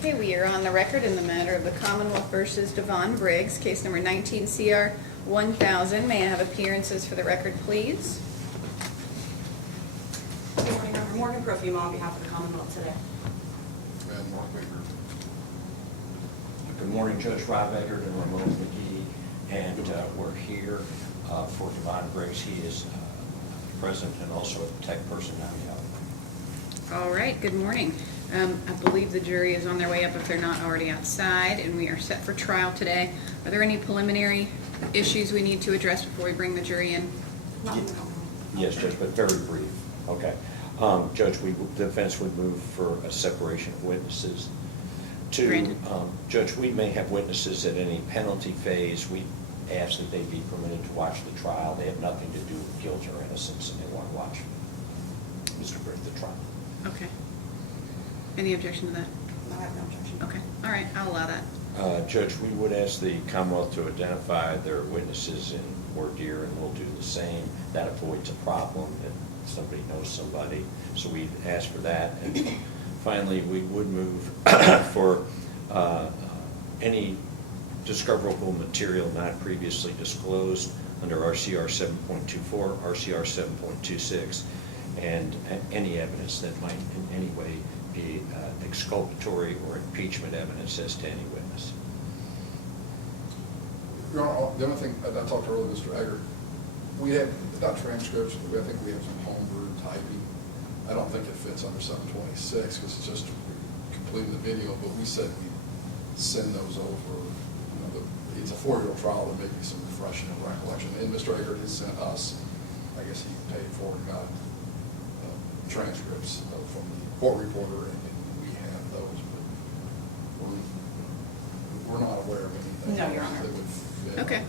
Okay, we are on the record in the matter of the Commonwealth versus Devonen Briggs, case number 19 CR 1000. May I have appearances for the record, please? Good morning, I'm Morgan Profima on behalf of the Commonwealth today. And Mark Baker. Good morning, Judge Rob Eggert and Ramon McGee, and we're here for Devonen Briggs. He is present and also a tech person now. All right, good morning. I believe the jury is on their way up if they're not already outside, and we are set for trial today. Are there any preliminary issues we need to address before we bring the jury in? Yes, Judge, but very brief. Okay. Judge, the defense would move for a separation of witnesses. Granted. Judge, we may have witnesses at any penalty phase. We ask that they be permitted to watch the trial. They have nothing to do with guilt or innocence, and they want to watch Mr. Briggs the trial. Okay. Any objection to that? No, I have no objection. Okay, all right, I'll allow that. Judge, we would ask the Commonwealth to identify their witnesses in voir dire, and we'll do the same. That avoids a problem if somebody knows somebody. So we'd ask for that. And finally, we would move for any discoverable material not previously disclosed under RCR 7.24, RCR 7.26, and any evidence that might in any way be exculpatory or impeachment evidence as to any witness. Your Honor, the only thing, I talked earlier with Mr. Eggert, we have, not transcripts, but I think we have some homebrew typing. I don't think it fits under 726 because it's just completing the video, but we said we send those over. It's a 4-year trial, there may be some refreshing of recollection. And Mr. Eggert has sent us, I guess he paid for and got transcripts from the court reporter, and we have those, but we're not aware of anything No, Your else Honor. that would fit. Okay.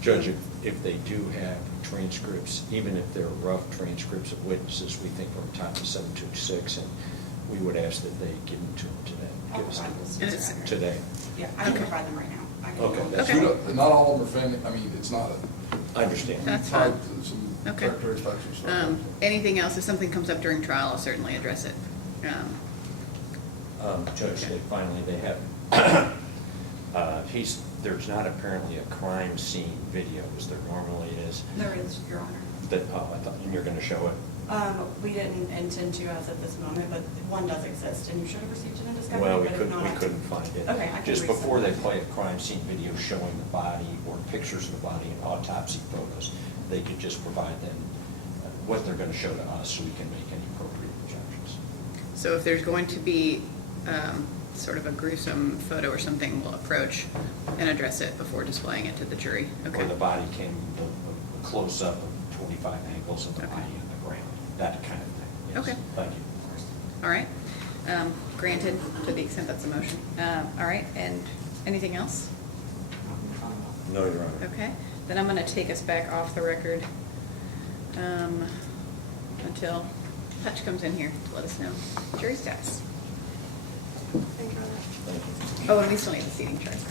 Judge, if they do have transcripts, even if they're rough transcripts of witnesses, we think we're entitled to 726, and we would ask that they give them to them today. I'll Give us provide those And to it's- Mr. Eggert. today. Yeah, I can Okay. provide them right now. I can Okay, do it. that's Okay. good. Not all of them are offending, I mean, it's not a. I understand. That's tied fine. to some Okay. characteristics and stuff. Anything else, if something comes up during trial, I'll certainly address it. Judge, Okay. finally, they have, there's not apparently a crime scene video, as there normally is. There is, Your Honor. I thought, and you're going to show it? We didn't intend to as of this moment, but one does exist, and you should have received it in discovery. Well, we but if couldn't not- find it. Okay, I can Just resend before they it. play a crime scene video showing the body or pictures of the body and autopsy photos, they could just provide them what they're going to show to us so we can make any appropriate projections. So if there's going to be sort of a gruesome photo or something, we'll approach and address it before displaying it to the jury. Okay. Where the body came, a close-up of 25 angles of the Okay. body on the ground, that kind of thing. Yes. Okay. Thank you. All right. Granted, to the extent that's a motion. All right, and anything else? No, Your Honor. Okay, then I'm going to take us back off the record until Hutch comes in here to let us know jury status. Thank you, Your Honor. Thank you. Oh, and we still need the seating charts.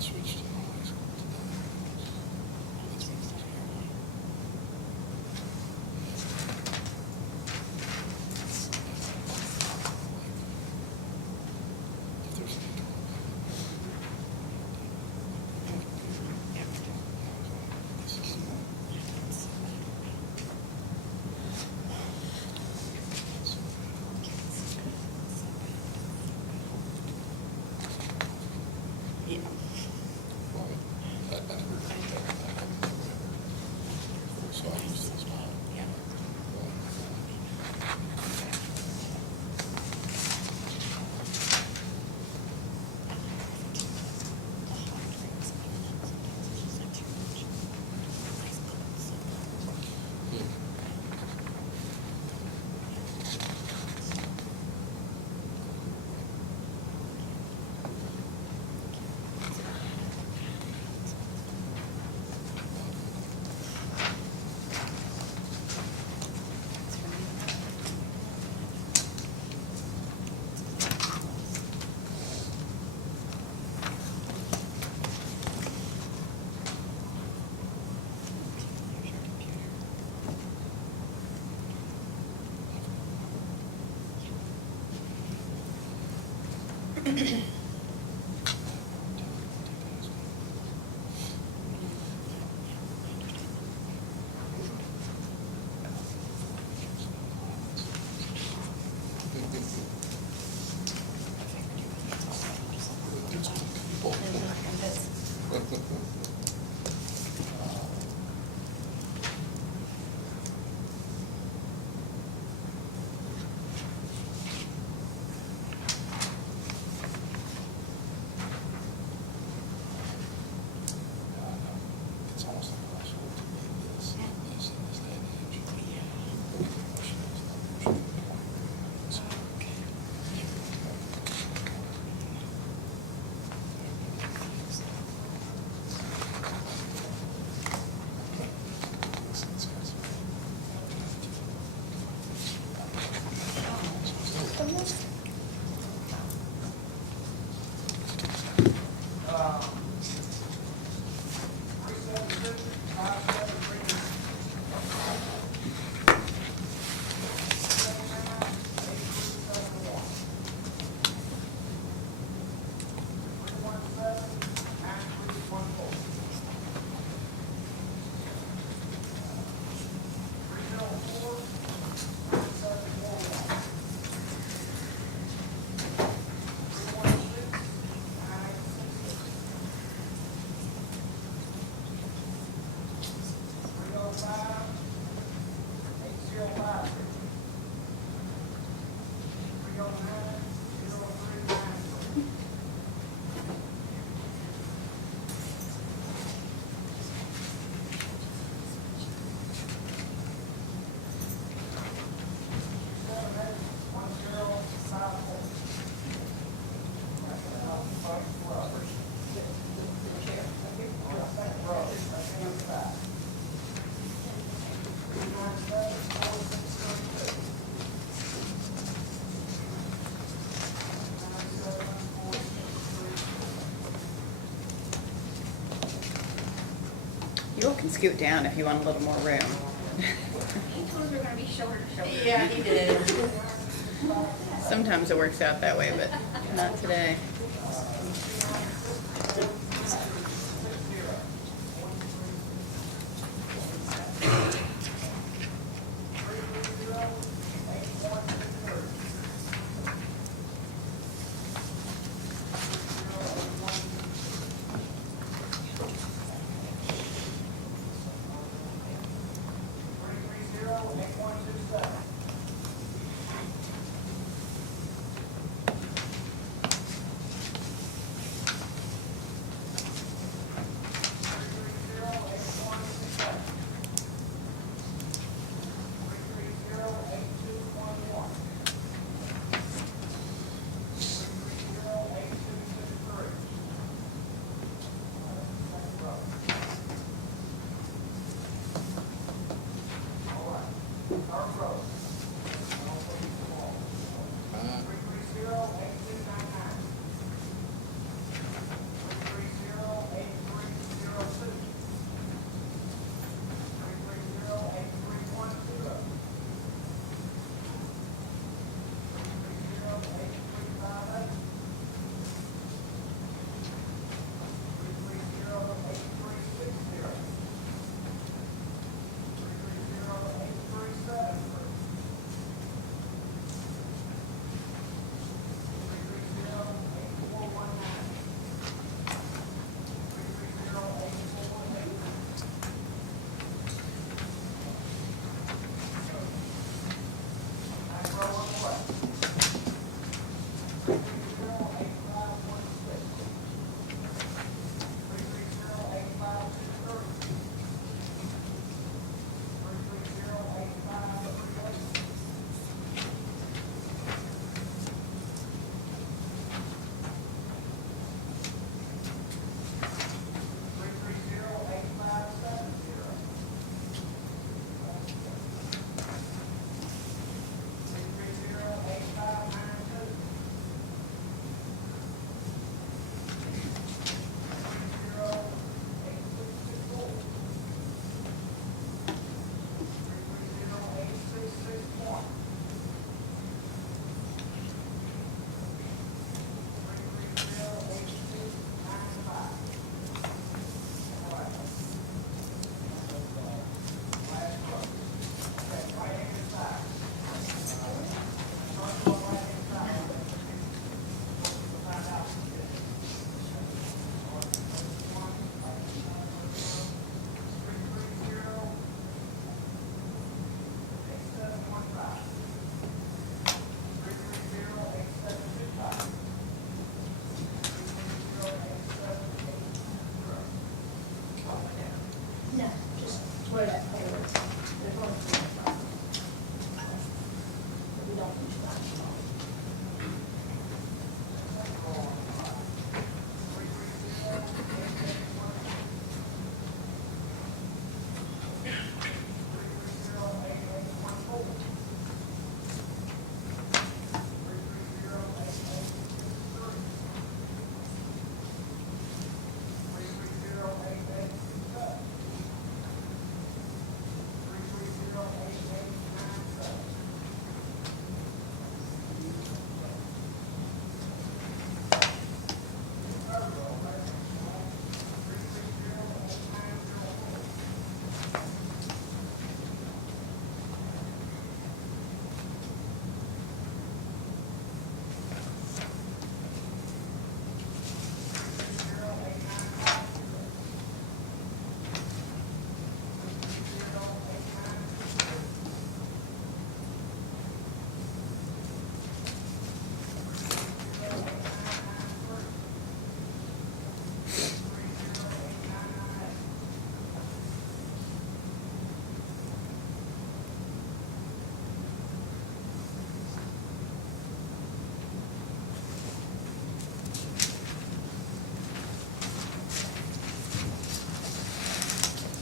switched to high school if there's any Yeah. well, I never did that. So I used it as mine. Yeah. It's almost impossible to believe this in this day and age. You all can scoot down if you want a little more room. He told us we're gonna be shoulder to shoulder. Yeah, he did. Sometimes it works out that way, but not today.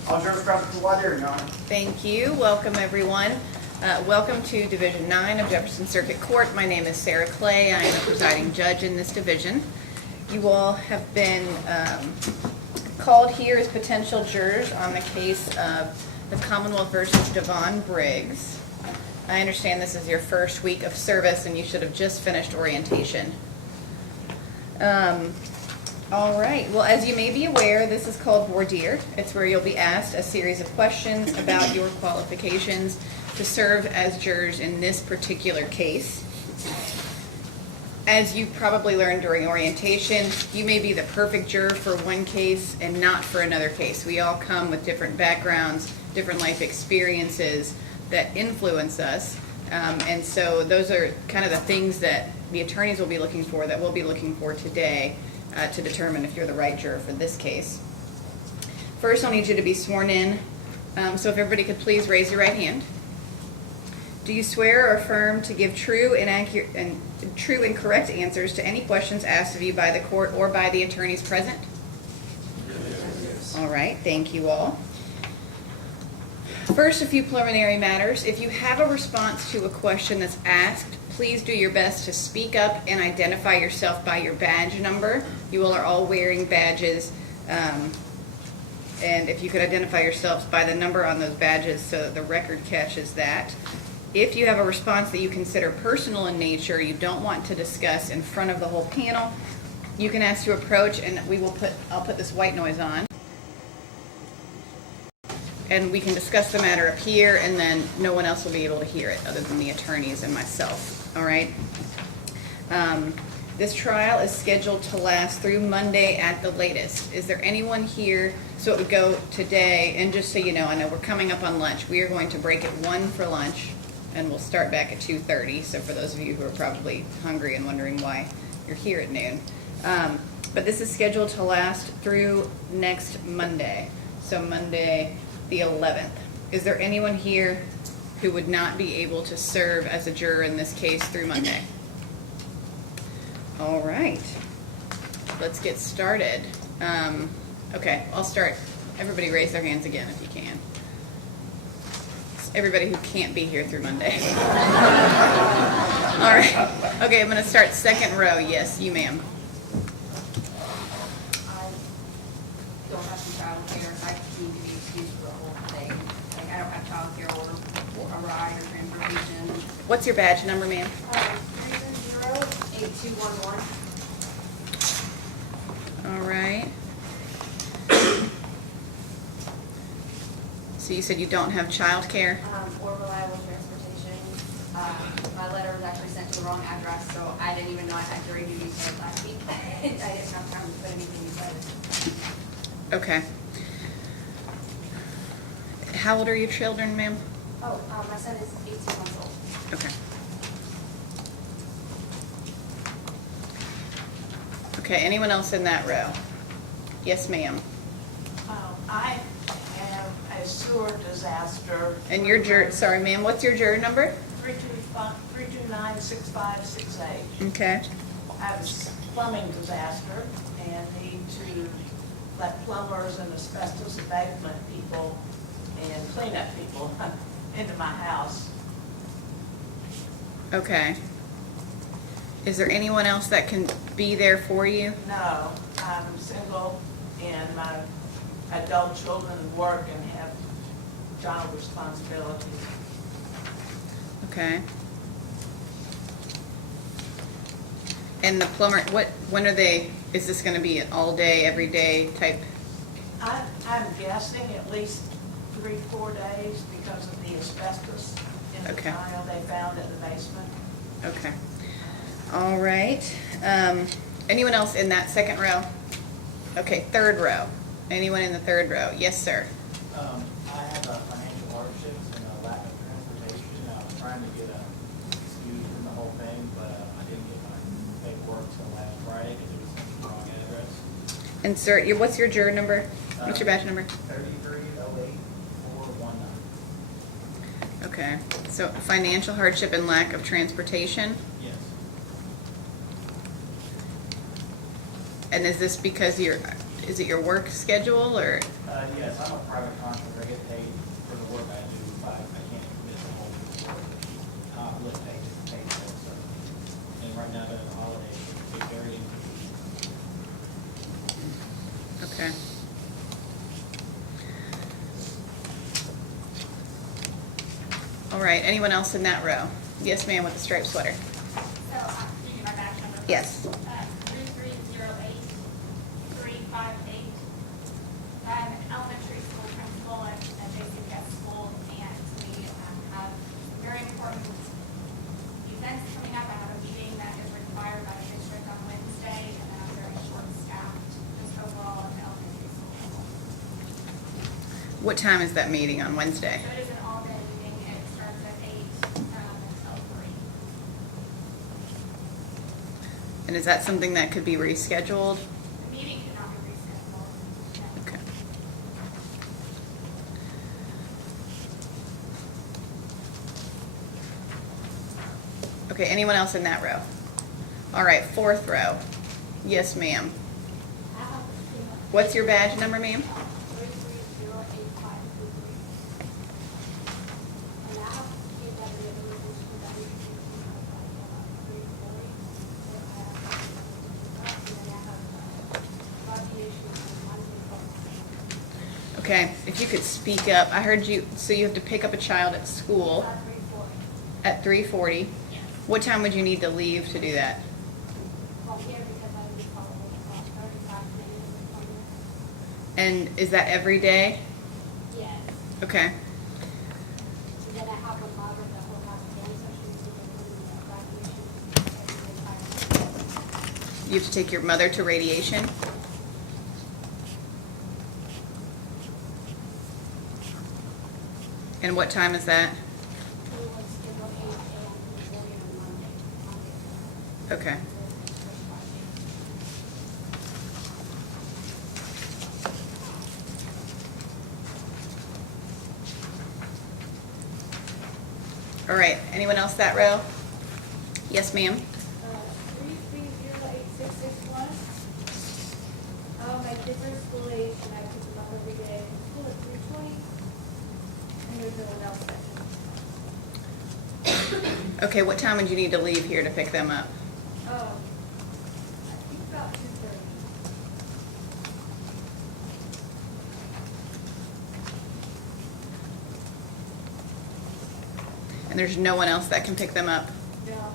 All jurors present for voir dire, Your Honor. Thank you. Welcome, everyone. Welcome to Division 9 of Jefferson Circuit Court. My name is Sarah Clay. I am the presiding judge in this division. You all have been called here as potential jurors on the case of the Commonwealth versus Devonen Briggs. I understand this is your first week of service and you should have just finished orientation. All right, well, as you may be aware, this is called voir dire. It's where you'll be asked a series of questions about your qualifications to serve as jurors in this particular case. As you probably learned during orientation, you may be the perfect juror for one case and not for another case. We all come with different backgrounds, different life experiences that influence us. And so those are kind of the things that the attorneys will be looking for, that we'll be looking for today to determine if you're the right juror for this case. First, I'll need you to be sworn in. So if everybody could please raise your right hand. Do you swear or affirm to give true and correct answers to any questions asked of you by the court or by the attorneys present? Yes. All right, thank you all. First, a few preliminary matters. If you have a response to a question that's asked, please do your best to speak up and identify yourself by your badge number. You all are all wearing badges, and if you could identify yourselves by the number on those badges so that the record catches that. If you have a response that you consider personal in nature, you don't want to discuss in front of the whole panel, you can ask to approach, and I'll put this white noise on. And we can discuss the matter up here, and then no one else will be able to hear it other than the attorneys and myself. All right? This trial is scheduled to last through Monday at the latest. Is there anyone here? So it would go today, and just so you know, I know we're coming up on lunch. We are going to break at 1 for lunch, and we'll start back at 2:30. So for those of you who are probably hungry and wondering why you're here at noon. But this is scheduled to last through next Monday. So Monday the 11th. Is there anyone here who would not be able to serve as a juror in this case through Monday? All right, let's get started. Okay, I'll start. Everybody raise their hands again if you can. Everybody who can't be here through Monday. All right, okay, I'm gonna start second row. Yes, you ma'am. I don't have some childcare. I need to be excused for the whole day. Like, I don't have childcare or a ride or transportation. What's your badge number, ma'am? 380-8211. All right. So you said you don't have childcare? Or reliable transportation. My letter was actually sent to the wrong address, so I didn't even know I had jury duty started last week. I didn't have time to put anything inside. Okay. How old are your children, ma'am? Oh, my son is 18 months old. Okay. Okay, anyone else in that row? Yes, ma'am. I have a sewer disaster. And your juror, sorry, ma'am, what's your juror number? 329-6568. Okay. I have a plumbing disaster and need to let plumbers and asbestos abatement people and cleanup people into my house. Okay. Is there anyone else that can be there for you? No, I'm single and my adult children work and have job responsibilities. Okay. And the plumber, when are they, is this gonna be an all day, every day type? I'm guessing at least 3-4 days because of the asbestos in the Okay. tile they found in the basement. Okay. All right. Anyone else in that second row? Okay, third row. Anyone in the third row? Yes, sir. I have financial hardships and a lack of transportation. I was trying to get excused from the whole thing, but I didn't get my paperwork till last Friday because it was sent to the wrong address. And sir, what's your juror number? What's your badge number? 3308419. Okay. So financial hardship and lack of transportation. Yes. And is this because is it your work schedule or? Yes, I'm a private contractor, I get paid for the work I do, but I can't commit the whole work. I would pay for it, so. And right now, during the holidays, it's very inconvenient. Okay. All right, anyone else in that row? Yes, ma'am, with the striped sweater. So, you get my badge number? Yes. 3308-358. I'm an elementary school principal at JCPS School, and we have very important events coming up. I have a meeting that is required by the district on Wednesday, and then I'm very short-staffed just overall at the elementary school level. What time is that meeting on Wednesday? So it is an all-day meeting. It starts at 8 until 3. And is that something that could be rescheduled? The meeting cannot be rescheduled. No. Okay. Okay, anyone else in that row? All right, fourth row. Yes, ma'am. What's your badge number, ma'am? 3308-523. And I have to keep that in the religious for that reason, Okay, if you could speak up. I heard you, so you have to pick up a child at school at 3:40. What time would you need to leave to do that? Well, here because I was following about 35 minutes appointment. And is that every day? Yes. Okay. And then I have a mother that will have dance sessions with the graduation. You have to take your mother to radiation? And what time is that? We will schedule 8 a.m. to 4 on Monday. Okay. All right, anyone else that row? Yes, ma'am. 3308661. My kids are school age and I pick them up every day from school at 3:20. And there's no one else that can. Okay, what time would you need to leave here to pick them up? I think about 2:30. And there's no one else that can pick them up? No.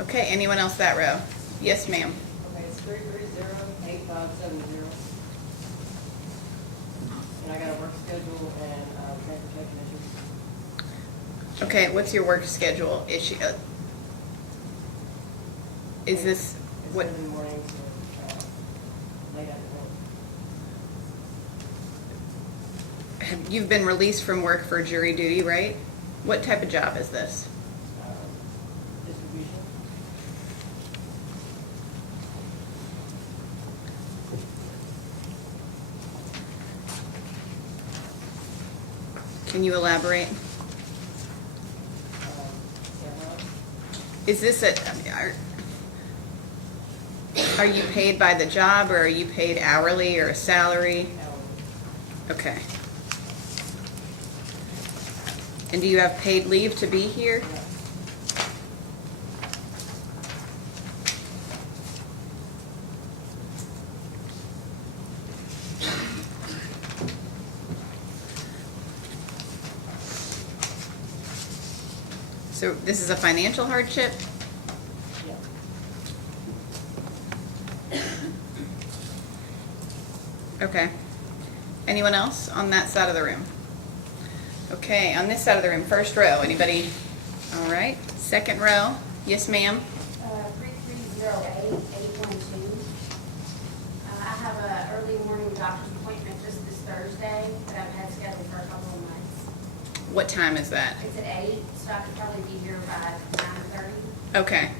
Okay, anyone else that row? Yes, ma'am. Okay, it's 330-8570. And I got a work schedule and transportation issues. Okay, what's your work schedule issue? Is this It's what? 7 mornings to late afternoon. You've been released from work for jury duty, right? What type of job is this? Distribution. Can you elaborate? Is this are you paid by the job or are you paid hourly or a salary? Okay. And do you have paid leave to be here? So this is a financial hardship? Okay. Anyone else on that side of the room? Okay, on this side of the room, first row, anybody? All right, second row, yes ma'am. 3308812. I have an early morning doctor's appointment just this Thursday that I've had scheduled for a couple of months. What time is that? It's at 8, so I could probably be here by 9:30. Okay.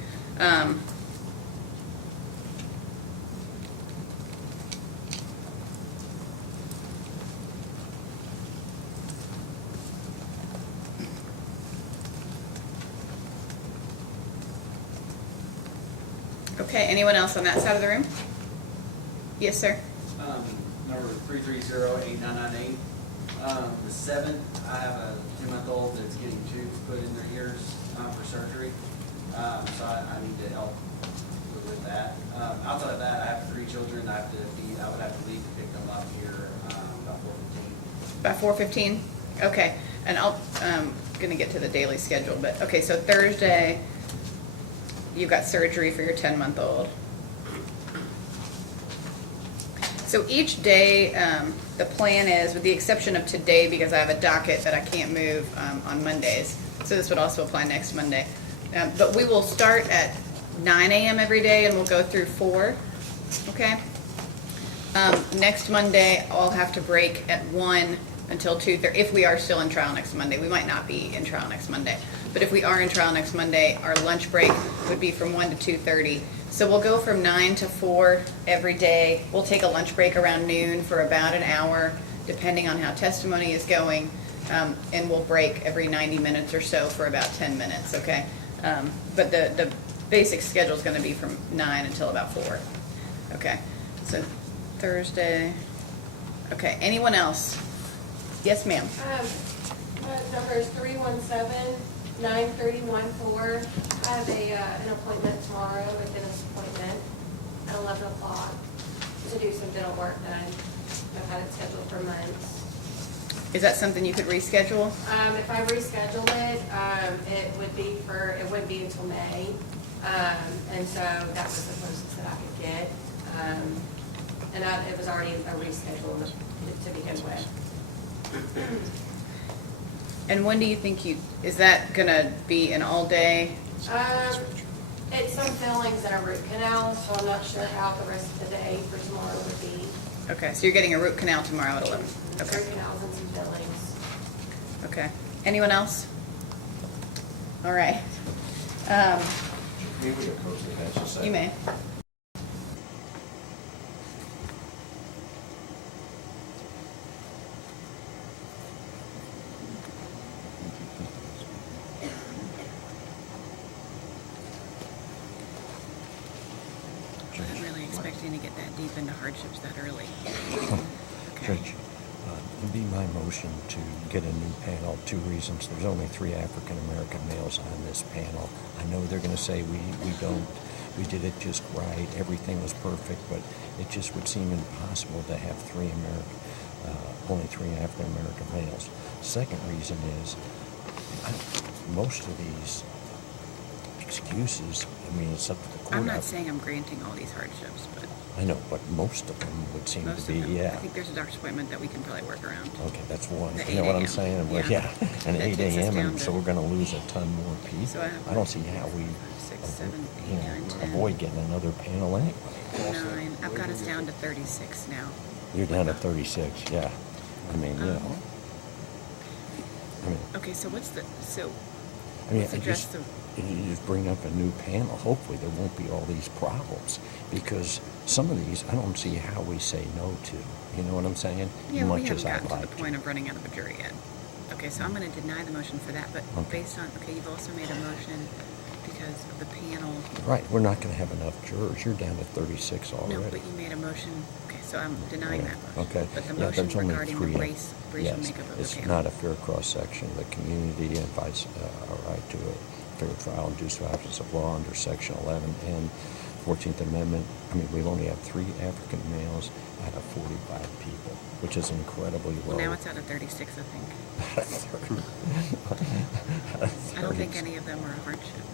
Okay, anyone else on that side of the room? Yes, sir. Number 330-8998. The 7th, I have a 2-month-old that's getting tubes put in their ears for surgery. So I need to help with that. Outside of that, I have 3 children I have to feed. I would have to leave to pick them up here about 4:15. By 4:15? Okay, and I'm gonna get to the daily schedule, but, okay, so Thursday, you've got surgery for your 10-month-old. So each day, the plan is, with the exception of today, because I have a docket that I can't move on Mondays, so this would also apply next Monday. But we will start at 9 a.m. every day and we'll go through 4, okay? Next Monday, I'll have to break at 1 until 2:30, if we are still in trial next Monday. We might not be in trial next Monday. But if we are in trial next Monday, our lunch break would be from 1 to 2:30. So we'll go from 9 to 4 every day. We'll take a lunch break around noon for about an hour, depending on how testimony is going. And we'll break every 90 minutes or so for about 10 minutes, okay? But the basic schedule is going to be from 9 until about 4. Okay, so Thursday. Okay, anyone else? Yes, ma'am. Number is 317-931-4. I have an appointment tomorrow, a dentist appointment at 11 o'clock to do some dental work that I've had it scheduled for months. Is that something you could reschedule? If I reschedule it, it wouldn't be until May. And so that was the closest that I could get. And it was already a reschedule to begin with. And when do you think is that gonna be an all day? It's some fillings and a root canal, so I'm not sure how the rest of the day for tomorrow would be. Okay, so you're getting a root canal tomorrow at 11. Okay. Root canals and some fillings. Okay. Anyone else? All right. Maybe we could close the bench a second. You may. I wasn't really expecting to get that deep into hardships that early. Okay. Judge, it'd be my motion to get a new panel. 2 reasons. There's only 3 African-American males on this panel. I know they're going to say we did it just right, everything was perfect, but it just would seem impossible to have only 3 African-American males. Second reason is, most of these excuses, I mean, it's up to the court. I'm not saying I'm granting all these hardships, but I know, but most of them would seem most to be, of them, yeah. I think there's a doctor's appointment that we can probably work around. Okay, that's one. The You know what 8 I'm a.m. saying? Well, Yeah. and That 8 takes us a.m., down and so to- we're gonna lose a ton more people. So I have I don't see how we, 6, 7, 8, you know, 9, 10, avoid getting another panel anyway. 9. I've got us down to 36 now. You're down to 36, yeah. I mean, you know. I mean, Okay, so let's I address just, you just bring up a new panel. Hopefully there won't be all these problems, because some of these, I don't see how we say no to. You know what I'm saying? Yeah, well, we Much haven't as I'd gotten to like the point of running out of a jury yet. Okay, so I'm gonna deny the motion for that, but Okay. based on, okay, you've also made a motion because of the panel. Right, we're not gonna have enough jurors. You're down to 36 already. No, but you made a motion, okay, so I'm denying that motion. Okay. But the Yeah, motion there's only regarding 3. the racial Yes, makeup of the it's panel. not a fair cross-section of the community and vice, a right to a fair trial and due to absence of law under Section 11 and 14th Amendment. I mean, we only have 3 African males out of 45 people, which is incredibly low. Well, now it's out of 36, I think. I don't think any of them are a hardship,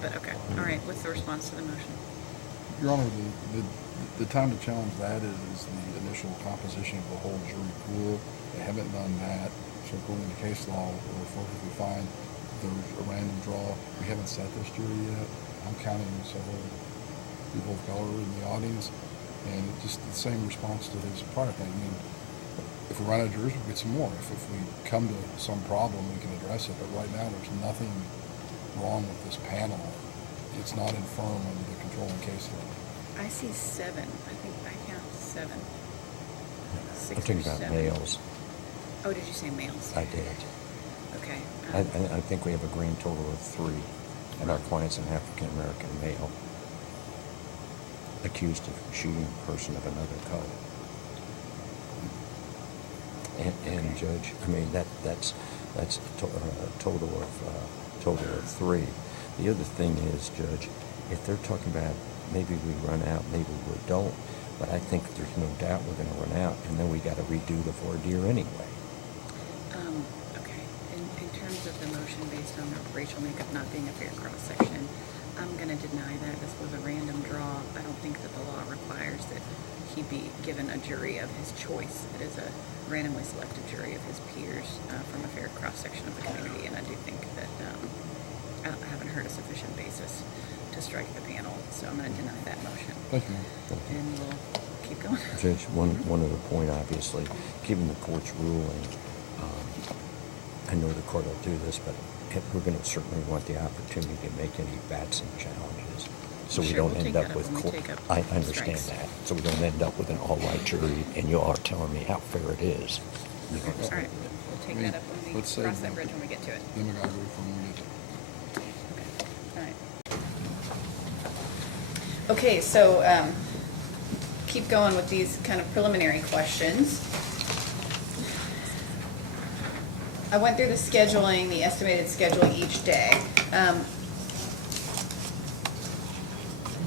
but okay. All right, what's the response to the motion? Your Honor, the time to challenge that is the initial composition of the whole jury pool. They haven't done that, so according to case law, we're perfectly fine. There's a random draw. We haven't set this jury yet. I'm counting several people of color in the audience, and just the same response to his prior thing. I mean, if we run out of jurors, we'll get some more. If we come to some problem, we can address it. But right now, there's nothing wrong with this panel. It's not infirm under the controlling case law. I see 7. I think I count 7. 6 I'm or talking about 7. males. Oh, did you say males? I did. Okay. I think we have a grand total of 3, and our client's an African-American male. accused of shooting a person of another color. And Judge, I mean, that's a total of 3. The other thing is, Judge, if they're talking about maybe we run out, maybe we don't, but I think there's no doubt we're going to run out, and then we got to redo the voir dire anyway. Okay, in terms of the motion based on the racial makeup not being a fair cross-section, I'm gonna deny that. This was a random draw. I don't think that the law requires that he be given a jury of his choice. It is a randomly selected jury of his peers from a fair cross-section of the community, and I do think that I haven't heard a sufficient basis to strike the panel, so I'm gonna deny that motion. Thank you. And we'll keep going. Judge, one other point, obviously, given the court's ruling, I know the court will do this, but we're going to certainly want the opportunity to make any Batson challenges, so we Sure, don't we'll end take up that up with when we court. take up I understand strikes. that, so we don't end up with an all-white jury, and you are telling me how fair it is. You know, All right, we'll take that up when we Let's say- cross that bridge when we get to it. Then we gotta go from when we get there. All right. Okay, so keep going with these kind of preliminary questions. I went through the scheduling, the estimated schedule each day.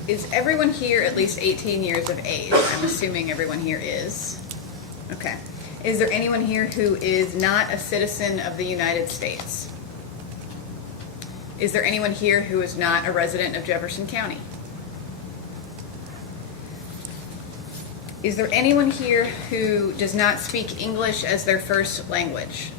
Is everyone here at least 18 years of age? I'm assuming everyone here is. Okay. Is there anyone here who is not a citizen of the United States? Is there anyone here who is not a resident of Jefferson County? Is there anyone here who does not speak English as their first language?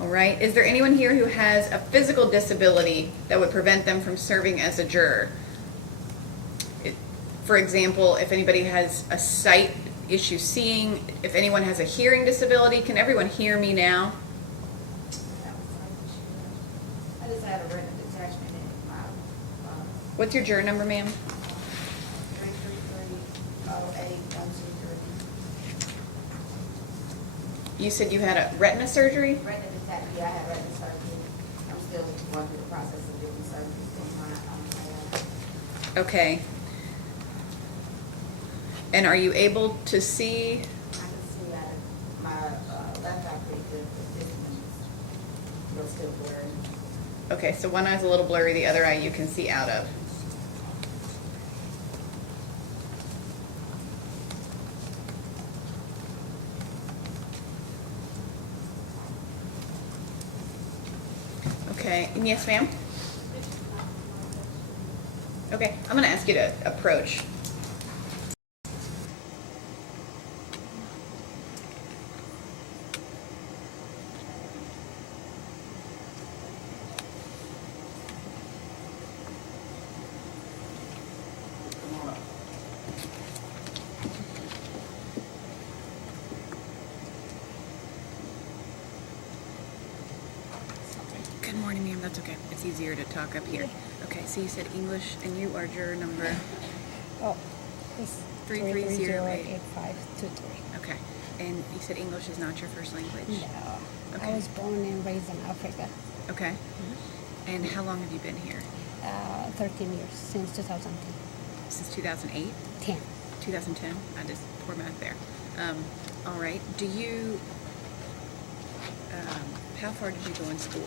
All right. Is there anyone here who has a physical disability that would prevent them from serving as a juror? For example, if anybody has a sight issue seeing, if anyone has a hearing disability, can everyone hear me now? I just had a written attachment in my, What's your juror number, ma'am? 333-08123. You said you had a retina surgery? Retina detachment, yeah, I had retina surgery. I'm still going through the process of doing surgery, still my, Okay. And are you able to see? I can see that my left eye pretty good, but this one's still blurry. Okay, so one eye's a little blurry, the other eye you can see out of. Okay, and yes, ma'am? Okay, I'm gonna ask you to approach. Good morning, ma'am. That's okay. It's easier to talk up here. Okay, so you said English, and you are juror number? Oh, it's 330-8523. Okay, and you said English is not your first language? No. Okay. I was born and raised in Africa. Okay. And how long have you been here? 13 years, since 2010. Since 2008? 10. 2010? I just poor math there. All right. Do you, how far did you go in school?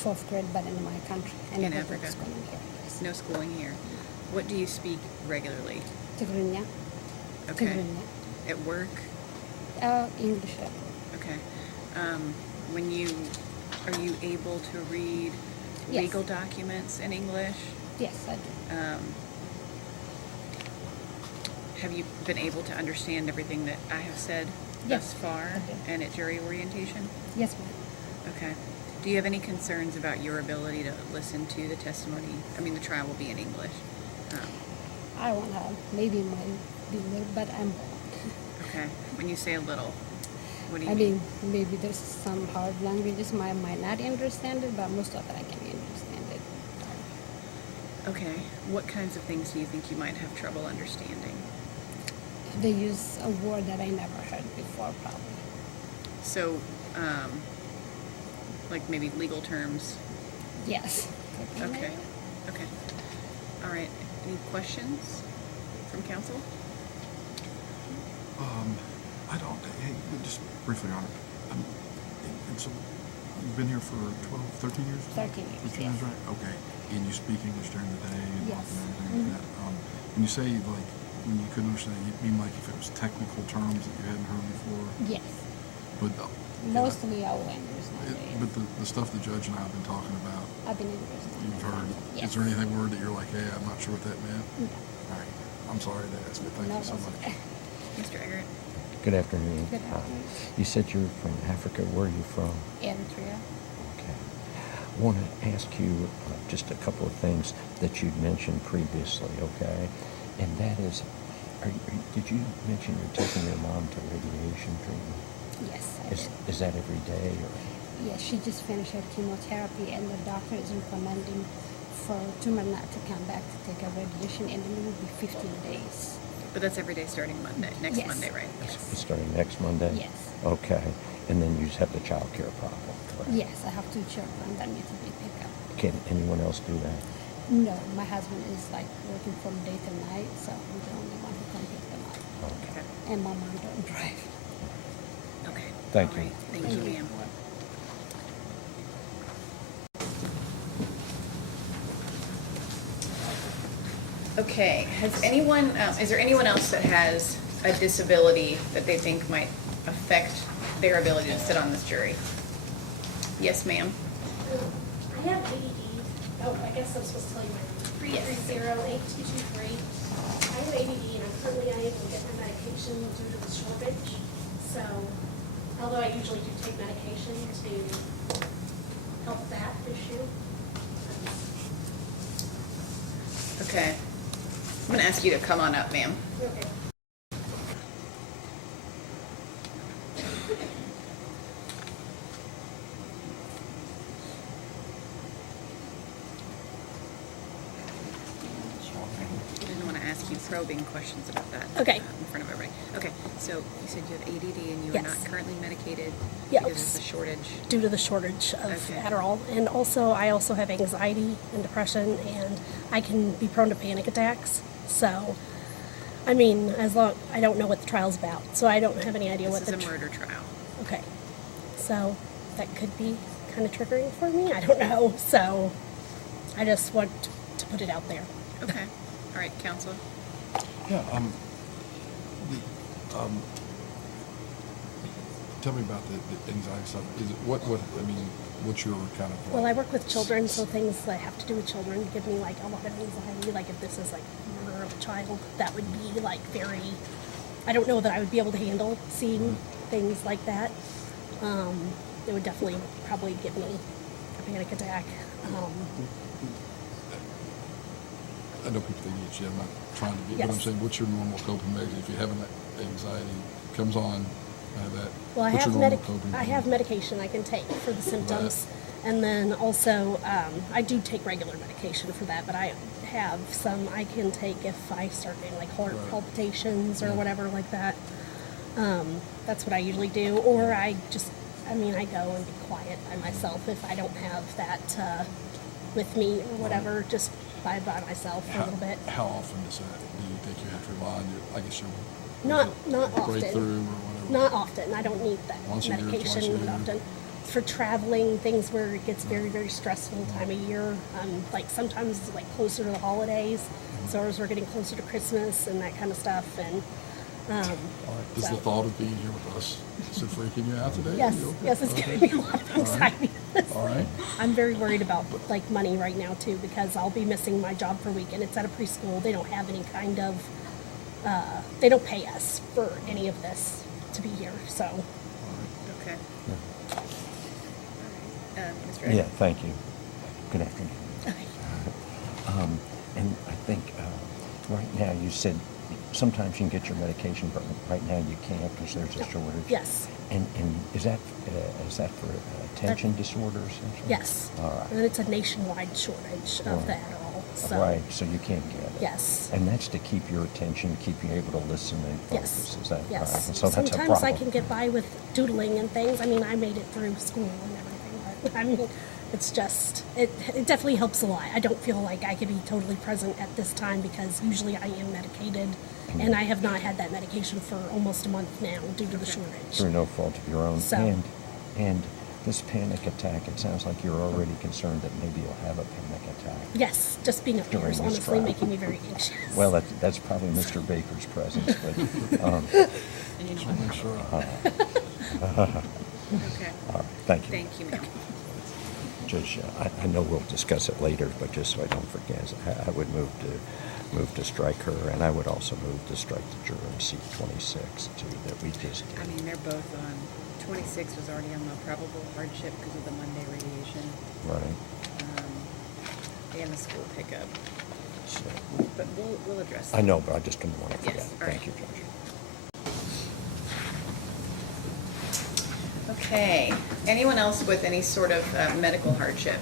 12th grade, but in my country. I In never Africa? went to school in here. Yes. No schooling here. What do you speak regularly? Tigrinya. Okay. Tigrinya. At work? English. Okay. When you, are you able to read Yes. legal documents in English? Yes, I do. Have you been able to understand everything that I have said Yes, thus far I do. and at jury orientation? Yes, ma'am. Okay. Do you have any concerns about your ability to listen to the testimony? I mean, the trial will be in English. I want to maybe might be a little, but I'm. Okay. When you say a little, what do you I mean? mean, maybe there's some hard languages I might not understand it, but most of it I can understand it. Okay. What kinds of things do you think you might have trouble understanding? They use a word that I never heard before, probably. So, like maybe legal terms. Yes. Okay. Okay. All right. Any questions from council? I don't, hey, just briefly on it. And so, you've been here for 12, 13 years? 13 years, 13 years, yes. right? Okay. And you speak English during the day and Yes. everything like that. When you say, like, when you couldn't understand, you mean like if it was technical terms that you hadn't heard before? Yes. But, Mostly I will understand it. but the stuff the judge and I have been talking about, I've been understanding. you've heard. Yes. Is there anything word that you're like, hey, I'm not sure what that meant? No. All right. I'm sorry to ask, but thank No, you so that's much. okay. Mr. Eggert? Good afternoon. Good afternoon. You said you're from Africa. Where are you from? Eritrea. Okay. I want to ask you just a couple of things that you'd mentioned previously, okay? And that is, did you mention you're taking your mom to radiation treatment? Yes, I did. Is that every day or? Yes, she just finished her chemotherapy, and the doctor is recommending for tumor not to come back to take a radiation, and then it will be 15 days. But that's every day starting Monday, next Yes. Monday, right? Yes. It's starting next Monday? Yes. Okay. And then you just have the child care problem, correct? Yes, I have 2 children that need to be picked up. Can anyone else do that? No, my husband is like working from day to night, so I'm the only one who can pick them up. Okay. And my mom don't drive. Okay. Thank All you. right. Thank you, ma'am. Okay, has anyone, is there anyone else that has a disability that they think might affect their ability to sit on this jury? Yes, ma'am? I have ADD. Oh, I guess I'm supposed to tell you my Yes. 330-8223. I have ADD and I'm currently unable to get my medication due to the shortage. So, although I usually do take medication to help that issue. Okay. I'm gonna ask you to come on up, ma'am. Okay. I didn't want to ask you probing questions about that. Okay. In front of everybody. Okay, so you said you have ADD and you are Yes. not currently medicated Yes. because of the shortage. Due to the shortage of Okay. Adderall. And also, I also have anxiety and depression, and I can be prone to panic attacks. So, I mean, I don't know what the trial's about, so I don't have any idea what This the is a murder trial. Okay. So, that could be kind of triggering for me. I don't know. So, I just want to put it out there. Okay. All right, counsel. Yeah, tell me about the anxiety stuff. Is it, what's your kind of? Well, I work with children, so things that have to do with children give me like a lot of anxiety. Like if this is like murder of a child, that would be like very, I don't know that I would be able to handle seeing things like that. It would definitely probably give me a panic attack. I know people think you I'm not trying to be, but I'm Yes. saying, what's your normal coping mechanism? If you're having that anxiety comes on, that, Well, I what's have your normal coping I have medication I can take for the symptoms, and then also I do take regular medication for that. But I have some I can take if I start getting like heart Right. palpitations or Yeah. whatever like that. That's what I usually do, or I go and be quiet by myself if I don't have that with me or whatever. Just by myself for a little bit. How often do you think you have to rely on your, I guess your Not breakthrough often. or whatever? Not often. I don't need that Once a year, medication. twice a Not year? often. For traveling, things where it gets very, very stressful time of year. Like sometimes like closer to the holidays. Mm-hmm. So as we're getting closer to Christmas and that kind of stuff. And All right. Does so- the thought of being here with us, is it freaking you out today? yes, You okay? yes, it's Okay. going to be a lot of anxiety. All right. I'm very worried about like money right now too, because I'll be missing my job for a week, and it's at a preschool. They don't have any kind of, they don't pay us for any of this to be here. So Okay. All right. Mr. Yeah, Eggert? thank you. Good afternoon. And I think right now you said sometimes you can get your medication, but right now you can't because there's a shortage. yes, And is that for attention disorders? essentially? yes, All right. and it's a nationwide shortage of the Adderall. So Right, so you can't get it. yes. And that's to keep your attention, keep you able to listen and focus. Yes. Is that Yes. right? And so that's a Sometimes problem. I can get by with doodling and things. I mean, I made it through school and everything, but I mean, It's just, it definitely helps a lot. I don't feel like I could be totally present at this time because usually I am medicated, and I have not had that medication for almost a month now due to the shortage. Through no fault of your own. So- And this panic attack, it sounds like you're already concerned that maybe you'll have a panic attack. Yes, just being up here During is this honestly trial. making me very anxious. Well, that's probably Mr. Baker's presence, but, Okay. all right, thank you. Thank you, ma'am. Judge, I know we'll discuss it later, but just so I don't forget, I would move to strike her, and I would also move to strike the juror in seat 26 too, that we just did. I mean, they're both on, 26 was already on the probable hardship because of the Monday radiation, Right. and the school pickup. So, But we'll address that. I know, but I just didn't want to forget. Yes, all right. Thank you, Judge. Okay, anyone else with any sort of medical hardship?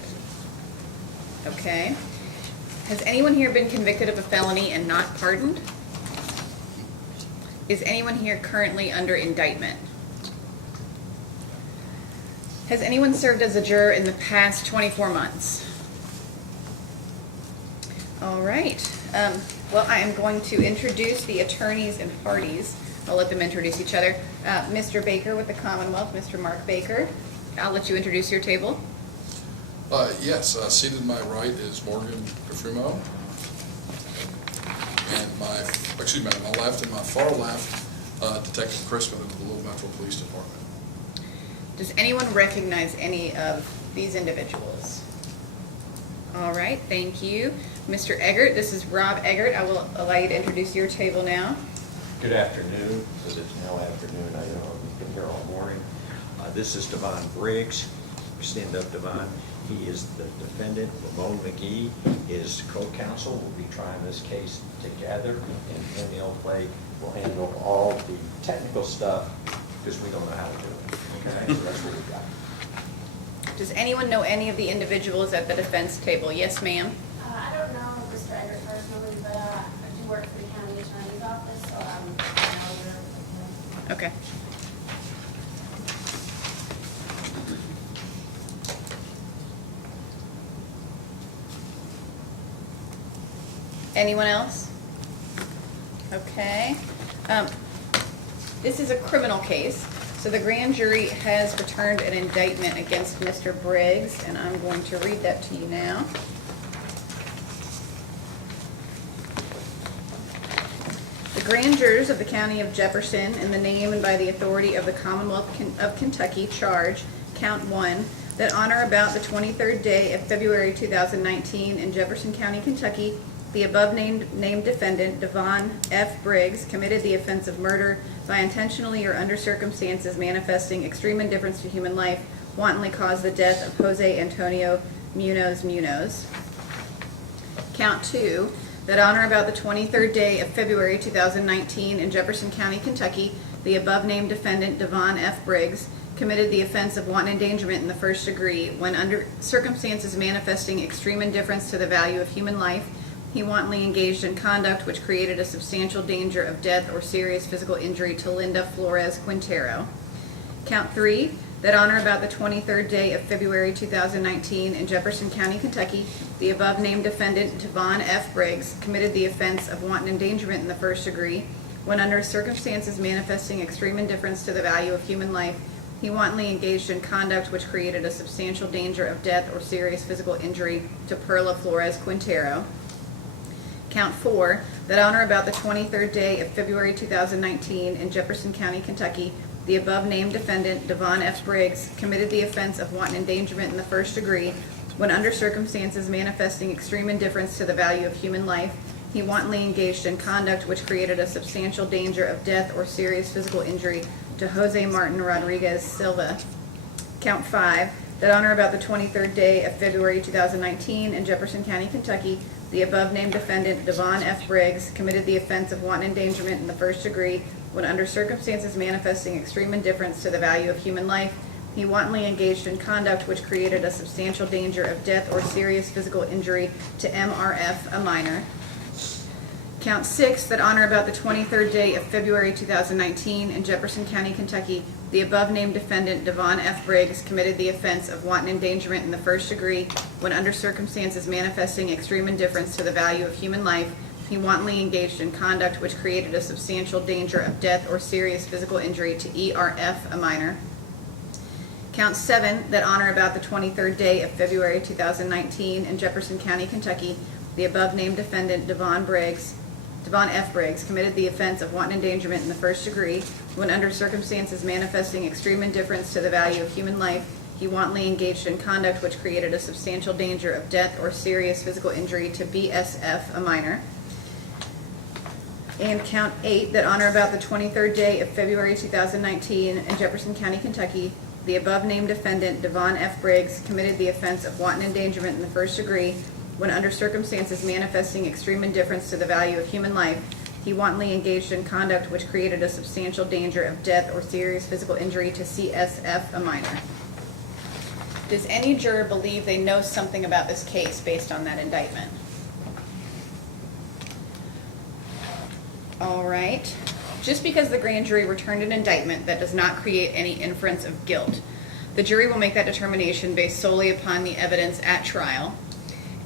Okay. Has anyone here been convicted of a felony and not pardoned? Is anyone here currently under indictment? Has anyone served as a juror in the past 24 months? All right. Well, I am going to introduce the attorneys and parties. I'll let them introduce each other. Mr. Baker with the Commonwealth, Mr. Mark Baker. I'll let you introduce your table. Yes, seated to my right is Morgan Cafrumo. And on my left and my far left, Detective Crispin of the Louisville Metro Police Department. Does anyone recognize any of these individuals? All right, thank you. Mr. Eggert, this is Rob Eggert. I will allow you to introduce your table now. Good afternoon, because it's now afternoon, I know we've been here all morning. This is Devonen Briggs. Stand up, Devon. He is the defendant. Ramon McGee is co-counsel. We'll be trying this case together, and ML Clay will handle all the technical stuff, because we don't know how to do it, okay? So that's what we've got. Does anyone know any of the individuals at the defense table? Yes, ma'am. I don't know Mr. Eggert personally, but I do work for the county attorney's office, so I'm familiar with him. Okay. Anyone else? Okay. This is a criminal case, so the grand jury has returned an indictment against Mr. Briggs, and I'm going to read that to you now. The grand jurors of the County of Jefferson, in the name and by the authority of the Commonwealth of Kentucky, charge, count 1, that on or about the 23rd day of February 2019 in Jefferson County, Kentucky, the above-named defendant, Devonen F. Briggs, committed the offense of murder by intentionally or under circumstances manifesting extreme indifference to human life, wantonly caused the death of Jose Antonio Munoz. Count 2, that on or about the 23rd day of February 2019 in Jefferson County, Kentucky, the above-named defendant, Devonen F. Briggs, committed the offense of wanton endangerment in the first degree when under circumstances manifesting extreme indifference to the value of human life, he wantonly engaged in conduct which created a substantial danger of death or serious physical injury to Linda Flores Quintero. Count 3, that on or about the 23rd day of February 2019 in Jefferson County, Kentucky, the above-named defendant, Devonen F. Briggs, committed the offense of wanton endangerment in the first degree when under circumstances manifesting extreme indifference to the value of human life, he wantonly engaged in conduct which created a substantial danger of death or serious physical injury to Perla Flores Quintero. Count 4, that on or about the 23rd day of February 2019 in Jefferson County, Kentucky, the above-named defendant, Devonen F. Briggs, committed the offense of wanton endangerment in the first degree when under circumstances manifesting extreme indifference to the value of human life, he wantonly engaged in conduct which created a substantial danger of death or serious physical injury to Jose Martin Rodriguez Silva. Count 5, that on or about the 23rd day of February 2019 in Jefferson County, Kentucky, the above-named defendant, Devonen F. Briggs, committed the offense of wanton endangerment in the first degree when under circumstances manifesting extreme indifference to the value of human life, he wantonly engaged in conduct which created a substantial danger of death or serious physical injury to MRF, a minor. Count 6, that on or about the 23rd day of February 2019 in Jefferson County, Kentucky, the above-named defendant, Devonen F. Briggs, committed the offense of wanton endangerment in the first degree when under circumstances manifesting extreme indifference to the value of human life, he wantonly engaged in conduct which created a substantial danger of death or serious physical injury to E.R.F., a minor. Count 7, that on or about the 23rd day of February 2019 in Jefferson County, Kentucky, the above-named defendant, Devonen F. Briggs, committed the offense of wanton endangerment in the first degree when under circumstances manifesting extreme indifference to the value of human life, he wantonly engaged in conduct which created a substantial danger of death or serious physical injury to B.S.F., a minor. And count 8, that on or about the 23rd day of February 2019 in Jefferson County, Kentucky, the above-named defendant, Devonen F. Briggs, committed the offense of wanton endangerment in the first degree when under circumstances manifesting extreme indifference to the value of human life, he wantonly engaged in conduct which created a substantial danger of death or serious physical injury to C.S.F., a minor. Does any juror believe they know something about this case based on that indictment? All right. Just because the grand jury returned an indictment, that does not create any inference of guilt. The jury will make that determination based solely upon the evidence at trial.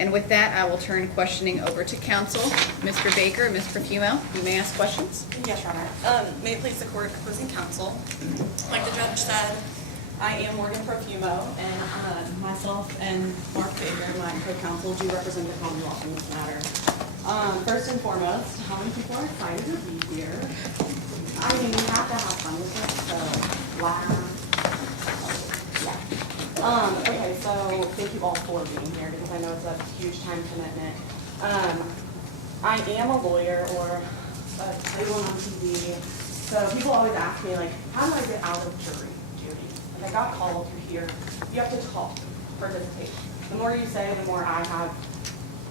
And with that, I will turn questioning over to counsel. Mr. Baker, Ms. Profumo, you may ask questions. Yes, Your Honor. May it please the court, opposing counsel. Like the judge said, I am Morgan Profumo, and myself and Mark Baker, my co-counsel, do represent the Commonwealth in this matter. First and foremost, how many people are excited to be here? I mean, we have to have fun with it, so laugh. Yeah. Okay, so thank you all for being here because I know it's a huge time commitment. I am a lawyer or anyone on TV, so people always ask me, like, how do I get out of jury duty? Like, I got called through here. You have to talk, participate. The more you say, the more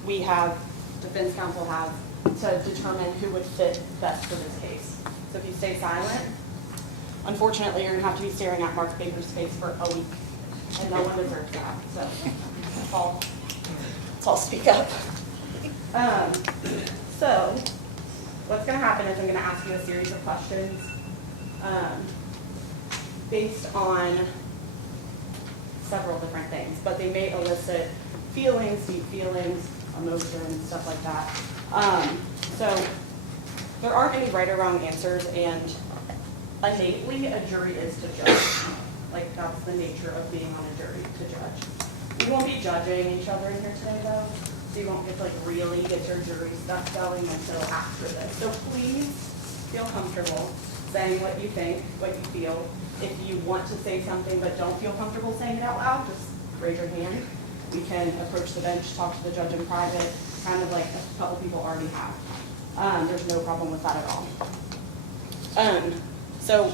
we have, defense counsel have, to determine who would fit best for this case. So if you stay silent, unfortunately, you're going to have to be staring at Mark Baker's face for a week. And no one deserves that, so I'll speak up. So what's going to happen is I'm going to ask you a series of questions based on several different things, but they may elicit feelings, deep feelings, emotions, stuff like that. So there aren't any right or wrong answers, and innately a jury is to judge. Like, that's the nature of being on a jury, to judge. We won't be judging each other in here today, though, so you won't get to, like, really get your jury stuff going until after this. So please feel comfortable saying what you think, what you feel. If you want to say something but don't feel comfortable saying it out loud, just raise your hand. We can approach the bench, talk to the judge in private, kind of like a couple people already have. There's no problem with that at all. So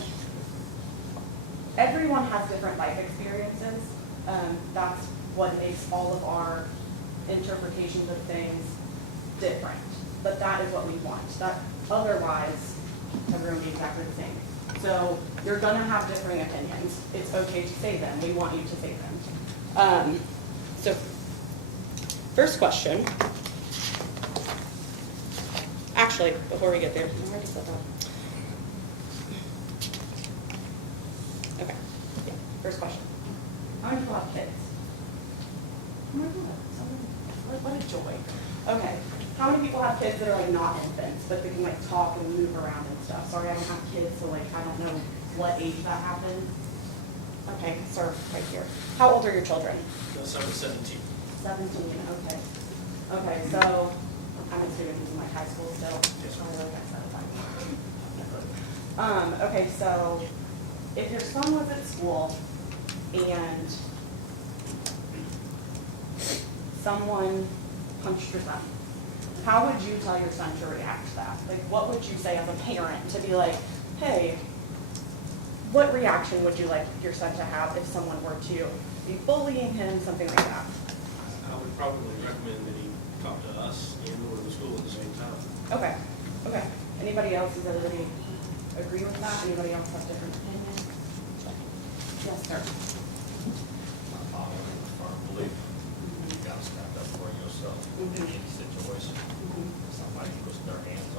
everyone has different life experiences. That's what makes all of our interpretations of things different. But that is what we want. That otherwise, everyone would be exactly the same. So you're going to have differing opinions. It's okay to say them. We want you to say them. So first question. Actually, before we get there, I already said that. Okay. Yeah. First question. How many people have kids? Oh my God. What a joy. Okay. How many people have kids that are like not infants, but they can like talk and move around and stuff? Sorry, I don't have kids, so like I don't know what age that happened. Okay, sir, right here. How old are your children? 17. 17, okay. Okay, so I'm assuming he's in like high school still? Yes. Okay, so if your son was at school and someone punched your son, how would you tell your son to react to that? Like, what would you say as a parent to be like, hey, what reaction would you like your son to have if someone were to be bullying him, something like that? I would probably recommend that he talk to us and or the school at the same time. Okay, okay. Anybody else, does everybody agree with that? Anybody else have different opinions? Yes, sir. My father had a firm belief. You gotta stand up for yourself in any situation. Somebody puts their hands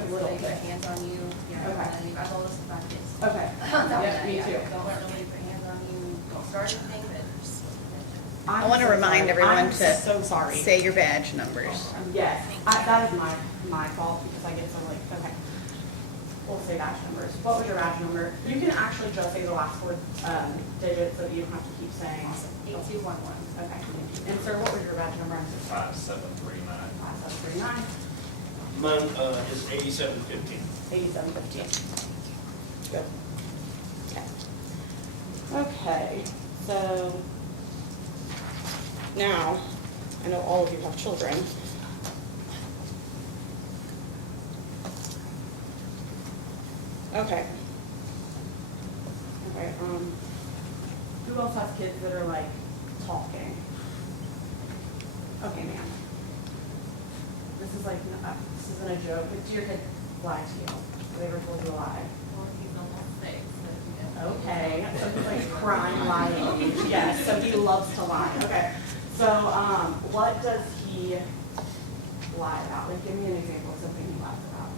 have little They put kids. hands on you, Okay. and you've got all this about kids. Okay. Yeah, me too. Don't let nobody put hands on you, don't start anything, but just. I want to remind everyone I'm to so sorry. say your badge numbers. Yes, that is my fault because I get so like, okay. We'll say badge numbers. What was your badge number? You can actually just say the last four digits so that you don't have to keep saying. 8211. Okay. And sir, what was your badge number? I'm so sorry. 5739. 5739. Mine is 8715. 8715. Good. Okay. Okay, so now, I know all of you have children. Okay. Okay, who else has kids that are like talking? Okay, ma'am. This is like, this isn't a joke, but do your kid lie to you? Have they ever told you a lie? Well, he's almost 6, so Okay, so he's like crime lying. Yes, so he loves to lie. Okay, so what does he lie about? Like, give me an example of something he lies about.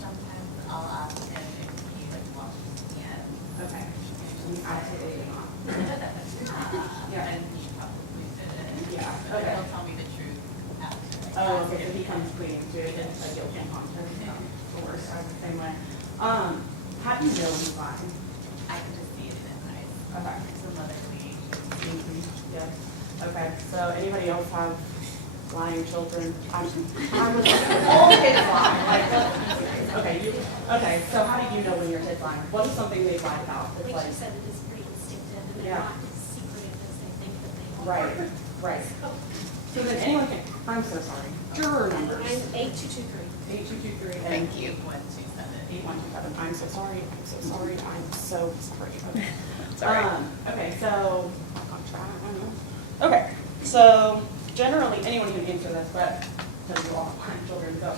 sometimes I'll ask him if he like watches yet. Okay, and he absolutely did not. Yeah. And he probably did. Yeah, But okay. he'll tell me the truth after. Oh, okay, so he comes clean to it, and like guilt and conscience. Of course, I'm the same way. How do you know when he's lying? I can just see it in his eyes. Okay. It's a motherly. Yeah, okay, so anybody else have lying children? I'm all kids lie, like, okay, so how do you know when your kid's lying? What is something they lie about? It's Like you said, it is pretty instinctive, and they're Yeah. not as secretive as they think that they are. Right, right. So then anyone can, I'm so sorry, juror numbers. I'm 8223. 8223 and Thank you. 8127. I'm so sorry, I'm so sorry, I'm so sorry. Okay. It's all right. Okay, so, I'm trying, I don't know. Okay, so generally, anyone can answer this, but because you all have children, so.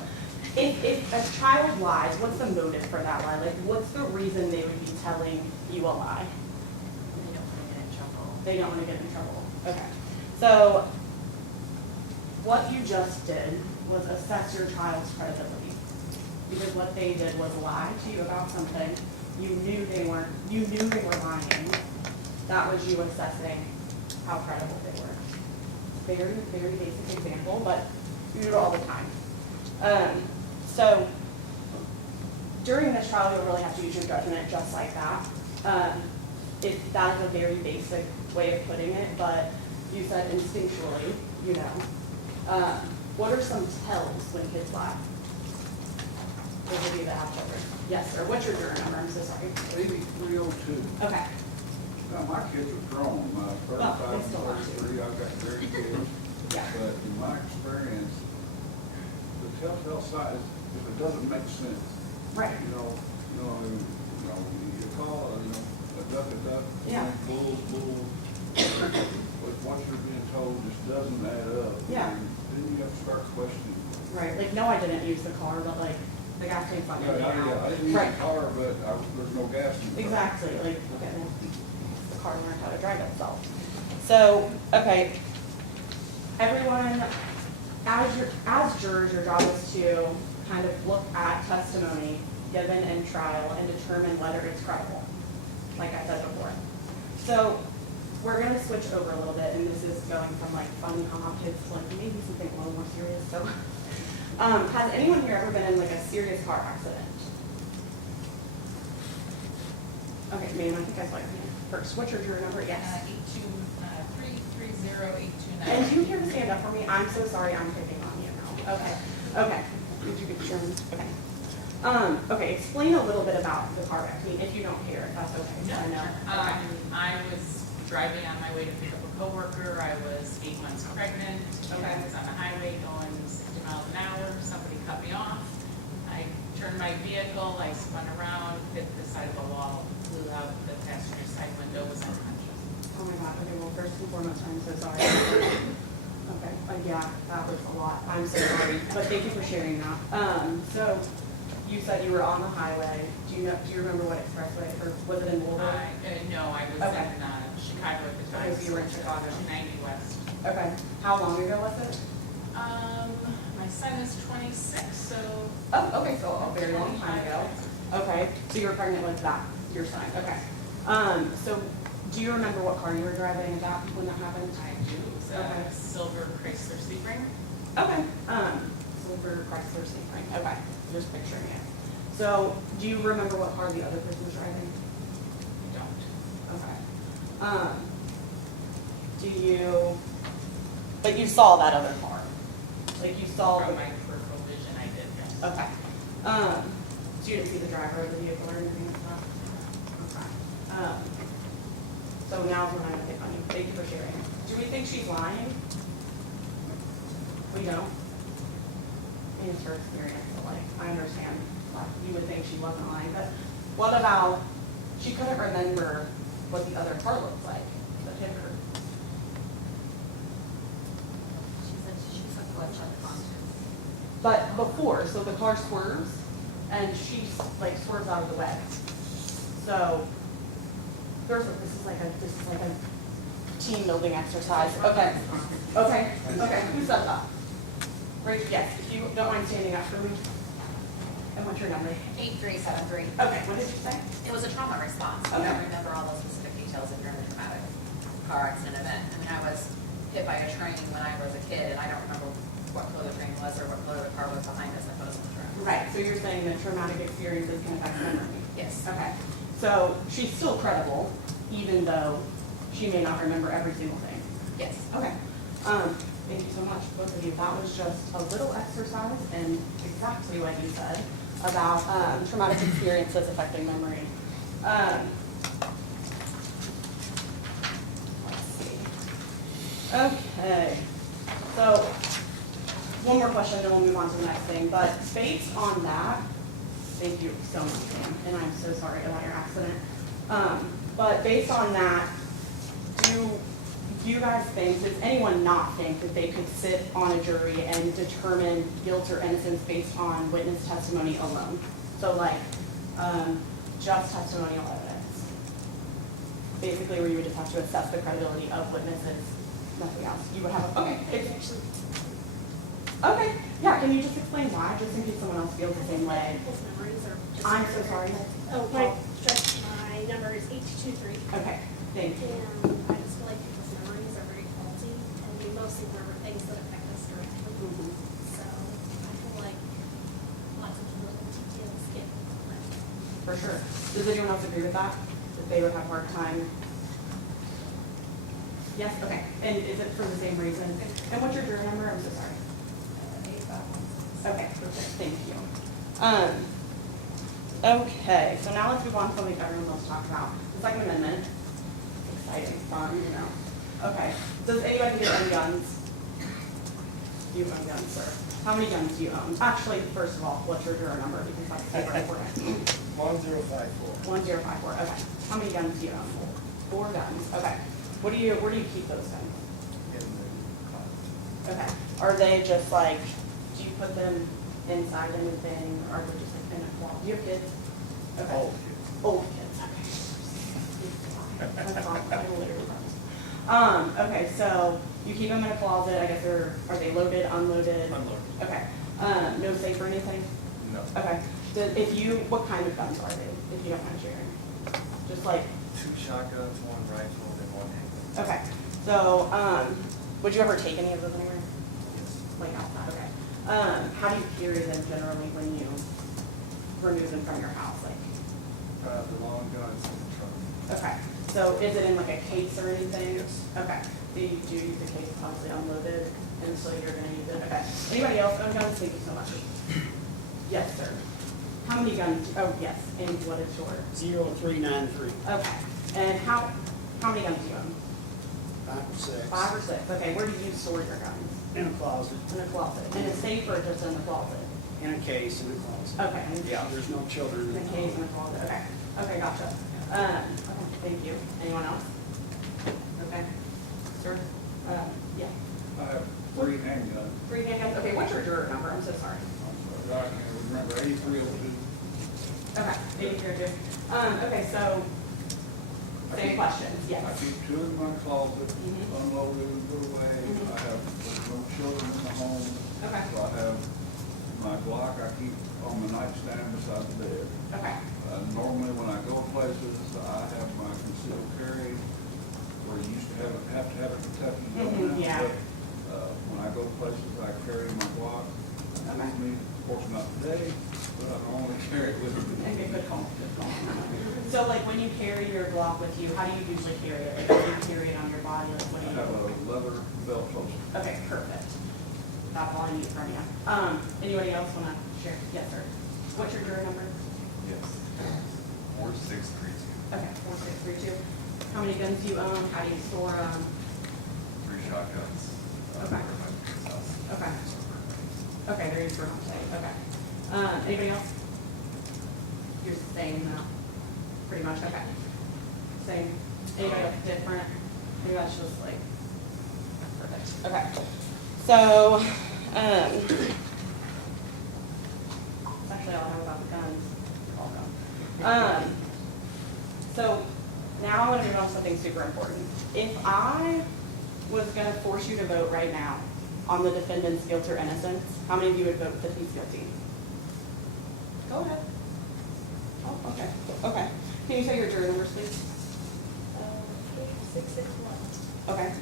If a child lies, what's the motive for that lie? Like, what's the reason they would be telling you a lie? They don't want to get in trouble. They don't want to get in trouble. Okay. So, what you just did was assess your child's credibility. Because what they did was lie to you about something. You knew they were lying. That was you assessing how credible they were. Very, very basic example, but you do it all the time. So during this trial, you'll really have to use your judgment just like that. That is a very basic way of putting it, but you said instinctually, you know. What are some tells when kids lie? Those of you that have children. Yes, sir. What's your juror number? I'm so sorry. 8302. Okay. Now, my kids are grown, my Well, 35 they and still are. 33, I've got very kids. Yeah. But in my experience, the telltale sign is if it doesn't make sense. Right. You know, you call, a duck, Yeah. bull, but what you're being told just doesn't add up. Yeah. And then you have to start questioning. Right. Like, no, I didn't use the car, but like the gas tank's not Yeah, empty now. I didn't use Right. the car, but there's no gas in the car. Exactly, like, okay, well, the car learned how to drive itself. So, okay, everyone, as jurors, your job is to kind of look at testimony given in trial and determine whether it's credible, like I said before. So, we're gonna switch over a little bit, and this is going from like funny haha kids to like maybe something a little more serious, so. Has anyone here ever been in like a serious car accident? Okay, ma'am, I think I saw your hand first. What's your juror number? Yes. 330-829. And do you care to stand up for me? I'm so sorry, I'm picking on you now. Okay, okay. Did you get your, okay. Okay, explain a little bit about the car wreck. I mean, if you don't care, if that's okay. No, I know. sure. Okay. I was driving on my way to pick up a coworker. I was 8 months pregnant. Okay. I was on the highway going 60 miles an hour. Somebody cut me off. I turned my vehicle. I spun around, hit the side of a wall, blew out the passenger side window, was unconscious. Oh my God, okay, well, first and foremost, I'm so sorry. Okay, yeah, that was a lot. I'm so sorry, but thank you for sharing that. So you said you were on the highway. Do you remember what expressway, or was it in Louisville? No, I was Okay. in Chicago at the time. Okay, so you were in Chicago. 90 West. Okay, how long ago was it? My son is was 26, so. Oh, okay, so a very long time ago. Okay, so you were pregnant with that, your son, okay. So do you remember what car you were driving at that, when that happened? I do. It was a silver Chrysler Sebring. Okay, silver Chrysler Sebring, okay, just picturing it. So do you remember what car the other person was driving? I don't. Okay. Do you, but you saw that other car? Like you saw From the, my peripheral vision, I did, yes. okay. So you didn't see the driver of the vehicle or anything like that? Okay. So now's when I'm gonna pick on you. Thank you for sharing. Do we think she's lying? We don't? It's her experience, so like, I understand, like, you would think she wasn't lying, but what about, she couldn't remember what the other car looked like that hit her? She's a clutch unconscious. But before, so the car swerves, and she like swerves out of the way. So this is like a team building exercise. Okay. Who said that? Right. Yes. If you don't mind standing up for me. And what's your number? 8373. Okay. What did you say? It was a trauma response. I don't remember all those specific details if you're in a traumatic car accident event. I mean, I was hit by a train when I was a kid, and I don't remember what color the train was or what color the car was behind us that put us in the train. Right. So you're saying that traumatic experiences can affect memory. Yes. Okay. So she's still credible, even though she may not remember every single thing. Yes. Okay. Thank you so much, both of you. That was just a little exercise in exactly what you said about traumatic experiences affecting memory. Let's see. Okay. So one more question, then we'll move on to the next thing. But based on that, thank you so much, Pam, and I'm so sorry about your accident. But based on that, do you guys think, does anyone not think that they could sit on a jury and determine guilt or innocence based on witness testimony alone? So like, just testimonial evidence. Basically where you would just have to assess the credibility of witnesses, nothing else. You would have, okay, yeah, can you just explain why, just in case someone else feels the same way? I'm so sorry. Oh, my number is 8223. Okay, thank you. And I just feel like people's memories are very faulty, and we mostly remember things that affect us directly. So I feel like lots of little details get left. For sure. Does anyone else agree with that? That they would have a hard time? Yes, okay. And is it for the same reason? And what's your jury number? I'm so sorry. 8516. Okay, perfect. Thank you. Okay, so now let's move on to something everyone wants to talk about. The Second Amendment. Exciting, fun, you know. Okay. Does anybody here own guns? You own guns, sir. How many guns do you own? Actually, first of all, what's your juror number? Because that's super important. 1054. 1054. Okay. How many guns do you own? 4 guns. Okay. Where do you keep those guns? In the closet. Okay. Are they just like, do you put them inside anything, or are they just like in a closet? Do you have kids? Okay. Old kids. Old kids. Okay. That's fine. I will literally promise. Okay, so you keep them in a closet. I guess are they loaded, unloaded? Unloaded. Okay. No safe or anything? No. Okay. What kind of guns are they, if you don't mind sharing? Just like. 2 shotguns, 1 rifle, and 1 handgun. Okay. So, would you ever take any of those anywhere? Yes. Like outside, okay. How do you carry them generally when you remove them from your house? Like, The long guns in the trunk. okay. So is it in like a case or anything? Yes. Okay. Do you use the case obviously unloaded, and so you're gonna use it? Okay. Anybody else own guns? Thank you so much. Yes, sir. How many guns? Oh, yes. And what is yours? 0393. Okay. And how many guns do you own? 5 or 6. 5 or 6. Okay. Where do you store your guns? In a closet. In a closet. And it's safe or just in the closet? In a case in a closet. Okay. Yeah, there's no children In a case in a closet. Okay. Okay, gotcha. Okay, thank you. Anyone else? Okay. Sir? Yeah. I have 3 handguns. 3 handguns. Okay, what's your juror number? I'm so sorry. I can't remember, 8302. Okay, 8302. Okay, so same questions. Yes. I keep 2 in my closet, unloaded and put away. Mhm. I have no children in the home. Okay. So I have My Glock I keep on my nightstand beside the bed. Okay. Normally, when I go places, I have my concealed carry, where you used to have to have it in Kentucky. You don't have to, Yeah. but, when I go places, I carry my Glock. With me, of course, not today, but I normally carry it with me. Okay, good call, good call. So like when you carry your Glock with you, how do you usually carry it? Like, do you carry it on your body? Like, what do I you? have a leather belt holster. Okay, perfect. That's all I need from you. Anybody else want to share? Yes, sir. What's your jury number? Yes. 4632. Okay, 4632. How many guns do you own? How do you store them? 3 shotguns. Okay. Okay. Okay, they're used for homicide. Okay. Anybody else? You're saying that pretty much. Okay. Same. Anybody else different? Maybe that's just like perfect. Okay. So, that's actually all I know about the guns. All gone. So now I want to move on to something super important. If I was going to force you to vote right now on the defendant's guilt or innocence, how many of you would vote that he's guilty? Go ahead. Oh, okay. Okay. Can you say your jury numbers, please? 8661. Okay.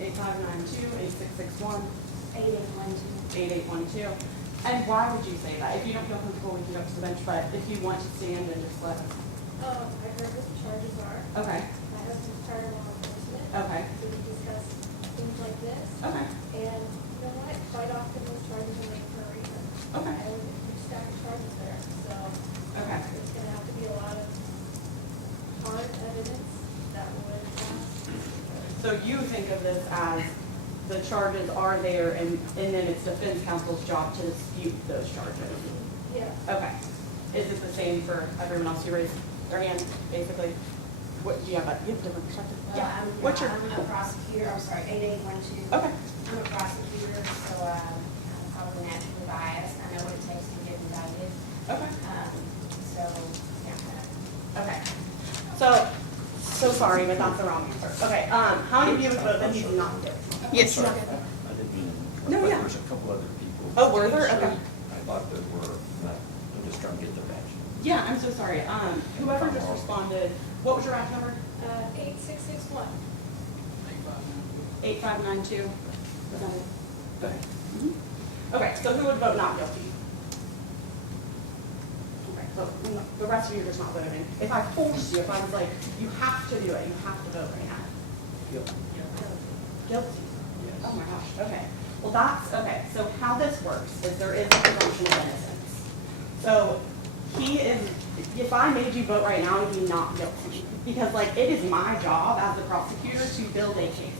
8592, 8661, 8812. 8812. And why would you say that? If you don't feel comfortable, we can go to the bench, but if you want to stand and just let us. I heard what the charges are. Okay. My husband's prior law enforcement. Okay. So we discussed things like this. Okay. And you know what? Quite often those charges are made for a reason. Okay. And we stack of charges there. So Okay. it's going to have to be a lot of hard evidence that would. So you think of this as the charges are there and then it's defense counsel's job to dispute those charges? Yeah. Okay. Is it the same for everyone else who raised their hand, basically? What, do you have a different perspective? What's your? I'm a prosecutor, I'm sorry, 8812. Okay. I'm a prosecutor, so I'm probably naturally biased. I know what it takes to get indicted. Okay. So, yeah. Okay. So sorry, but that's the wrong answer. Okay, how many of you would vote that he's not guilty? Yes. I didn't mean to. No, yeah. There's a couple other people. Oh, were there? So Okay. I thought there were, I'm just trying to get their badge. Yeah, I'm so sorry. Whoever just responded, what was your badge number? 8661. 8592. Is that it? Okay. Okay, so who would vote not guilty? Okay, so the rest of you are just not voting. If I forced you, if I was like, you have to do it, you have to vote right now. Guilty. Guilty? Oh my gosh, okay. Well, that's, okay, so how this works is there is a presumption of innocence. So he is, if I made you vote right now, he'd be not guilty. Because like, it is my job as the prosecutor to build a case.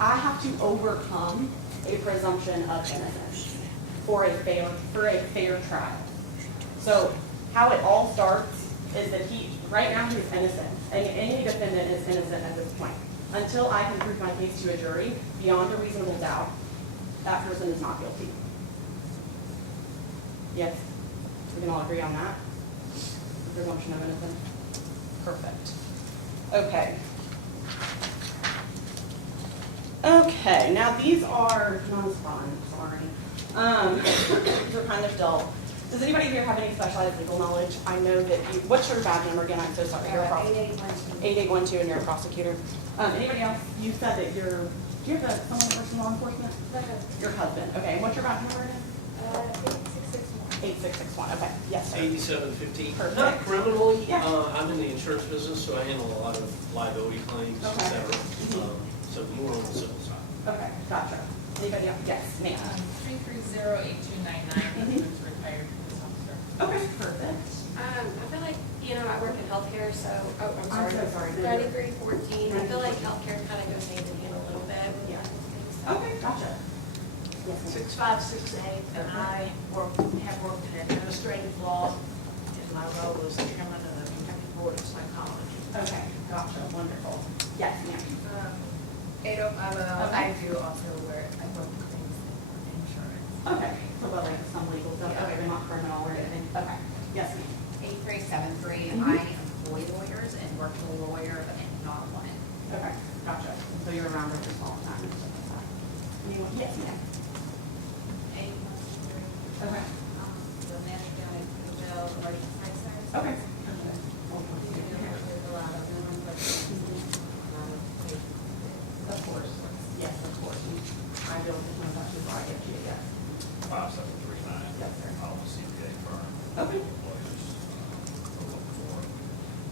I have to overcome a presumption of innocence for a fair trial. So how it all starts is that right now he's innocent, and any defendant is innocent at this point. Until I can prove my case to a jury beyond a reasonable doubt, that person is not guilty. Yes, we can all agree on that? The presumption of innocence? Perfect. Okay. Okay, now these are non-fun, sorry. These are kind of dull. Does anybody here have any specialized legal knowledge? I know that you, what's your badge number again? I'm so sorry. You're a prosecutor. 8812 and you're a prosecutor. Anybody else? You said that do you have someone that works in law enforcement? Your husband. Okay, and what's your badge number again? 8661. Okay, yes, sir. 8715. Perfect. Not criminally, Yeah. I'm in the insurance business, so I handle a lot of liability claims, et Okay. cetera. So more on the civil side. Okay, gotcha. Anybody else? Yes, ma'am. 3308299, who's retired police officer. Okay, perfect. I feel like, I work in healthcare, so, I'm I'm sorry. so sorry. 9314, I feel like healthcare kind of goes hand in hand a little bit. Yeah. Okay, gotcha. Yes, ma'am. 6568, and I have worked in administrative law, and my role was chairman of the Kentucky Board of Psychology. Okay, gotcha, wonderful. Yes, ma'am. I do also work, I work claims and insurance. Okay, so about like some legal stuff, Yeah. okay, but not criminal or anything, okay, yes, ma'am. 8373, Mhm. I employ lawyers and work with a lawyer, but not one. Okay, gotcha, so you're around with this all the time and stuff like that. Anyone? Yes, ma'am. I don't think my that's before I get to you yet. 5739. Yes, sir. I'm a CPA firm. Okay. Lawyers look for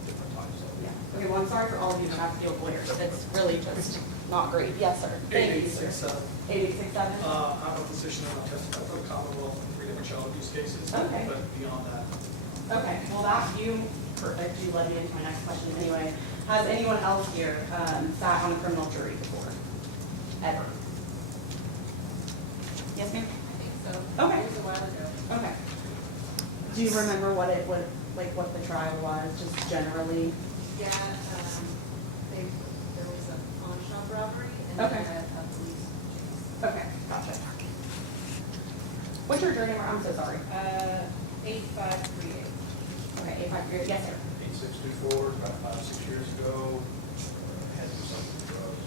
different types of. Yeah. Okay, well, I'm sorry for all of you that have to deal with lawyers. It's really just not great. Yes, sir. Thank you, sir. 8867. I'm a physician and I've testified for the Commonwealth in 3 different child abuse cases. Okay. But beyond that. Okay, well, perfect, you led me into my next question anyway. Has anyone else here sat on a criminal jury before? Ever? Yes, ma'am? I think so. Okay. It was a while ago. Okay. Do you remember what what the trial was, just generally? Yeah, there was a pawn shop robbery and Okay. then a police chase. Okay, gotcha. What's your jury number? I'm so sorry. 8538. Okay, 8538, yes, sir. 8624, about 5-6 years ago, had to do something with drugs.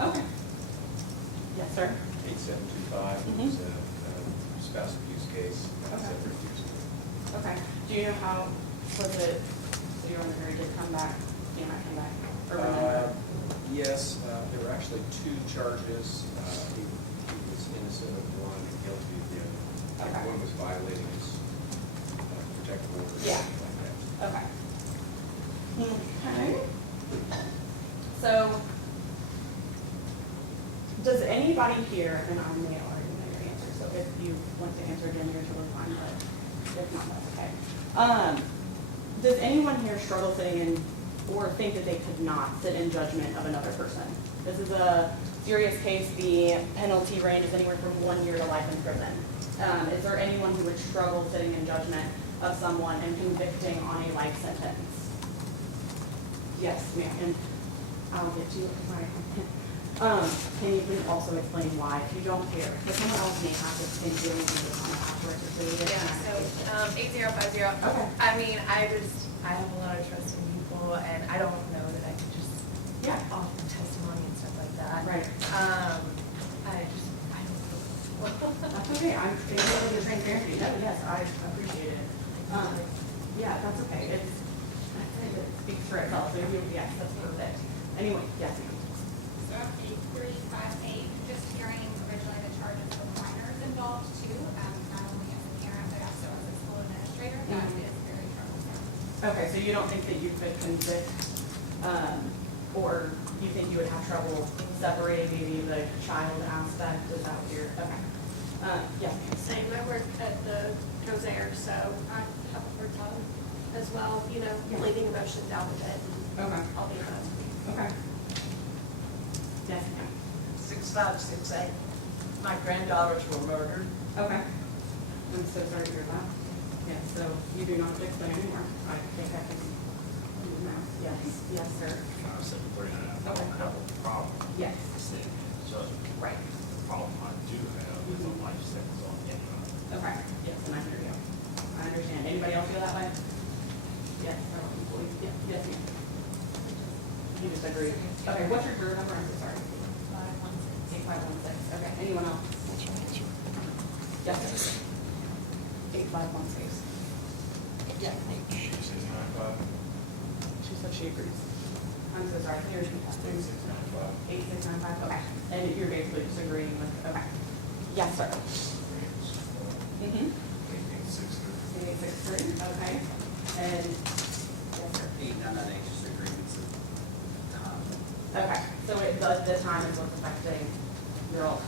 Okay. Yes, sir. 8725, Mhm. it's a spouse abuse case, Okay. separate abuse. Okay. Do you know how, was it, so your own jury did come back, came back, or remember? Yes, there were actually 2 charges. He was innocent of one and guilty of the other. Okay. One was violating his protective order. Yeah. Like that. Okay. Okay. So, does anybody here, and I may already know your answer, so if you want to answer again, you're totally fine, but if not, that's okay. Does anyone here struggle sitting in, or think that they could not sit in judgment of another person? This is a serious case. The penalty range is anywhere from 1 year to life in prison. Is there anyone who would struggle sitting in judgment of someone and convicting on a life sentence? Yes, ma'am, and I'll get to it. Can you please also explain why, if you don't care, but someone else may have the same feelings as this on the afterwards, so we get Yeah, so, 8050. Okay. I mean, I have a lot of trust in people, and I don't know that I could just offer testimony and stuff like that. Right. I don't know. That's okay, I'm thinking of the transparency. No, yes, I appreciate it. Yeah, that's okay. It speaks for itself, so yes, that's perfect. Anyway, yes, ma'am. So after 358, just hearing originally the charges of minors involved too, not only as a parent, but also as a school administrator, that is very troublesome. Okay, so you don't think that you could convict, or you think you would have trouble separating maybe the child aspect? Is that what you're, okay. Yes, ma'am. Same, I work at the Cosair, so I have a hard time as well, you know, leaving emotions out of it. Okay. I'll be fine. Okay. Yes, ma'am. 6568. My granddaughters were murdered. Okay. I'm so sorry to hear that. Yes, so you do not fix them anymore. I think I can do the math. Yes, yes, sir. I said 39, I Okay. don't have a problem. Yes. Sitting in the judgment. Right. The problem I do have is a life sentence on anyone. Okay, yes, and I hear you. I understand. Anybody else feel that way? Yes, yes, yes, ma'am. You just agree. Okay, what's your juror number? I'm so sorry. 8516. 8516. Okay, anyone else? What's your answer? Yes, sir. 8516. Yeah. She says 95. She said she agrees. I'm so sorry. Can you repeat that, please? 8695. Okay. And you're basically just agreeing with, okay. Yes, sir. Mm-hmm. 8863. Okay. And, yes, sir. 8998, just agreements of time. Okay, so the time is what's affecting your old,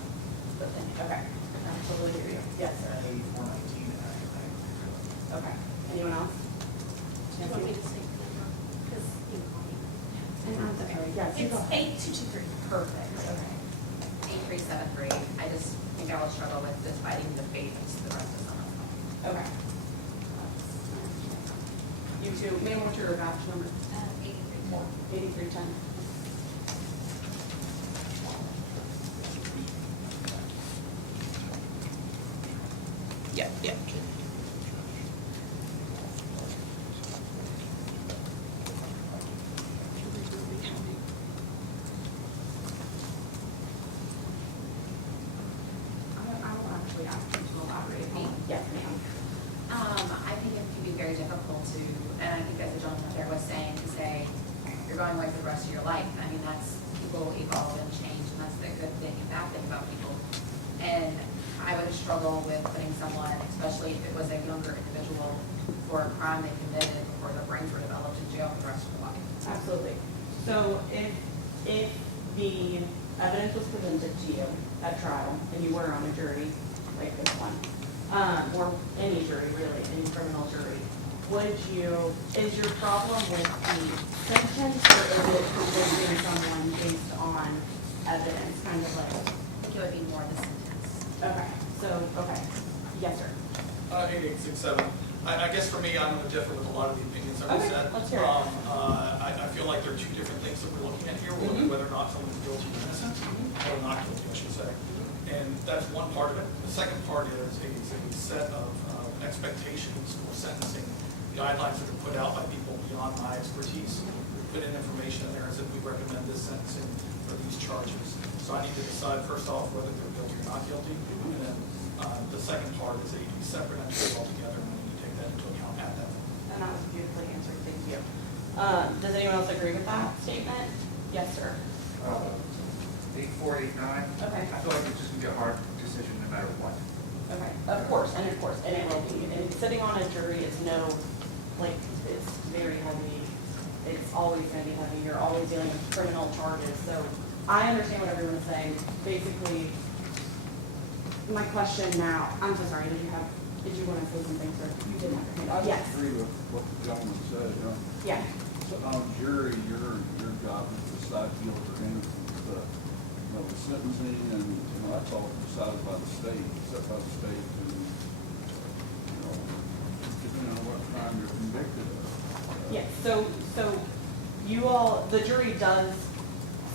the thing, okay. I totally hear you. Yes, sir. 8419, Okay. Anyone else? Do you want me to say the number? Because you call me. And I'm sorry, yes. you It's go. 8223. Perfect, okay. 8373, I just think I will struggle with just fighting the faith the rest of the summer. Okay. You too. Ma'am, what's your voucher number? 8310. Yeah, yeah. I will actually ask you to elaborate. Yes, ma'am. I think it can be very difficult to, and I think as the gentleman there was saying, to say, you're going away for the rest of your life. I mean, that's, people evolve and change, and that's the good thing and bad thing struggle with putting someone, especially if it was a younger individual, for a crime they committed before their brains were developed, in jail for the rest of their life. Absolutely. So if the evidence was presented to you at trial and you were on a jury like this one, or any jury really, any criminal jury, is your problem with the sentence or is it convicting someone based on evidence, kind of like? I think it would be more the sentence. Okay, okay. Yes, sir. 8867. I guess for me, I'm going to differ with a lot of the opinions that were Okay, said. let's hear it. I feel like there are two different things that we're looking at here. We're looking at whether or not someone is guilty or innocent, or not guilty, I should say. And that's one part of it. The second part is a set of expectations for sentencing, guidelines that are put out by people beyond my expertise. We put in information in there as if we recommend this sentencing for these charges. So I need to decide first off whether they're guilty or not guilty. And then the second part is a separate entry altogether, and we need to take that into account at that point. And that was beautifully answered, thank you. Does anyone else agree with that statement? Yes, sir. 8489. Okay. I feel like it's just gonna be a hard decision no matter what. Okay, of course, and it will be. And sitting on a jury is it's very heavy. It's always going to be heavy. You're always dealing with criminal charges. So I understand what everyone's saying. Basically, my question now, I'm so sorry, did you want to say something, sir? You didn't have to think. Oh, yes. I agree with what the gentleman said, Yeah. So on a jury, your job is to decide guilt or innocence. The sentencing and, that's all decided by the state, set by the state, and, depending on what crime you're convicted of. Yes, so the jury does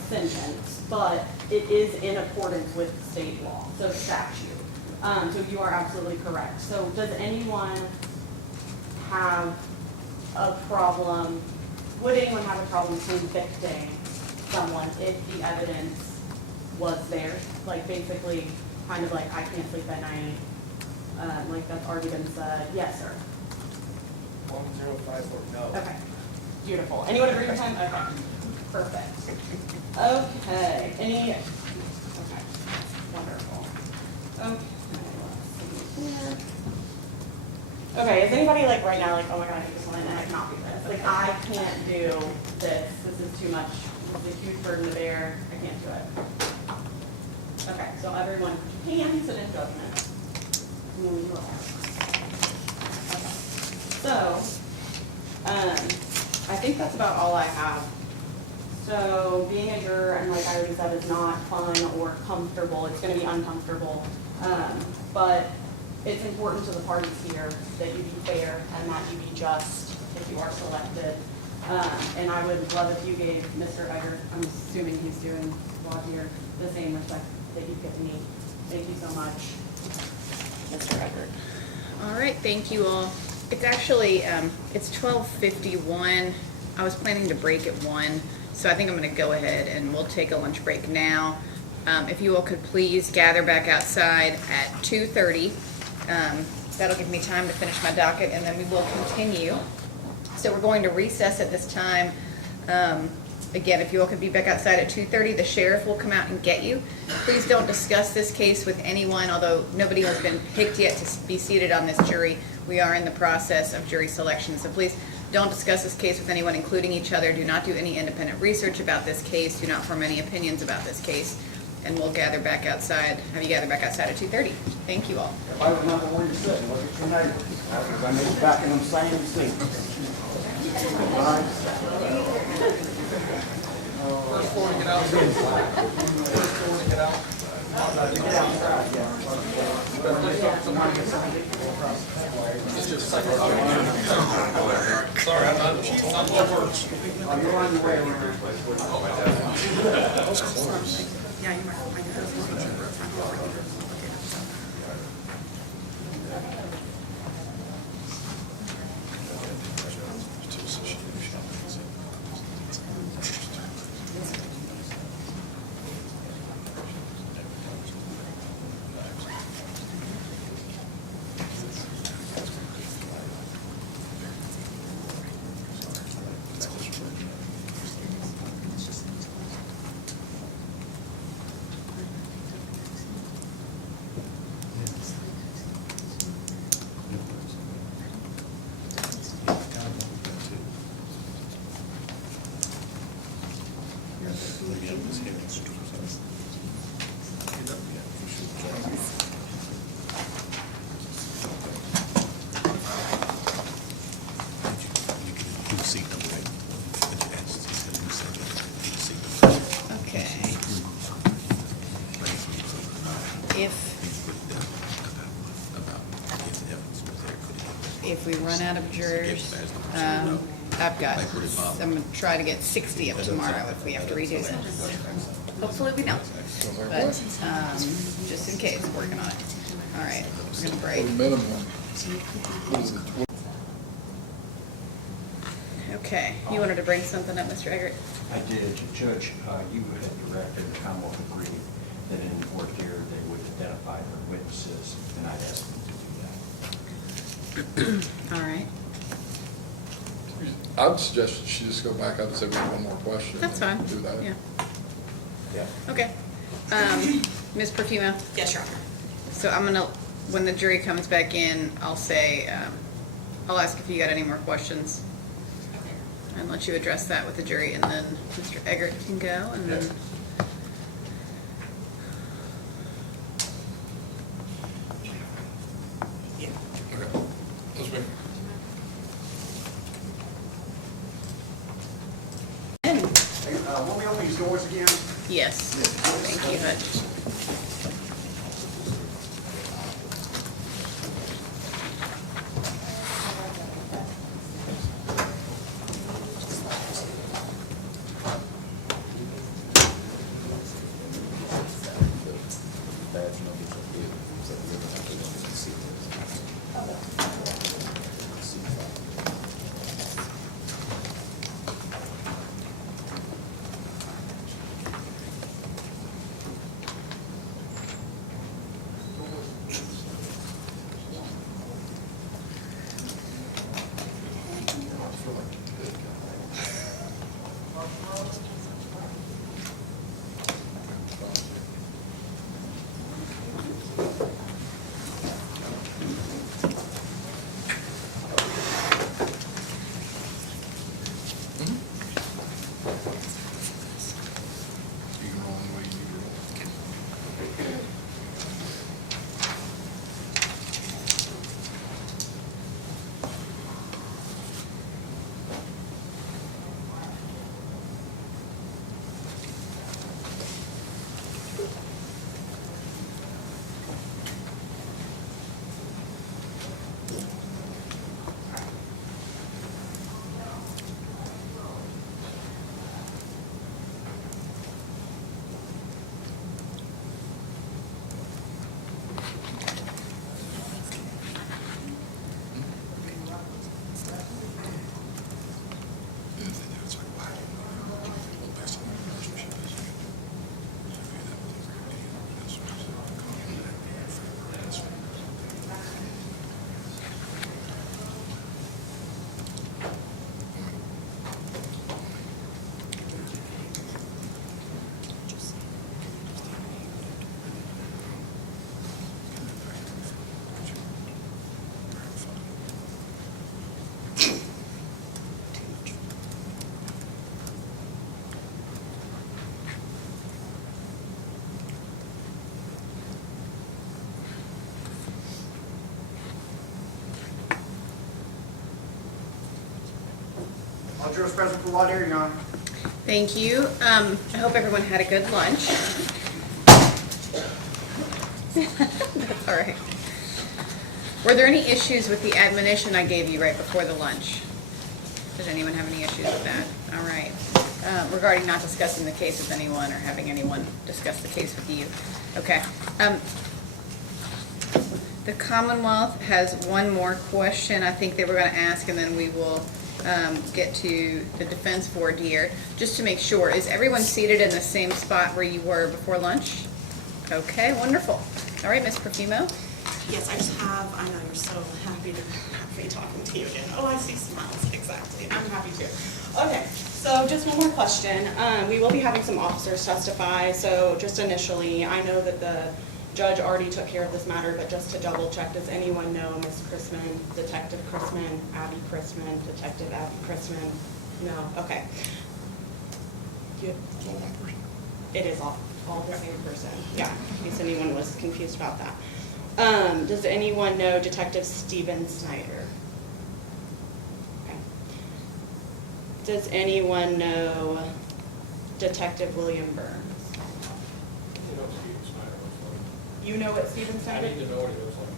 sentence, but it is in accordance with state law, so statute. So you are absolutely correct. So does anyone have a problem, would anyone have a problem convicting someone if the evidence was there? Like basically, kind of like I can't sleep at night, like that's already been said. Yes, sir. 1054, no. Okay, beautiful. Anyone agree with him? Okay, perfect. Okay, okay, wonderful. Okay, let's see here. Okay, is anybody like right now like, oh my god, I hate this one and I cannot do this. Like I can't do this. This is too much. This is a huge burden to bear. I can't do it. Okay, so everyone put your hands and in judgment. And then we will. Okay. So, I think that's about all I have. So being a juror, and like I already said, is not fun or comfortable. It's going to be uncomfortable. But it's important to the parties here that you be fair and that you be just if you are selected. And I would love if you gave Mr. Egger, I'm assuming he's doing law here, the same respect that you give me. Thank you so much, Mr. Egger. All right, thank you all. It's actually, it's 12:51. I was planning to break at 1, so I think I'm going to go ahead and we'll take a lunch break now. If you all could please gather back outside at 2:30. That'll give me time to finish my docket, and then we will continue. So we're going to recess at this time. Again, if you all could be back outside at 2:30, the sheriff will come out and get you. Please don't discuss this case with anyone, although nobody has been picked yet to be seated on this jury. We are in the process of jury selection, so please don't discuss this case with anyone, including each other. Do not do any independent research about this case. Do not form any opinions about this case. And we'll gather back outside, have you gather back outside at 2:30. Thank you all. If I remember where you're sitting, look at your neighbors. Because I need back in them same seats. All right? First floor to get out. First floor to get out. Get outside, yeah. You better lift up somebody. It's just like, sorry, I'm not the words. Oh, you're on your way around. That was close. Yeah, you might. If we run out of jurors, I've got, I'm gonna try to get 60 up tomorrow if we have to redo them. Hopefully we don't, but, just in case, working on it. All right, we're gonna break. Okay, you wanted to bring something up, Mr. Eggert? I did. Judge, you had directed, the Commonwealth agreed that in voir dire they would identify their witnesses, and I'd asked them to do that. All right, I would suggest she just go back up and say we have one more question. that's fine. Do that. Yeah, Yeah. okay. Ms. Perfumo? Yes, Your Honor. So I'm gonna, when the jury comes back in, I'll say, I'll ask if you got any more questions. And let you address that with the jury, and then Mr. Eggert can go, and then. Okay. Let's make. Want me to open these doors again? Yes, thank you, Hutch. You can roll the way you need to roll. All jurors present for voir dire, Your Honor. Thank you. I hope everyone had a good lunch. That's all right. Were there any issues with the admonition I gave you right before the lunch? Did anyone have any issues with that? All right. Regarding not discussing the case with anyone or having anyone discuss the case with you. Okay. The Commonwealth has one more question I think they were going to ask, and then we will get to the defense voir dire. Just to make sure, is everyone seated in the same spot where you were before lunch? Okay, wonderful. All right, Ms. Perfumo? Yes, I just have, I know you're so happy to be talking to you again. Oh, I see smiles, exactly. I'm happy to. Okay, so just one more question. We will be having some officers testify, so just initially, I know that the judge already took care of this matter, but just to double check, does anyone know Ms. Chrisman, Detective Chrisman, Abby Chrisman, Detective Abby Chrisman? No, okay. It is all the same person, yeah, in case anyone was confused about that. Does anyone know Detective Steven Snyder? Okay. Does anyone know Detective William Burns? You know what Steven I started? need to know what it was like,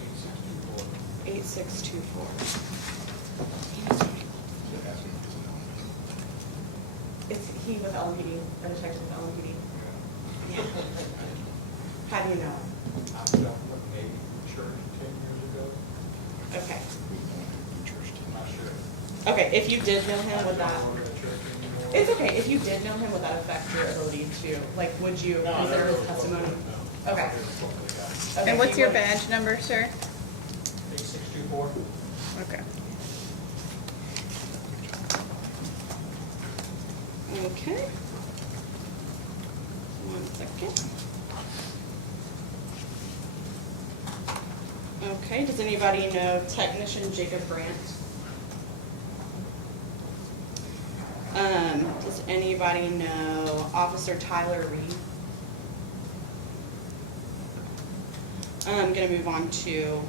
8624. 8624. Is he with LMPD, a detective with LMPD? Yeah. How do you know? I was up with maybe church 10 years ago. Okay. I'm not sure. Okay, if you did know him, would that? I don't work at a church anymore. It's okay, if you did know him, would that affect your ability to, like, would you No, I consider never his really testimony? spoke to him, no. Okay. I never spoke to the guy. Okay, And what's he your would- badge number, sir? 8624. Okay. Okay. One second. Okay, does anybody know Technician Jacob Brandt? Does anybody know Officer Tyler Reed? I'm gonna move on to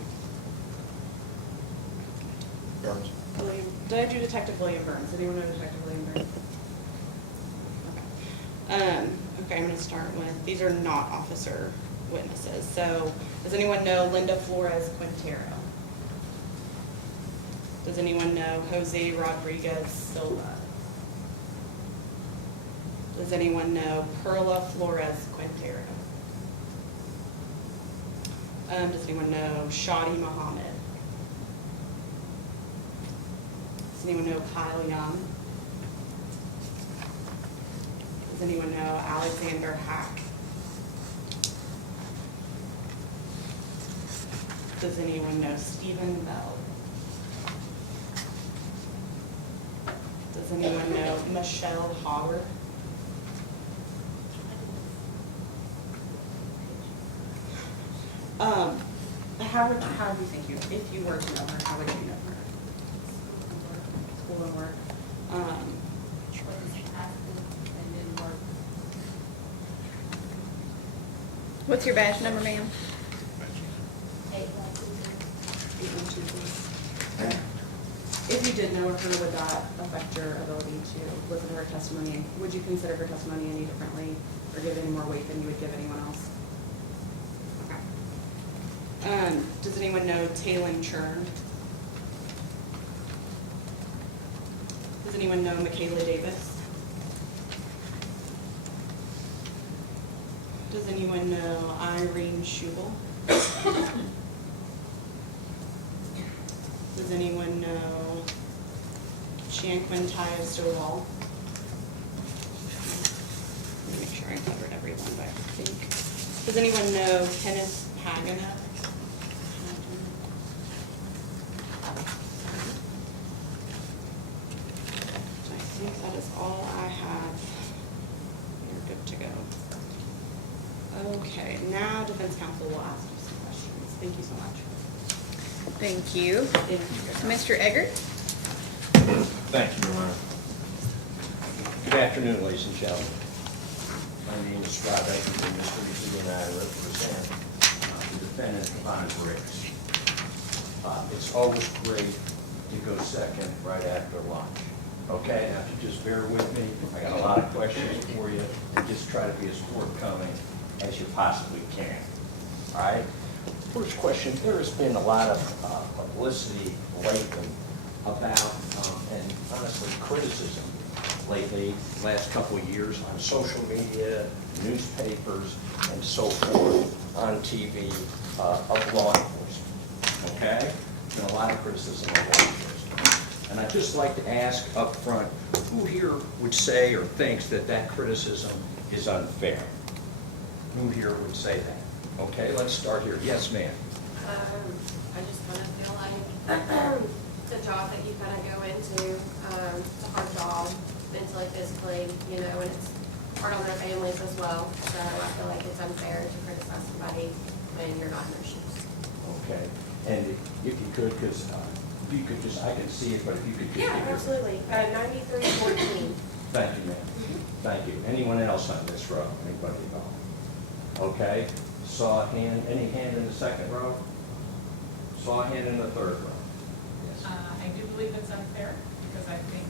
Burns. William. Did I do Detective William Burns? Anyone know Detective William Burns? Okay. Okay, I'm gonna start with, these are not officer witnesses. So, does anyone know Linda Flores Quintero? Does anyone know Jose Rodriguez Silva? Does anyone know Perla Flores Quintero? Does anyone know Shadi Muhammad? Does anyone know Kyle Young? Does anyone know Alexander Hack? Does anyone know Stephen Bell? Does anyone know Michelle Howard? How do you think if you were to know her, how would you know her? School and work. What's your badge number, ma'am? 8123. If you did know her, would that affect your ability to listen to her testimony? Would you consider her testimony any differently or give any more weight than you would give anyone else? Okay. Does anyone know Taylin Churn? Does anyone know Michaela Davis? Does anyone know Irene Schubel? Does anyone know Shankwintaya Stovall? Let me make sure I covered everyone, but I think. Does anyone know Kenneth Paganet? I think that is all I have. You're good to go. Okay, now defense counsel will ask you some questions. Thank you so much. Thank you. Mr. Eggert? Thank you, Your Honor. Good afternoon, ladies and gentlemen. My name is Rob Eggert, and Mr. Reed and I represent the defendant, Devonen Briggs. It's always great to go second right after lunch. Okay, now if you just bear with me, I got a lot of questions for you, and just try to be as forthcoming as you possibly can. All right? First question, there has been a lot of publicity lately about, and honestly criticism lately, last couple of years on social media, newspapers, and so forth, on TV, of law enforcement, okay? Been a lot of criticism of law enforcement. And I'd just like to ask up front, who here would say or thinks that that criticism is unfair? Who here would say that? Okay, let's start here. Yes, ma'am. I just kind of feel like the job that you kind of go into, it's a hard job, mentally, physically, you know, and it's hard on their families as well. So I feel like it's unfair to criticize somebody when you're not in their shoes. Okay, and if you could, because if you could just, I can see it, but if you could just. Yeah, absolutely. 9314. Thank you, ma'am. Thank you. Anyone else on this row? Anybody at all? Okay, saw a hand, any hand in the second row? Saw a hand in the third row? Yes. I do believe it's unfair because I think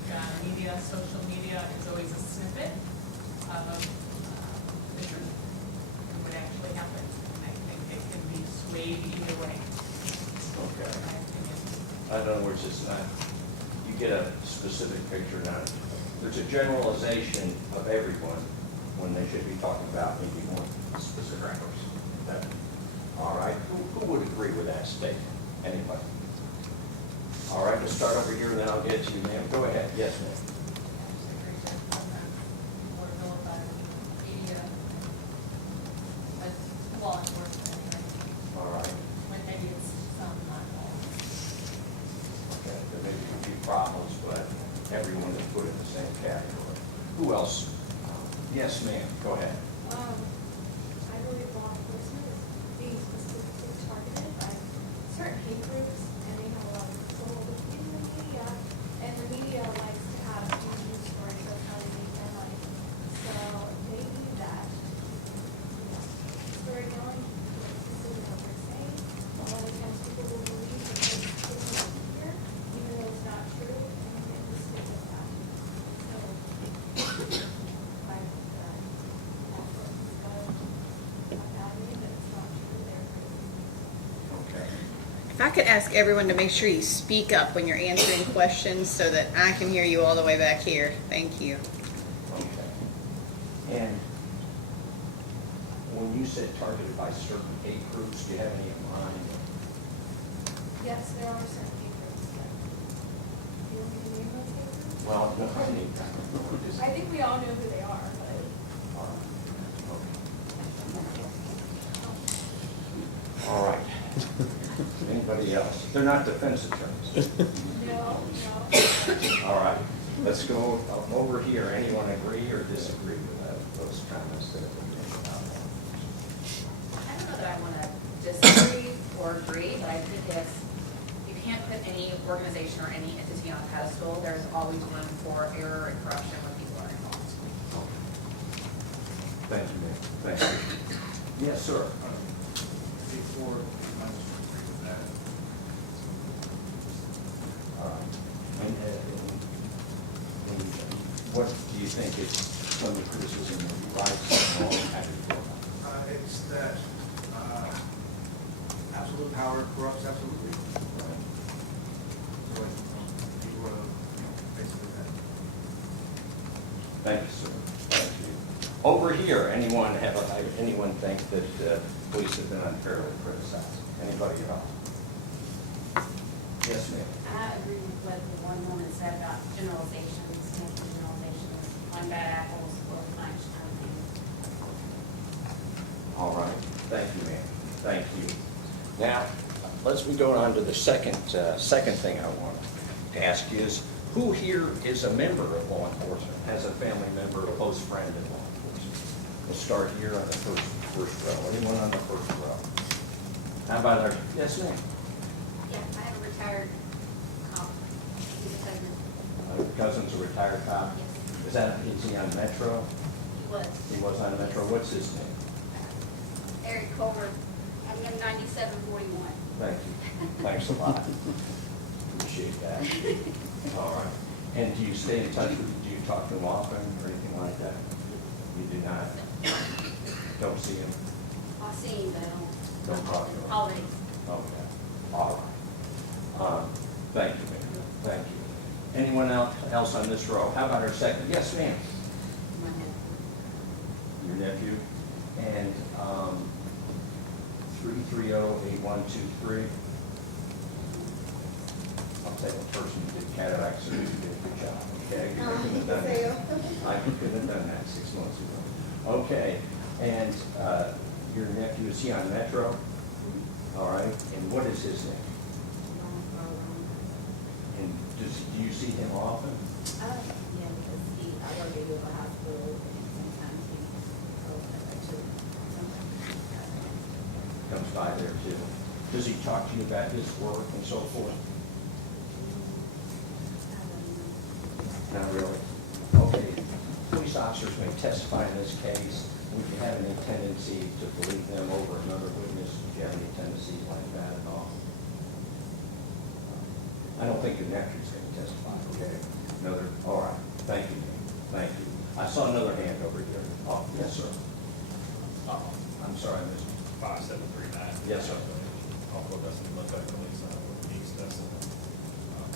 media, social media is always a snippet of the truth and what actually happened. And I think it can weighed either way. Okay. in my opinion. In other words, it's not, you get a specific picture, not, there's a generalization of everyone when they should be talking about maybe one specific person. That- All right, who would agree with that statement? Anybody? All right, let's start over here, and then I'll get to you, ma'am. Go ahead. Yes, ma'am. Law enforcement, All right. when maybe it's some not all. Okay, there may be a few problems, but everyone is put in the same category. Who else? Yes, ma'am. Go ahead. I believe law enforcement is being specifically targeted by certain hate groups, and they have a lot of control in the media, and the media likes to have news stories of how they make their money. So they need that, story going, this is what they're saying. A lot of times people will believe that they're here, even though it's not true, and they just stick with that. So, like, Okay. If I could ask everyone to make sure you speak up when you're answering questions so that I can hear you all the way back here. Thank you. Okay. And when you said targeted by certain hate groups, do you have any in mind? Yes, there are certain hate groups, but do you want me to name those hate groups? Well, no, I mean, I think we all know who they are, but. all right. Anybody else? They're not defense attorneys. No. All right. Let's go over here. Anyone agree or disagree with those comments that have been made about that? I don't know that I want to disagree or agree, but I think it's, you can't put any organization or any entity on a pedestal. There's always room for error and corruption when people are involved. Thank you, ma'am. Thank you. Yes, sir. Before, I just agree with that. All right. And what do you think is some of the criticism of your rights and all that? It's that absolute power corrupts absolutely. So, people are, basically that. Thank you, sir. Thank you. Over here, anyone think that police have been unfairly criticized? Anybody at all? Yes, ma'am. I agree with what the one woman said about generalizations, making generalizations, one bad apple spoils the bunch kind of thing. All right. Thank you, ma'am. Thank you. Now, let's go on to the second thing I want to ask you is, who here is a member of law enforcement, has a family member, a close friend in law enforcement? We'll start here on the first row. Anyone on the first row? How about our, yes, ma'am? Yeah, I have a retired cop. He's a cousin. Your cousin's a retired cop? Yes. Is he on Metro? He was. He was on Metro. What's his name? Eric Colbert. I'm in 9741. Thank you. Thanks a lot. Appreciate that. All right. And do you stay in touch with him? Do you talk to him often or anything like that? You do not? Don't see him? I've seen him, but I Don't talk to him? holidays. Okay. All right. Thank you, ma'am. Thank you. Anyone else on this row? How about our second? Yes, ma'am. My nephew. Your nephew? And 330-8123. I'll take a person who did cataract surgery, did a good job, okay? I couldn't have done that. I couldn't have done that 6 months ago. Okay, and your nephew, is he on Metro? All right, and what is his name? And do you see him often? Yeah, because I work at a hospital, and sometimes he goes to Comes by there too. Does he talk to you about his work and so forth? Not really. Okay, police officers may testify in this case. Would you have any tendency to believe them over another witness? Would you have any tendencies like that at all? I don't think your nephew's going to testify, okay? Another, all right. Thank you, ma'am. Thank you. I saw another hand over here. Oh, yes, sir. I'm sorry, Mr. 5739. Yes, sir. although it doesn't look like release on it, with East, that's in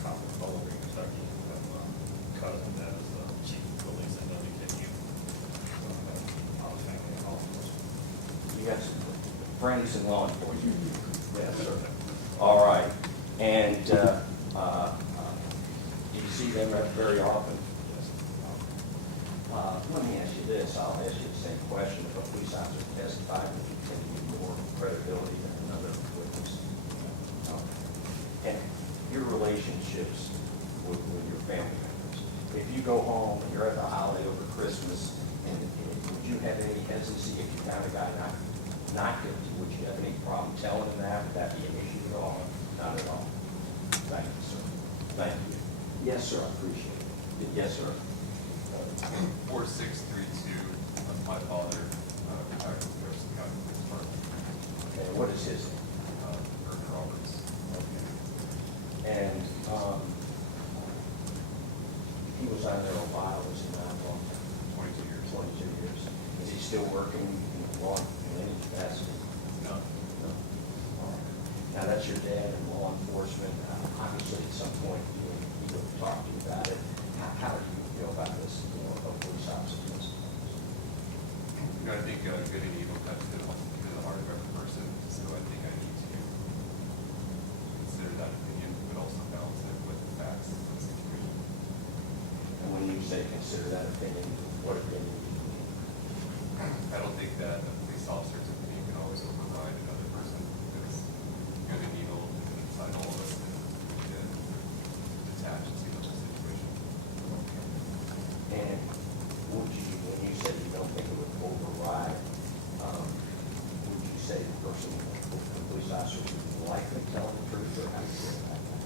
Copper Boulder, Kentucky. Cousin that is the chief of police in WKU. All the family and all of us. You got some friends in law enforcement? Yes, sir. All right. And do you see them very often? Let me ask you this. I'll ask you the same question. If a police officer testified, would you think you get more credibility than another witness? And your relationships with your family members. If you go home and you're at the holiday over Christmas, and would you have any hesitancy if you found a guy not guilty? Would you have any problem telling him that? Would that be an issue at all? Not at all. Thank you, sir. Thank you. Yes, sir. I appreciate it. Yes, sir. 4632, my father, retired from Jefferson County Police Department. And what is his name? Vernon Roberts. Okay. And he was on there a while, was he not? 22 years. 22 years. Is he still working in law in any capacity? No. No. All right. Now, that's your dad in law enforcement. Obviously, at some point, he would talk to you about it. How do you feel about this, a police officer? I think good and evil cuts to the heart of every person, so I think I need to consider that opinion, but also balance it with the facts of the situation. And when you say consider that opinion, what opinion do you mean? I don't think that a police officer's opinion can always override another person, because good and evil inside all of us and detach and see the whole situation. And would you, when you said you don't think it would override, would you say the person, the police officer would likely tell the truth, or how do you feel about that?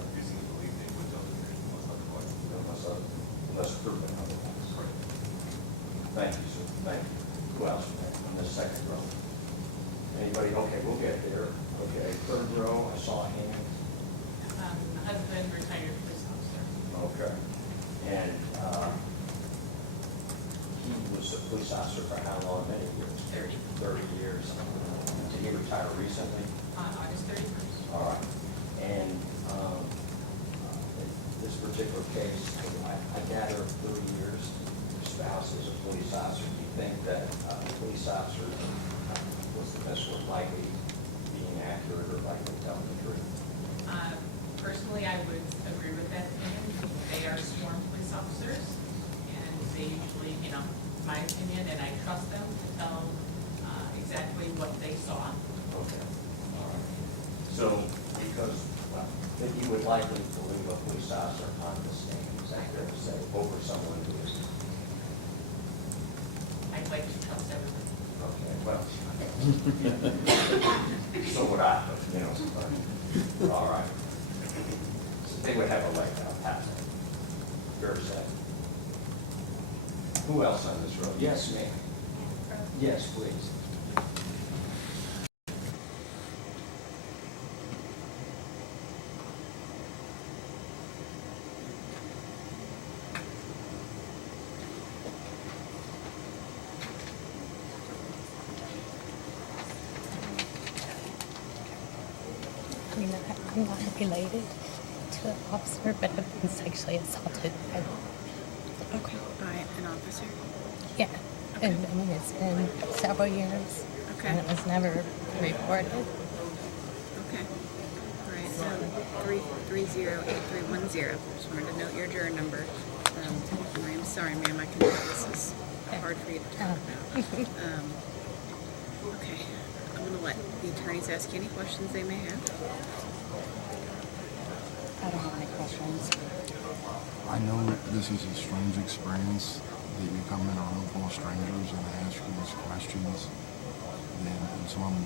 I'm refusing to believe they would tell the truth unless Proven otherwise. Correct. Thank you, sir. Thank you. Who else on this second row? Anybody? Okay, we'll get there. Okay, third row, I saw a hand. Husband, retired police officer. Okay. And he was a police officer for how long? Many years? 30. 30 years. Did he retire recently? On August 31st. All right. And this particular case, I gather 30 years, your spouse is a police officer. Do you think that a police officer was the best one likely being accurate or likely telling the truth? Personally, I would agree with that opinion. They are sworn police officers, and they usually, my opinion, and I trust them to tell exactly what they saw. Okay. All right. So, because, well, that you would likely believe a police officer on the stand, is that fair to say, over someone who is? I'd like to trust everybody. Okay, well, so would I, but, all right. So they would have a leg out past it. Fair to say. Who else on this road? Yes, ma'am. Yes, please. I mean, I'm not related to an officer, but I've been sexually assaulted by Okay. By an officer? yeah. And I mean, it's been several years. Okay. And it was never reported. Okay. All right, 3308310. Just wanted to note your juror number. And I'm sorry, ma'am, I can tell this is hard for you to talk about. Okay, I'm gonna let the attorneys ask you any questions they may have. I don't have any questions. I know this is a strange experience that you come in a room full of strangers and they ask you these questions, and some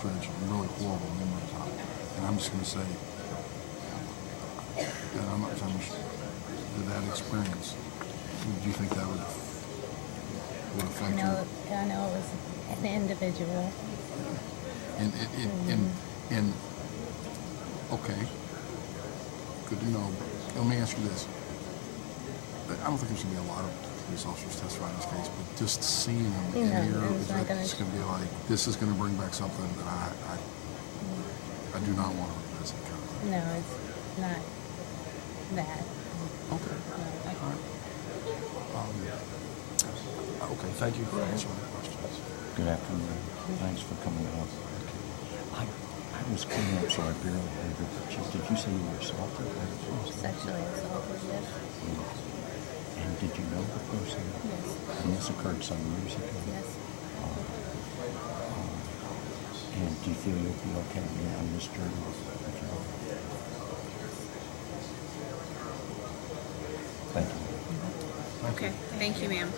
dredge really horrible memories on it. And I'm just going to say that I'm not finished with that experience. Do you think that would affect you? I know it was an individual. And okay, good to know. Let me ask you this. I don't think there's going to be a lot of police officers testify in this case, but just seeing them in No, here, it's not gonna- it's going to be like, this is going to bring back something that I do not want to revisit. No, it's not that. Okay. All right. Okay, thank you for answering the questions. Good afternoon. Thanks for coming out. I was coming up, so I barely heard it. But did you say you were assaulted? Sexually assaulted, yes. And did you know the person? Yes. And this occurred some years ago? Yes. And do you feel you'll be okay being on this journey? Thank you. Okay, thank you, ma'am.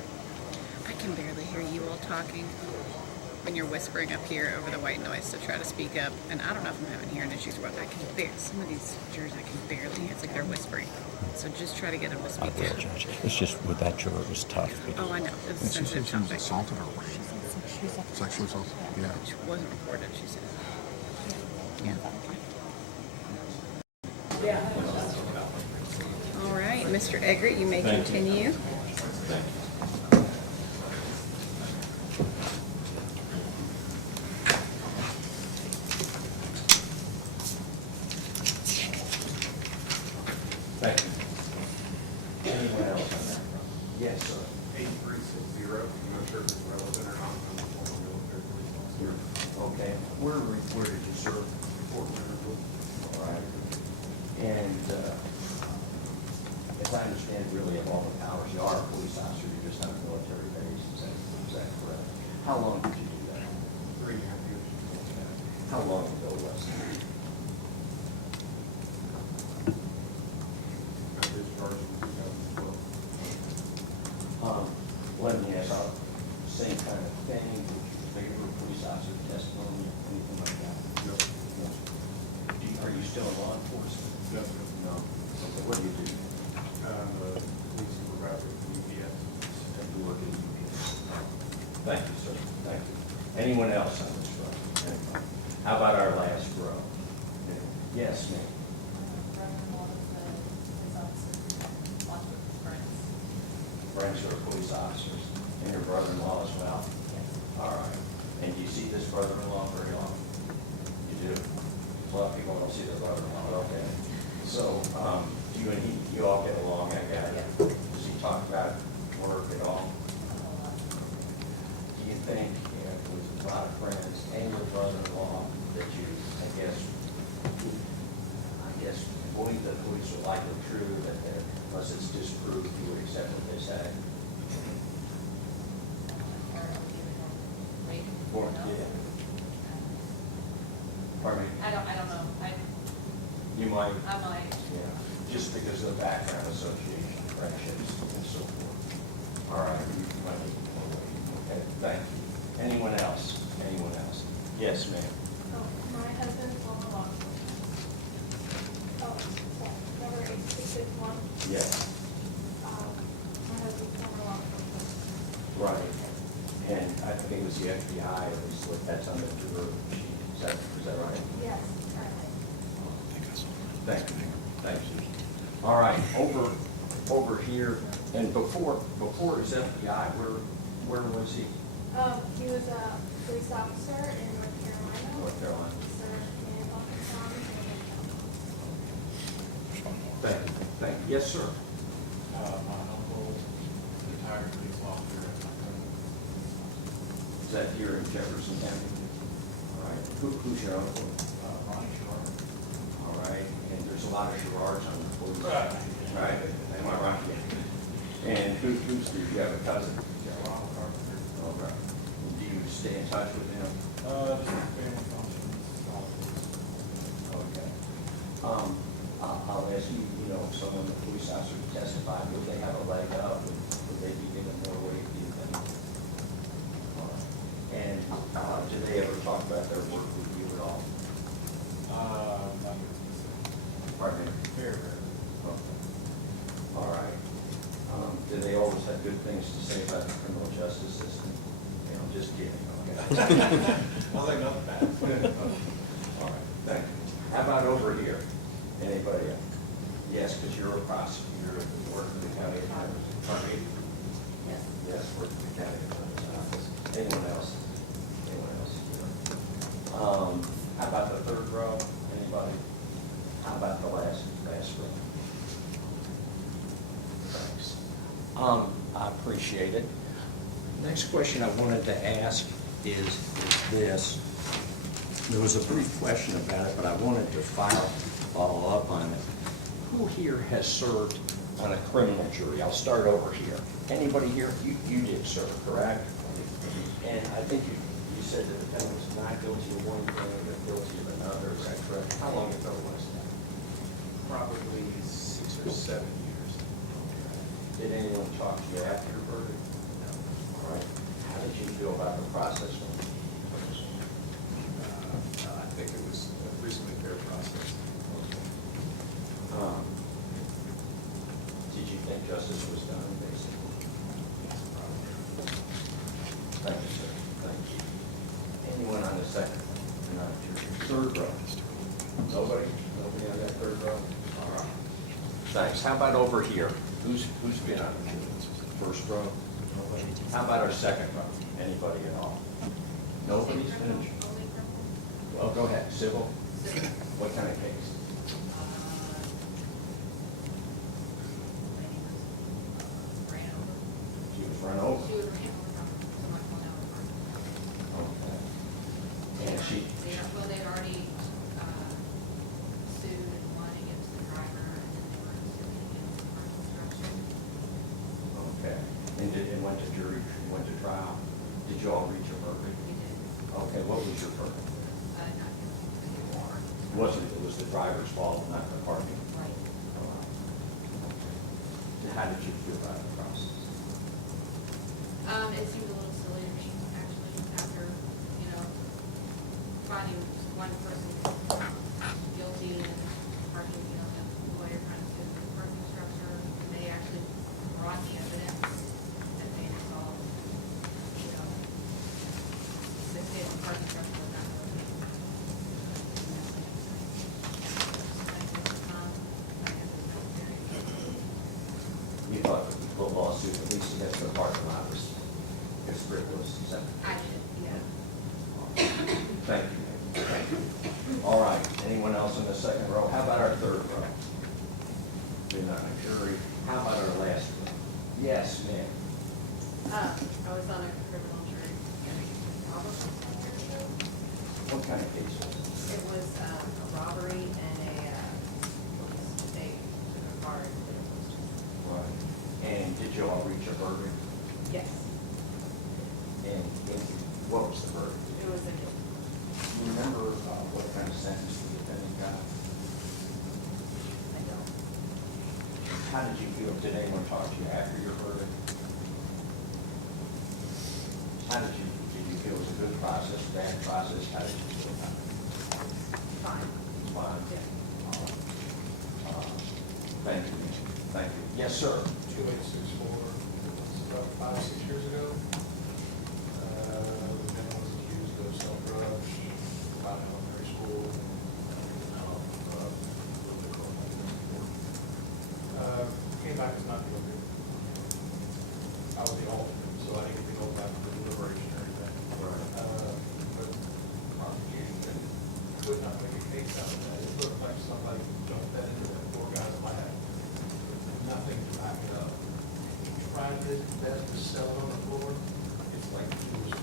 I can barely hear you all talking when you're whispering up here over the white noise to try to speak up. And I don't know if I'm having hearing issues or what. I can barely, some of these jurors I can barely, it's like they're whispering. So just try to get them to I speak will, up. Judge. It's just with that juror, it was tough. Oh, I know, it's a Did she say sensitive she was topic. assaulted or raped? Sexually assaulted? Yeah. She wasn't reported, she said. Yeah. All right, Mr. Eggert, you may continue. Thank you. Anyone else on that? Yes, sir. 8360, I'm not sure if it's relevant or not, I'm a former military police officer. Okay. Where did you serve? Fort Leonard. All right. And as I understand, really, of all the powers, you are a police officer, you're just on a military base, is that correct? How long did you do that? 3.5 years. How long ago was it? I discharged in 2012. Let me ask, same kind of thing, would you favor police officer testimony, anything like that? No. No. Are you still in law enforcement? Yes, sir. No. Okay, what do you do? I'm a police supervisor for UPS. And you work at UPS? Thank you, sir, thank you. Anyone else on this row? Anyone? How about our last row? Yes, ma'am. Friends who are police officers, and your brother-in-law as well? All right. And do you see this brother-in-law very often? You do? A lot of people don't see their brother-in-law, okay. So, you and he, you all get along, I got it. Does he talk about work at all? Do you think, with a lot of friends and your brother-in-law, that you, I guess, believe that police are likely true, that unless it's disproved, you would accept what they say? Or, yeah. Pardon me? I don't know. You might? I might. Yeah, just because of the background association, friendships, and so forth. All right, you might need more weight. Okay, thank you. Anyone else? Anyone else? Yes, ma'am. My husband's former law enforcement. Oh, sorry, number 8661. Yes. My husband's former law enforcement. Right. And I think it was the FBI, or that's on the juror sheet. Is that right? Yes, currently. Thank you. Thank you. All right, over here, and before it was FBI, where was he? He was a police officer in North Carolina. North Carolina. Served in Buncombe County and Thank you. Thank you. Yes, sir. My uncle, retired police officer at my cousin. Is that here in Jefferson County? All right. Who's your uncle? Ronnie Sharp. All right. And there's a lot of Sherrards on the police. Right. Am I right? And do you have a cousin? Yeah, Ronald Carpenter. All right. And do you stay in touch with him? Just family functions. Okay. I'll ask you, if someone, the police officer testified, would they have a leg up? Would they be given more weight, do you think? All right. And did they ever talk about their work with you at all? Not Pardon me? very, very. Okay. All right. Do they always have good things to say about the criminal justice system? Just kidding, okay? Well, they know that. All right, thank you. How about over here? Anybody else? Yes, because you're a prosecutor at the work of the county attorney. Pardon me? Yes, for the county attorney's office. Anyone else? Anyone else? How about the third row? Anybody? How about the last row? Thanks. I appreciate it. Next question I wanted to ask is this. There was a brief question about it, but I wanted to follow up on it. Who here has served on a criminal jury? I'll start over here. Anybody here? You did serve, correct? And I think you said that the defendant was not guilty of one thing, but guilty of another. Is that correct? How long ago was that? Probably 6 or 7 years. Did anyone talk to you after your verdict? No. All right. How did you feel about the process? I think it was a reasonably fair process. Did you think justice was done, basically? Thank you, sir. Thank you. Anyone on the second? Third row? Nobody? Nobody on that third row? All right. Thanks. How about over here? Who's been on the first row? Nobody. How about our second row? Anybody at all? Nobody's been. Well, go ahead. Civil? What kind of case? She was run over? She was ran over from someone pulling out of her car. Okay. And she? Well, they'd already sued and won against the driver, and then they were suing against the car construction. Okay. And it went to jury, went to trial? Did you all reach a verdict? We did. Okay, what was your verdict? Not guilty anymore. It was the driver's fault, not the parking? Right. All right. Okay. How did you feel about the process? It seemed a little silly to me, actually, after, finding one person guilty and parking, the lawyer trying to sue the parking structure. And they actually brought the evidence that made us all, that the parking structure was not really. You thought the lawsuit, at least against the parking lot, was frivolous? Is that? I should, yeah. Thank you. Thank you. All right. Anyone else in the second row? How about our third row? Been on a jury. How about our last row? Yes, ma'am. I was on a criminal jury, almost 10 years ago. What kind of case was it? It was a robbery and they took a car and did it. Right. And did you all reach a verdict? Yes, And what was the verdict? it was a guilty. Do you remember what kind of sentence the defendant got? I don't. How did you feel? Did anyone talk to you after your verdict? How did you feel it was a good process, bad process? How did you feel about it? Fine. Fine. Yeah. Thank you. Thank you. Yes, sir. 2864, about 5 or 6 years ago. The man was accused of selling drugs out in elementary school. Came back as not guilty. I was the alternate, so I didn't get to go back to the deliberation or anything. But prosecution could not make a case out of that. It looked like somebody dumped that into that poor guy's lap. Nothing to back it up. He tried his best to sell it on the floor. It's like he was,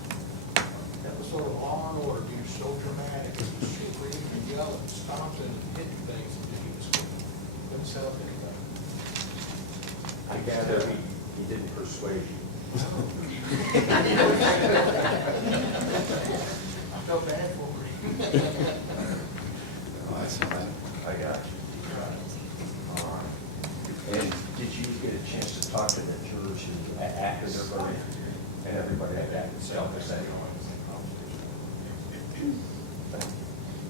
that was sort of Law and Order, he was so dramatic, he was screaming and yelling, stomping and hitting things, and he was, couldn't sell anything. I gather he didn't persuade you. I felt bad for him. I got you. All right. And did you get a chance to talk to the jurors who after their verdict? And everybody had acted self-the-same.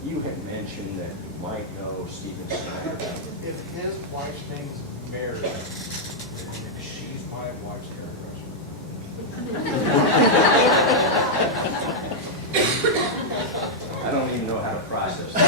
You had mentioned that you might know Stephen Snyder. If his wife's name's Mary, she's my wife's I don't even know how to process that.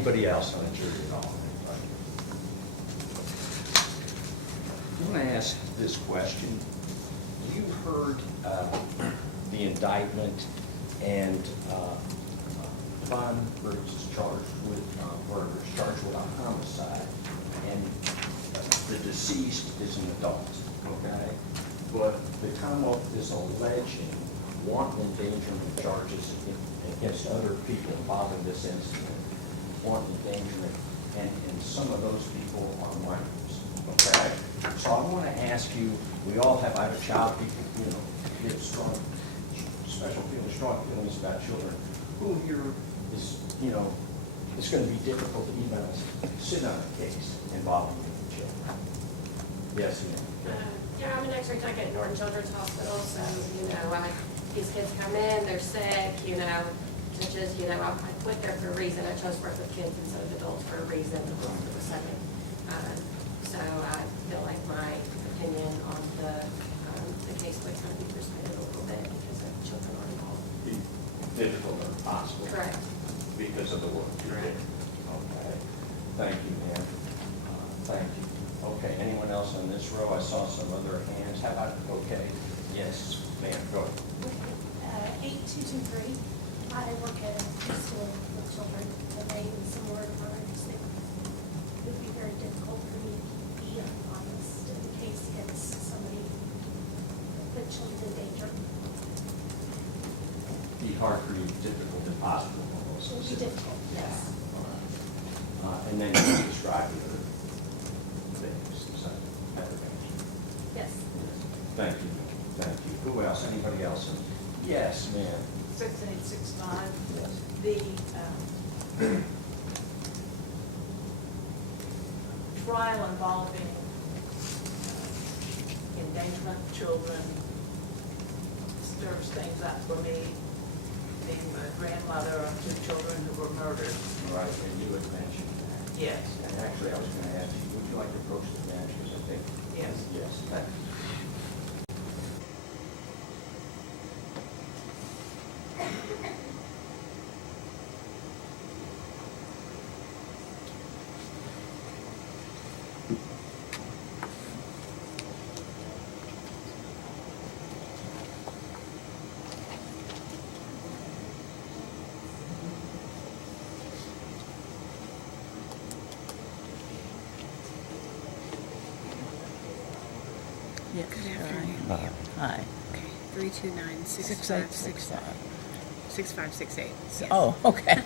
Anybody else on the jury at all? I'm going to ask this question. You heard the indictment, and Devonen Briggs is charged with murder, is charged with a homicide, and the deceased is an adult, okay? But the Commonwealth is alleging wanton endangerment charges against other people involved in this incident, wanton endangerment, and some of those people are minors, okay? So I want to ask you, we all have either child people, you know, have strong, special feelings, strong feelings about children. Who here is, you know, it's going to be difficult to even sit on a case involving children? Yes, ma'am. Yeah, I'm an X-ray tech at Norton Children's Hospital, so, these kids come in, they're sick, judges, I quit there for a reason. I chose to work with kids instead of adults for a reason, for the second. So I feel like my opinion on the case was going to be persuaded a little bit because of children are involved. Difficult or impossible? Correct. Because of the work you did? Okay. Thank you, ma'am. Thank you. Okay, anyone else on this row? I saw some other hands. How about, okay, yes, ma'am, go ahead. 8223. I work at a school with children, and they similar to mine. It would be very difficult for me to be honest in the case against somebody that put children in danger. Be hard for you, difficult, impossible almost. It would be difficult, yes. All right. And then you describe the other things, Yes. Thank you, thank you. Who else? Anybody else? Yes, ma'am. 6865. Yes. The trial involving endangerment of children stirs things up for me, being the grandmother of 2 children who were murdered. All right, and you had mentioned that. Yes. And actually, I was going to ask you, would you like to approach the bench? Because I think. Yes. Yes, thank you. Yes. Good afternoon. Hi. Okay, 329-6565. 6568. Yes. Oh, okay.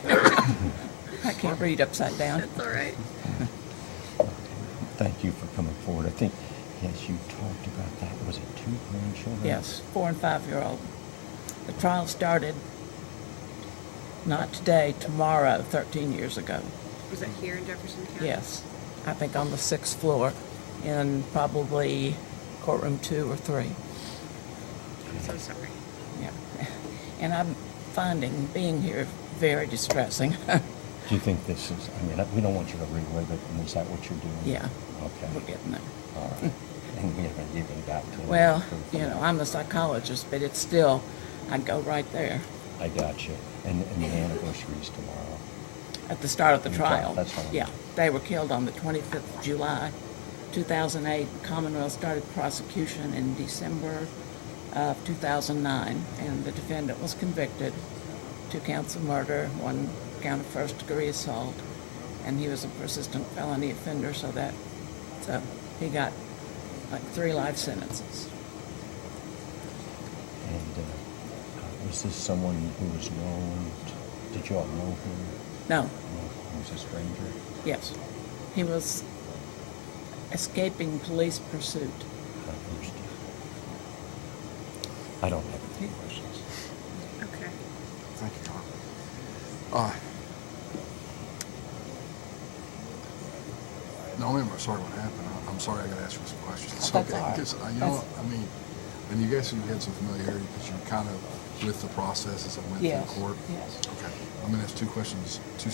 I can't read upside down. That's all right. Thank you for coming forward. I think, yes, you talked about that. Was it 2 grandchildren? Yes, 4 and 5-year-old. The trial started not today, tomorrow, 13 years ago. Was that here in Jefferson County? Yes, I think on the 6th floor in probably courtroom 2 or 3. I'm so sorry. Yeah, and I'm finding being here very distressing. Do you think this is, I mean, we don't want you to relive it, and is that what you're doing? Yeah. Okay. We're getting there. All right. And we haven't even got to it. Well, I'm a psychologist, but it's still, I'd go right there. I got you. And the anniversary is tomorrow. At the start of the trial. That's fine. Yeah, they were killed on the 25th of July, 2008. Commonwealth started prosecution in December of 2009, and the defendant was convicted, 2 counts of murder, 1 count of first-degree assault, and he was a persistent felony offender, so he got like 3 life sentences. And was this someone who was known? Did you all know him? No. He was a stranger? Yes. He was escaping police pursuit. I understand. I don't have any questions. Okay. Thank you, Tom. No, I'm sorry what happened. I'm sorry I got to ask you some questions. That's all right. Because, and you guys, you had some familiarity because you were kind of with the process as it went through court. Yes. Okay. I'm going to ask 2 questions, 2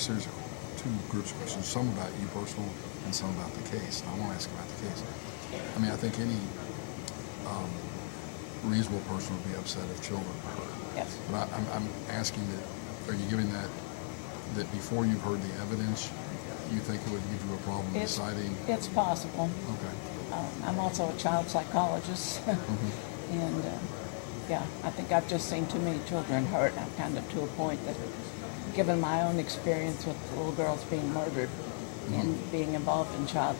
groups of questions, some about you personal and some about the case. And I want to ask about the case. I mean, I think any reasonable person would be upset if children were hurt. Yes. But I'm asking that, are you giving that that before you've heard the evidence, you think it would give you a problem deciding? It's possible. Okay. I'm also a child psychologist, and yeah, I think I've just seen too many children hurt. I'm kind of to a point that, given my own experience with little girls being murdered and being involved in child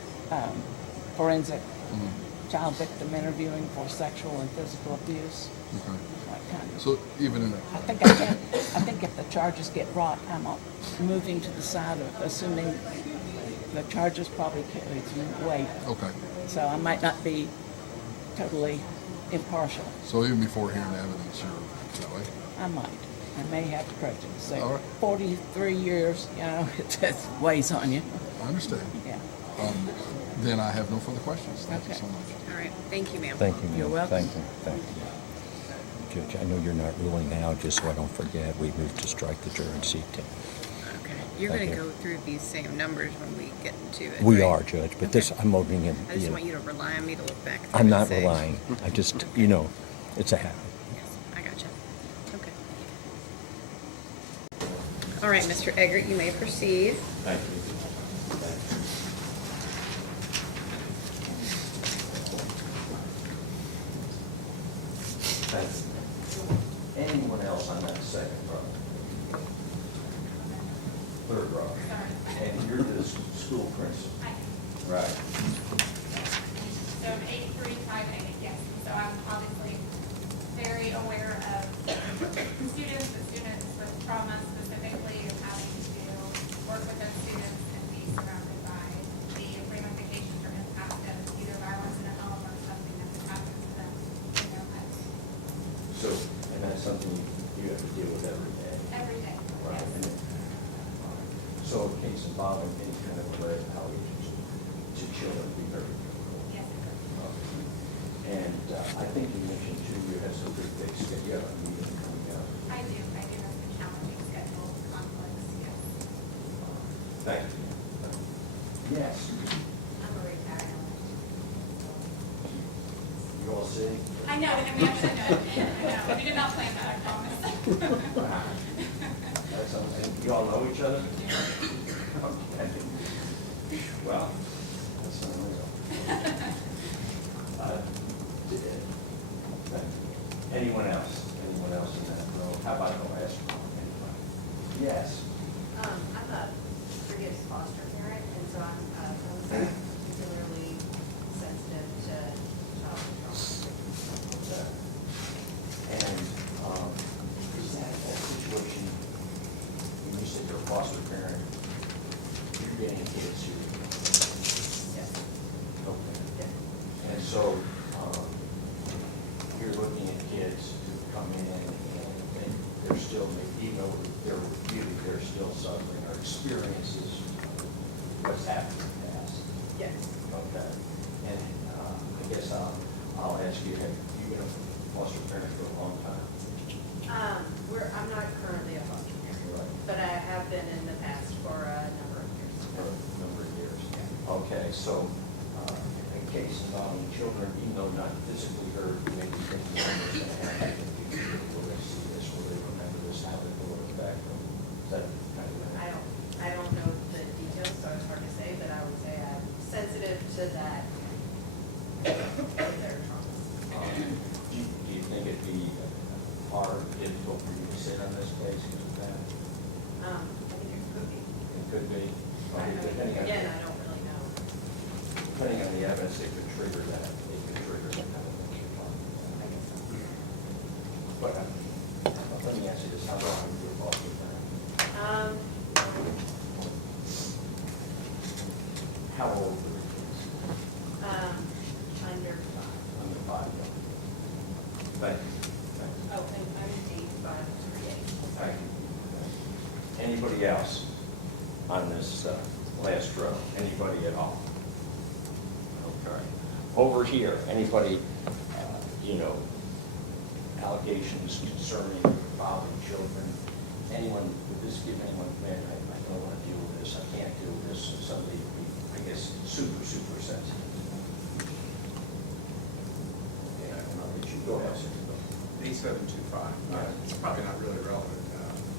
forensic child victim interviewing for sexual and physical abuse. Okay. That kind of. So even in I think if the charges get brought, I'm moving to the side of assuming the charges probably carry some weight. okay. So I might not be totally impartial. So even before hearing the evidence, you're that way? I might. I may have prejudice. So All right. 43 years, you know, it weighs on you. I understand. Yeah. Then I have no further questions. Thank you Okay. so much. All right, thank you, ma'am. Thank you, ma'am. You're welcome. Thank you, thank you. Judge, I know you're not ruling now, just so I don't forget, we moved to strike the juror in seat 10. Okay, you're Thank gonna you. go through these same numbers when we get into it. We right? are, Judge, but this, I'm moving in, I just want you to rely on me to look back. through I'm and not say- relying. I just, you know, it's a habit. Yes, I gotcha. Okay. All right, Mr. Eggert, you may proceed. Thank you. Thank you. Anyone else on that second row? Third row? And you're the school principal? Right. So 8358, yes. So I'm obviously very aware of students, the students with trauma specifically, of having to work with those students and be surrounded by the ramifications or impact of either violence in a home or something that happens to them in their lives. So, and that's something you have to deal with every day? Every day, Right. yes. And so in case involving any kind of alleged allegations to children, be very difficult. Yes, it does. And I think you mentioned too, you have some pretty big schedule, a meeting coming up. I do have some challenging schedule conflicts, yes. Thank you. Yes, I'm a retired. you all see? I know, and we actually know. I know. We did not plan that, I promise. That's something, you all know each other? Okay. Well, that's unreal. Anyone else? Anyone else in that row? How about no ask? Anybody? Yes. I'm a previous foster parent, and so I'm particularly sensitive to child trauma. And is that situation, when you said you're a foster parent, you're getting kids who? Yes. Okay. And so you're looking at kids who come in and they're still, even though they're really, they're still suffering or experiences what's happened in the past. Yes. Okay. And I guess I'll ask you, have you been a foster parent for a long time? I'm not currently a foster parent, Right. but I have been in the past for a number of years. For a number of years. Okay, so in case involving children, even though not physically hurt, maybe thinking what's going to happen in the future, will they see this, will they remember this, how they will affect them? Is that kind of? I don't know the details, so it's hard to say, but I would say I'm sensitive to that. Their trauma. Do you think it'd be hard, difficult for you to sit on this case because of that? I think it could be. It could be. Again, I don't really know. Depending on the evidence, it could trigger that. It could trigger the kind of things you're talking about. I guess so. But let me ask you this, how long have you been a foster parent? How old were the kids? Under 5. Under 5. Thank you. Thank you. Oh, and I'm 8, 5, 3, 8. Thank you. Anybody else on this last row? Anybody at all? Okay. Over here, anybody, allegations concerning involving children? Anyone, would this give anyone, man, I don't want to deal with this, I can't deal with this, and somebody would be, I guess, super sensitive? Yeah, I don't know, did you go ahead? 8725, probably not really relevant.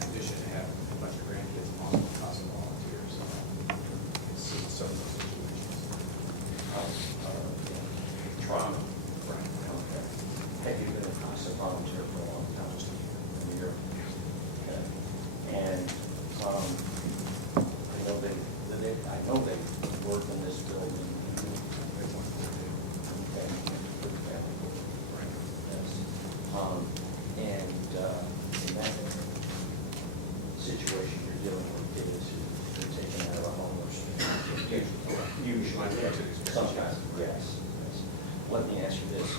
In addition to having a bunch of grandkids along the dealing with kids who are taken out of a homeless. Usually, sometimes, yes. Let me ask you this,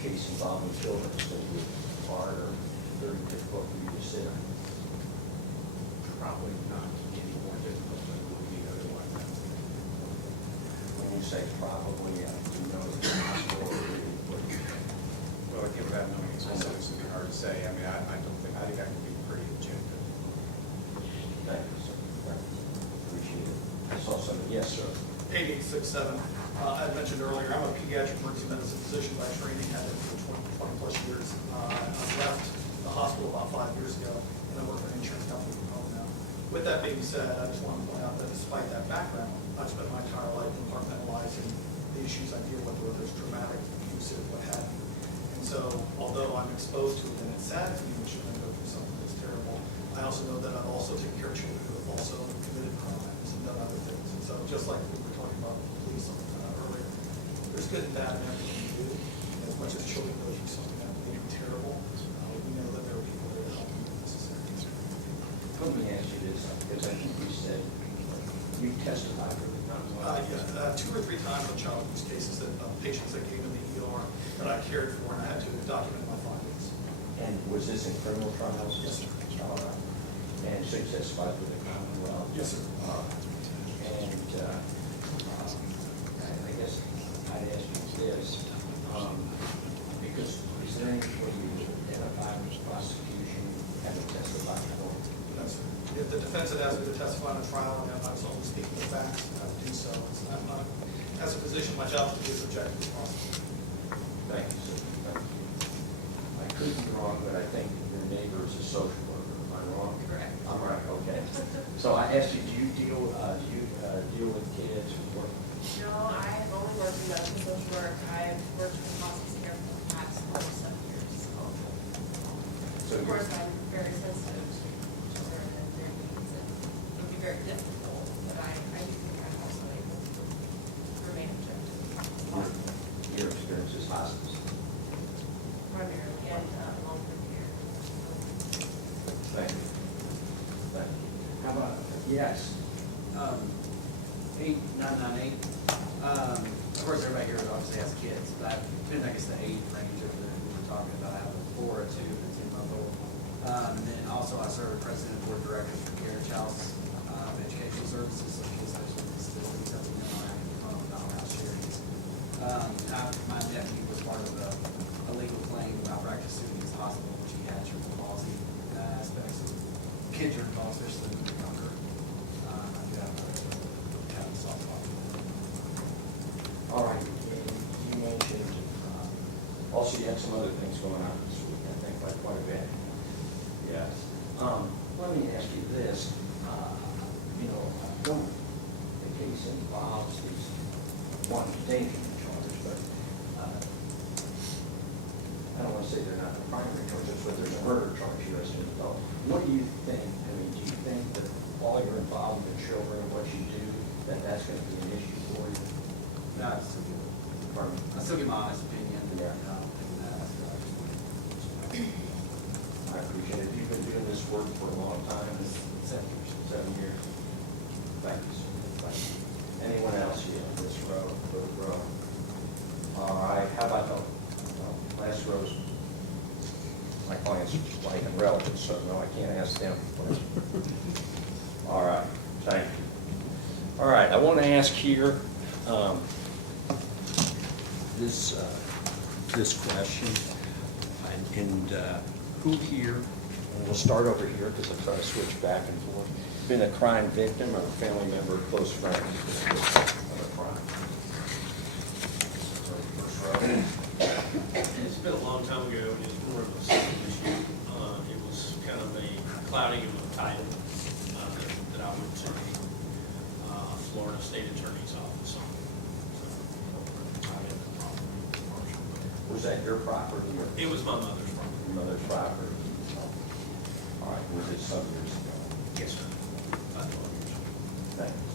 case involving children, is going to be hard or very difficult for you to sit on? Probably not any more difficult than it would be otherwise. When you say probably, you know it's possible. Well, again, without knowing its specifics, it'd be hard to say. I mean, I think I can be pretty objective. Thank you, sir. Appreciate it. I saw something. Yes, sir. 8867. I mentioned earlier, I'm a pediatric emergency medicine physician by training, had it for 20 plus years. I left the hospital about 5 years ago, and I work for an insurance company from home now. With that being said, I just want to point out that despite that background, I've spent my entire life compartmentalizing the issues I deal with, whether it's traumatic, abusive, what have you. And so, although I'm exposed to it and it saddens me when children go through something that's terrible, I also know that I've also taken care of children who have also committed crimes and done other things. And so, just like we were talking about the police earlier, there's good and bad in everything you do. And as much as children go through something that may be terrible, we know that there are people there to help you if necessary. Let me ask you this, because I think you said you testified for the Yeah, 2 or 3 times on child abuse cases that patients that came in the ER that I cared for, and I had to document my findings. And was this in criminal trials? Yes, sir. All right. And so you testified for the Commonwealth? Yes, sir. And I guess I'd ask you this, because is there any way you identify which prosecution having testified for? No, sir. If the defense had asked me to testify in a trial, and I was only speaking the facts, I would do so. I'm not, as a physician, my job is to be as objective as possible. Thank you, sir. Thank you. I could be wrong, but I think your neighbor is a social worker. Am I wrong? Correct. I'm right, okay. So I asked you, do you deal with kids who work? No, I've only worked in medical social work. I've worked in hospice care for the past 7 years. So Of course, I'm very sensitive to children and their needs, and it would be very difficult, but I do think I'm also able to remain objective. Your experience is hospice. Primarily, and long-term care. Thank you. Thank you. How about, Yes. 8998, of course, everybody here obviously has kids, but depending, I guess, the age range of the, we were talking about, I have a 4, a 2, and a 10-month-old. And then also I serve as president and board of directors for Carriage House Educational Services, so kids actually with disabilities, helping them on having fun with house charities. My nephew was part of a legal claim about practice suing his hospital, which he had cerebral palsy aspects of kids are involved, especially when they're younger. I do have a soft spot. All right. You mentioned, also you had some other things going on this week, I think, like quite a bit. Yes. Let me ask you this. The case involves these one dangerous charges, but I don't want to say they're not the primary charges, but there's a murder charge here as an adult. What do you think? I mean, do you think that while you're involved with children and what you do, that that's going to be an issue for you? No, I still give it. Pardon? I still give my honest opinion. Yeah. I appreciate it. You've been doing this work for a long time. 7 years. 7 years. Thank you, sir. Thank you. Anyone else here on this row? All right. How about the last row's my client's wife and relatives, so no, I can't ask them. All right. Thank you. All right. I want to ask here this question, and who here, and we'll start over here because I'm trying to switch back and forth, been a crime victim or a family member, close friend of a crime? First row. It's been a long time ago, and it's more of a civil issue. It was kind of a clouding of a title that I went to the Florida State Attorney's Office on. So I had no problem with the marshal. Was that your property? Or It was my mother's property. your mother's property? All right, was it some years ago? Yes, sir. About 12 years ago. Thank you.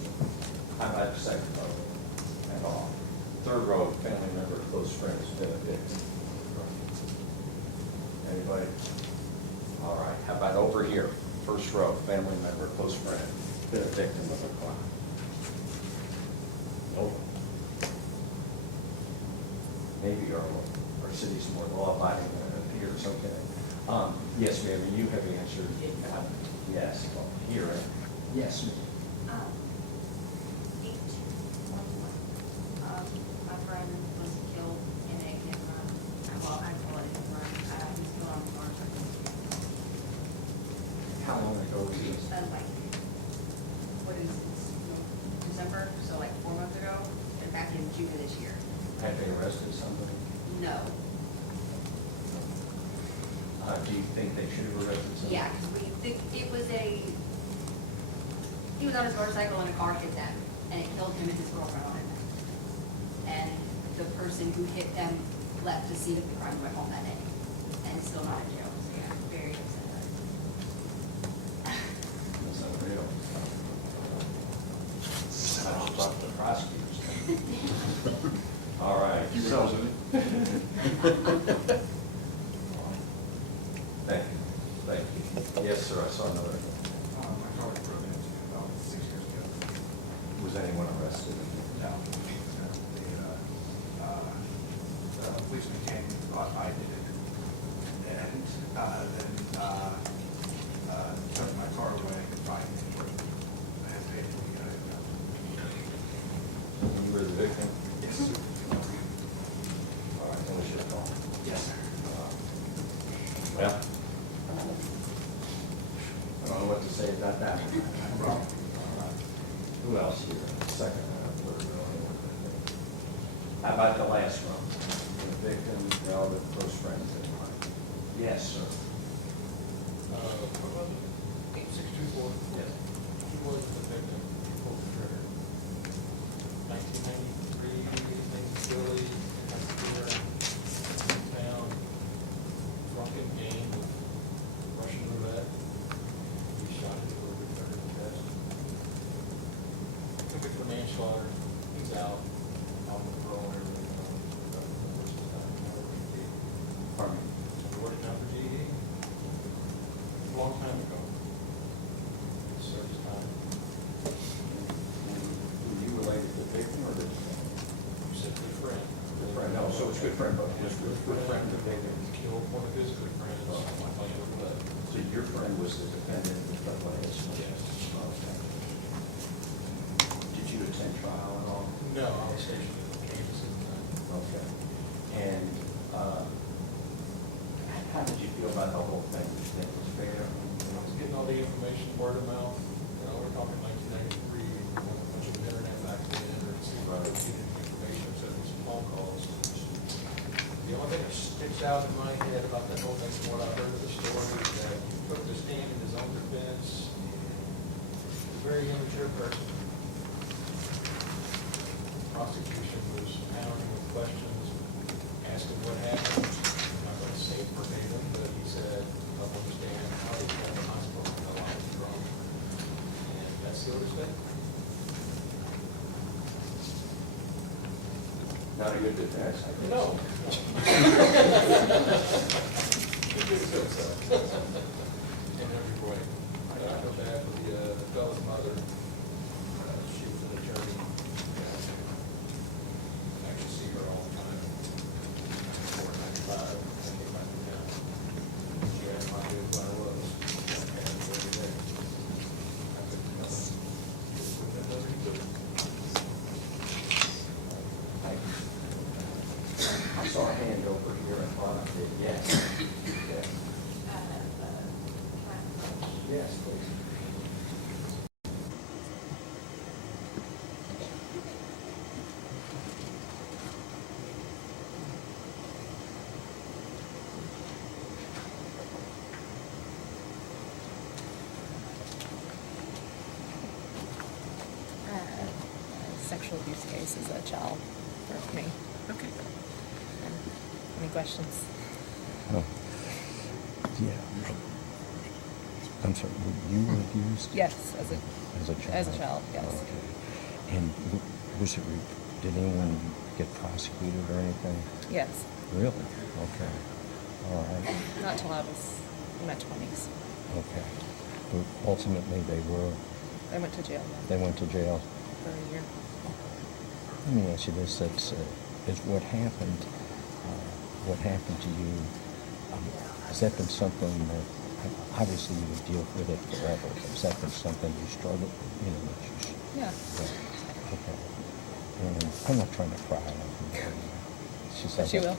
How about the second row? At all? Third row, family member, close friend has been a victim. Anybody? All right, how about over here? First row, family member, close friend, been a victim of a crime. No. Maybe our city's more law-abiding than it appears, okay. Yes, ma'am, you have answered. Yes, well, here, yes, ma'am. 8211. My friend was killed in a hit and run. Well, I call it a hit and run. He's killed on the farm. How long ago was this? Like, what is this? December, so like 4 months ago, and back in June of this year. Have they arrested somebody? No. Do you think they should have arrested somebody? Yeah, because he was on his motorcycle and a car hit them, and it killed him and his girlfriend on it. And the person who hit them left the scene of the crime and went home that day, and still not in jail. So yeah, very upset about it. That's unreal. I'll talk to the prosecutors. All right. So. Thank you. Thank you. Yes, sir, I saw another. My car was broken into about 6 years ago. Was anyone arrested? No. The policeman came, thought I did it, and then took my car away and fined me. I had to pay for it. You were the victim? Yes. All right, then we should have called. Yes, sir. Well, I don't know what to say about that. Who else here? Second, third row. How about the last one? The victim, relative, close friends. Yes, sir. 8624. Yes. He was the victim, he pulled the trigger. 1993, things Philly, found drunken game of Russian roulette. He shot it over the trigger to death. Took it for manslaughter, he's out, off the parole and everything. Pardon me? Awarded now for GED. A long time ago. Served his time. Were you related to the victim or the? You said good friend. Good friend, no, so it's good friend, but just good friend, the victim. Killed one of his good friends. Playing roulette. So your friend was the defendant in the last? Yes. Okay. Did you attend trial at all? No, I was stationed in Kansas at the time. Okay. And how did you feel about the whole thing? Did you think it was fair? I was getting all the information word of mouth. You know, we're talking 1993, a bunch of internet back then, or information, so there's some phone calls. The only thing that sticks out in my head about that whole thing from what I heard of the story is that he took the stand in his own defense. He's a very immature person. Prosecution was pounding with questions, asking what happened. I'm not going to say it verbatim, but he said, I don't understand how they got in the hospital when the line was drunk. And that's the other thing. Not a good defense, I guess. No. He did a good job. In every way. I feel bad for the fellow's mother. She was an attorney. I actually see her all the time. 495, I came back to town. She had no idea who I was. I had her every day. I couldn't tell her. Just wouldn't have done anything. Thank you. I saw a hand over here in front of it, yes. Yes. Yes, please. Sexual abuse case as a child for me. Okay. Any questions? Oh, yeah. I'm sorry, were you abused? Yes, as a child? As a child, yes. Okay. And was it, did anyone get prosecuted or anything? Yes. Really? Okay. All right. Not till I was in my 20s. Okay. But ultimately, they went to jail went to jail. for a year. Let me ask you this: is what happened to you? Has that been something that obviously you would deal with it forever? Has that been something you struggled? Yeah. Okay. And I'm not trying to cry. It's just But you will.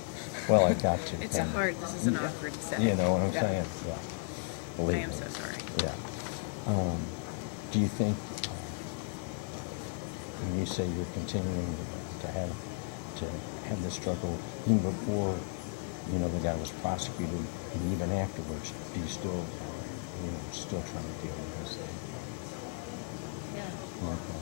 Well, I've got to. It's this is an awkward setting. You know what I'm Yeah. saying? Yeah. I Believe am me. so sorry. Yeah. Do you think, when you say you're continuing to have this struggle, even before, the guy was prosecuted, and even afterwards, do you still trying to deal with this thing? Yeah. Okay.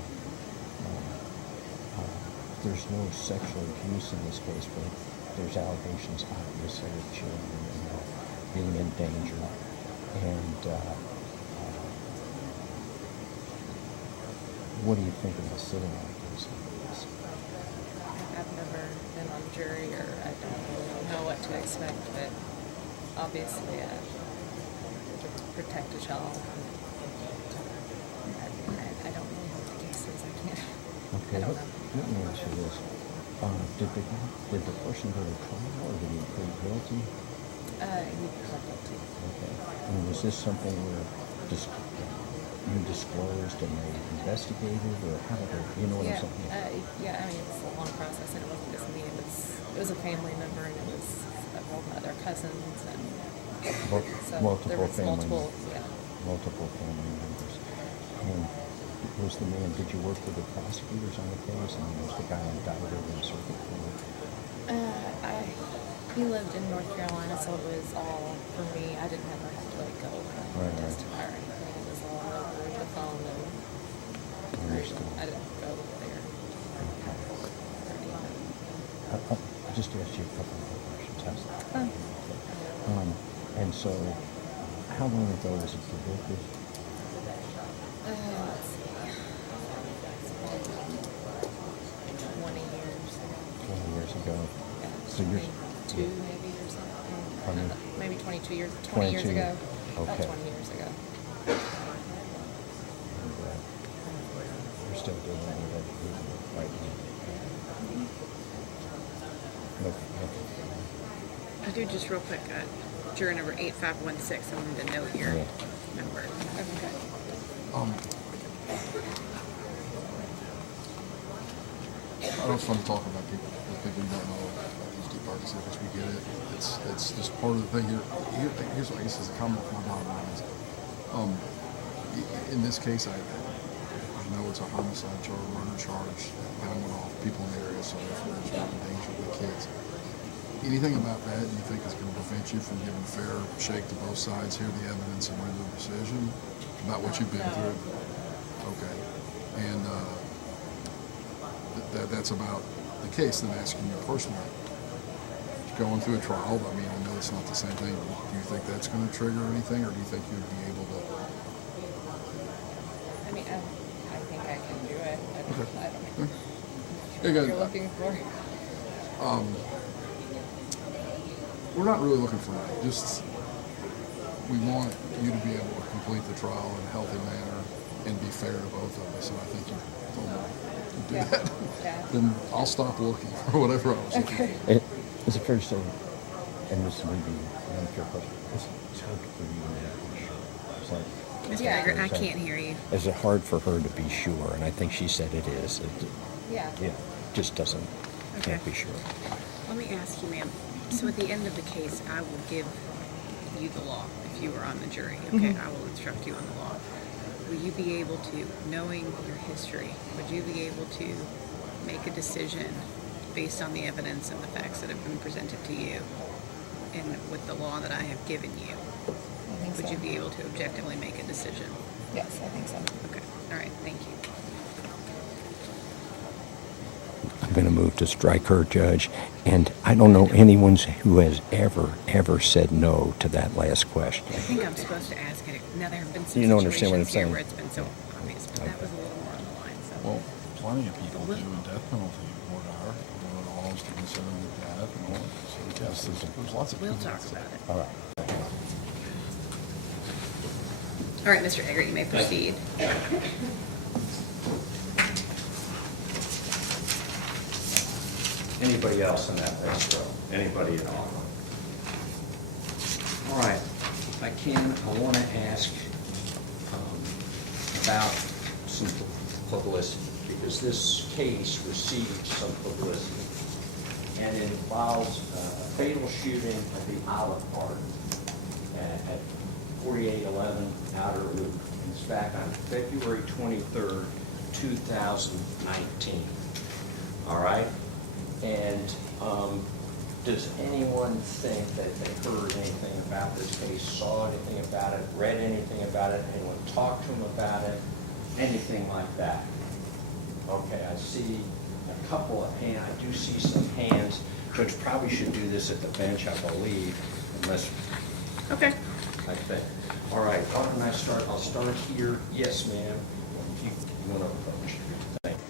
There's no sexual abuse in this case, but there's allegations, obviously, of children being in danger. And what do you think about sitting on a case like this? I've never been on jury, or I don't really know what to expect, but obviously to protect a child. I don't really know what the case is. I can't. Okay, I don't know. let me ask you this. Did the person go to trial, or did he plead guilty? He pled guilty. Okay. And was this something where you disclosed and they investigated, or how did it, you know what I'm saying? Yeah, I mean, it's a long process, and it wasn't just me. It was a family member, and it was several other cousins, and so there was multiple family members. And did you work with the prosecutors on the case? And was the guy indicted in circuit court? He lived in North Carolina, so it was all for me. I didn't ever have to go and testify or anything. It was all over the phone, and I didn't go there. I'll just ask you a couple more questions. How's that? And so, how long ago was it convicted? Let's see. It's been 20 years ago. 20 years ago. Yeah, So you're 22 maybe or something. Pardon? Maybe 22 years. 20 years 22. ago. Okay. About 20 years ago. And, you're still dealing with it right now. Okay. I do just real quick, juror number 8516, I wanted to note your number. Okay. I know it's fun to talk about people who don't know about these deep dark secrets. We get it. It's just part of the thing here. Here's what I guess is a comment from my bottom line is, in this case, I know it's a homicide charge, murder charge, gun went off, people in the area, so therefore there's not a danger to the kids. Anything about that you think is going to prevent you from giving fair shake to both sides, hear the evidence, and render a decision about what you've been through? Okay. And that's about the case. Then asking you personally, going through a trial, I mean, I know it's not the same thing. Do you think that's going to trigger anything, or do you think you'd be able to? I mean, I think I can do it. I don't know. Hey, guys, What you're looking for. We're not really looking for that. Just we want you to be able to complete the trial in a healthy manner and be fair to both of us. And I think you told me to do that. Yeah. Then I'll stop looking for whatever I was looking for. Is it fair to say, and this may be an unfair question, it's hard for you to be sure. It's like, Mr. Eggert, I can't hear you. Is it hard for her to be sure? And I think she said it is. Yeah. Just can't be sure. Let me ask you, ma'am. So at the end of the case, I will give you the law if you were on the jury. Okay, I will instruct you on the law. Will you be able to, knowing your history, would you be able to make a decision based on the evidence and the facts that have been presented to you and with the law that I have given you? Would you be able to objectively make a decision? Yes, I think so. Okay, all right, thank you. I'm going to move to strike her, Judge. And I don't know anyone who has ever said no to that last question. I think I'm supposed to ask it. Now, there have been some You don't understand what I'm situations here saying. where it's been so obvious, but that was a little more on the line, so. Well, plenty of people do a death penalty or die. There are laws to consider the death and all that. So yes, there's lots of We'll people talk that say about it. All right. All right, Mr. Eggert, you may proceed. Anybody else in that list, row? Anybody at all? All right, if I can, I want to ask about some publicity, because this case received some publicity, and it involves a fatal shooting at the Olive Garden at 4811 Outer Loop. It's back on February 23rd, 2019. All right? And does anyone think that they heard anything about this case, saw anything about it, read anything about it, anyone talked to them about it, anything like that? Okay, I see a couple of hands. I do see some hands. Judge probably should do this at the bench, I believe, unless. Okay. I think. All right, why don't I start? I'll start here. Yes, ma'am. If you want to approach. Thank you.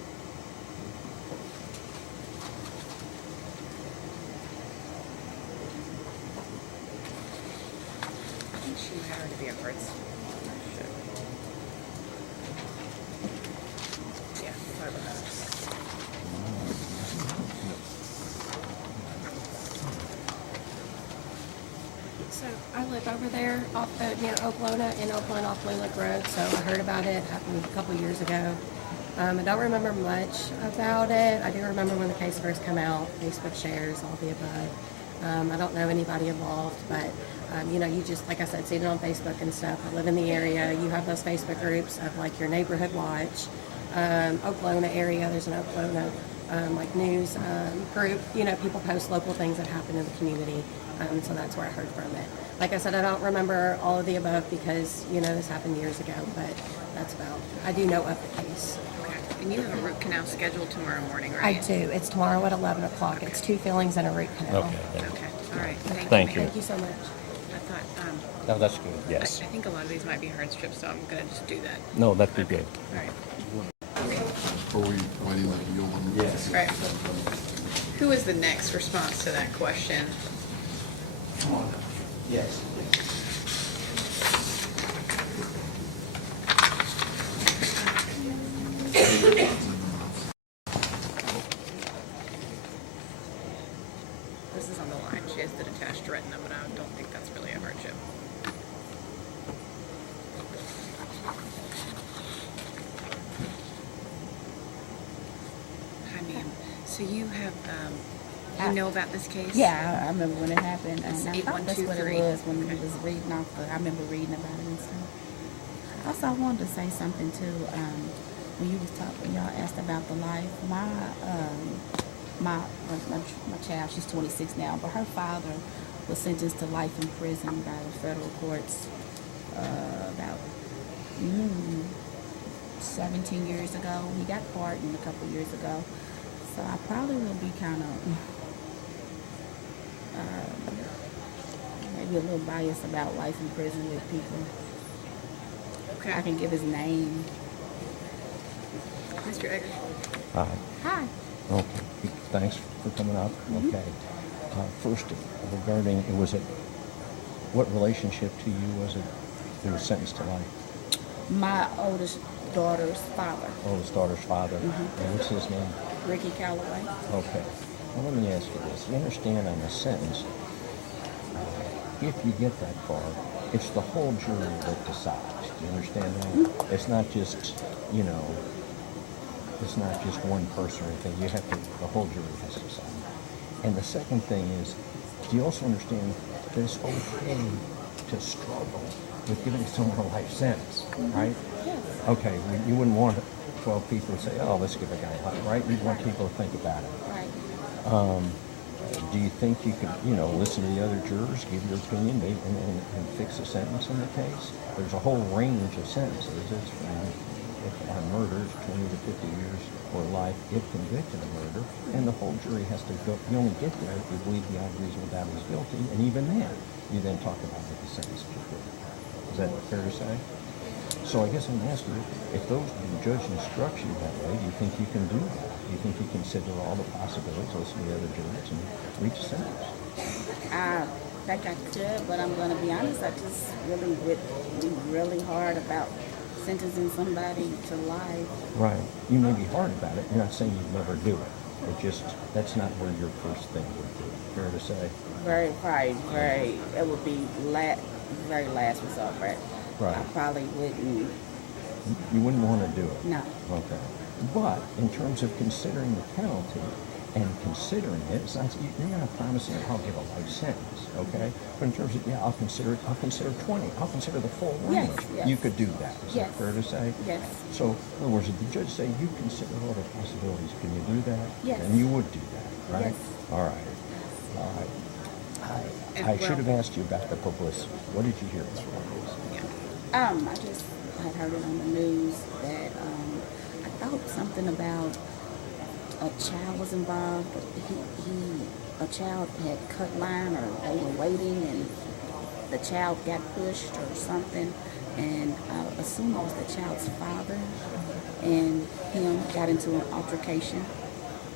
I think she might already be at Hart's. Yeah, sorry about that. So I live over there off near Oklahoma and Oakland off Blue Lake Road. So I heard about it happened a couple years ago. I don't remember much about it. I do remember when the case first came out, Facebook shares, all the above. I don't know anybody involved, but you know, you just, like I said, see it on Facebook and stuff. I live in the area. You have those Facebook groups of like your neighborhood watch, Oklahoma area. There's an Oklahoma like news group. You know, people post local things that happen in the community. So that's where I heard from it. Like I said, I don't remember all of the above because, you know, this happened years ago, but that's about, I do know of the case. Okay. And you have a root canal scheduled tomorrow morning, I right? do. It's tomorrow at 11 o'clock. Okay. It's 2 fillings and a root canal. Okay. Okay, all right. Thank you. Thank you so much. I thought, No, that's good. Yes. I think a lot of these might be hard strips, so I'm gonna just do that. No, that'd be good. All right. Are we waiting like you'll? Yes. Right. Who is the next response to that question? Come on. Yes. This is on the line. She has the detached retina, but I don't think that's really a hardship. Hi, ma'am. So you have, you know about this case? Yeah, I remember when it happened. It's And I thought that's what it 8123. was when we was reading off the, I remember reading about it and stuff. Also, I wanted to say something too. When you was talking, y'all asked about the life. My child, she's 26 now, but her father was sentenced to life in prison by the federal courts about 17 years ago. He got pardoned a couple years ago. So I probably will be kind of maybe a little biased about life in prison with people. Okay. I can give his name. Mr. Eggers. Hi. Hi. Okay. Thanks for coming up. Okay. First, regarding, what relationship to you was it who was sentenced to life? My oldest daughter's father, Oldest daughter's father. And what's his name? Ricky Calloway. Okay. Well, let me ask you this. You understand on the sentence, if you get that far, it's the whole jury that decides. Do you understand that? It's not just, it's not just one person or anything. You have to, the whole jury has to decide. And the second thing is, do you also understand that it's okay to struggle with giving someone a life sentence, right? Yes. Okay, you wouldn't want 12 people to say, oh, let's give a guy a life, right? You'd want people to think about it. Right. Do you think you could, listen to the other jurors, give your opinion, and fix a sentence in the case? There's a whole range of sentences. It's from, if on murder, it's 20 to 50 years or life if convicted of murder. And the whole jury has to go, you only get there if you believe beyond reasonable doubt he's guilty. And even then, you then talk about what the sentence should be. Is that fair to say? So I guess I'm asking you, if the judge instructs you that way, do you think you can do that? Do you think you consider all the possibilities, listen to the other jurors, and reach a sentence? fact, I could, but I'm gonna be honest, I just really would be really hard about sentencing somebody to life. Right. You may be hard about it. You're not saying you'd never do it. It just, that's not where your first thing would be. Fair to say? It would be very last resort, but Right. I probably wouldn't. You wouldn't want to do it? No. Okay. But in terms of considering the penalty and considering it, it's not, you're not promising I'll give a life sentence, okay? But in terms of, I'll consider 20, I'll consider the full range. Yes. You could do that. Is Yes. that fair to say? Yes. So, in other words, if the judge say you consider all the possibilities, can you do that? Yes. And you would do that, right? Yes. All right. All right. I should have asked you about the publicity. What did you hear about this? I just had heard it on the news that I thought something about a child was involved. A child had cut line, or they were waiting, and the child got pushed or something. And I assume it was the child's father, and him got into an altercation,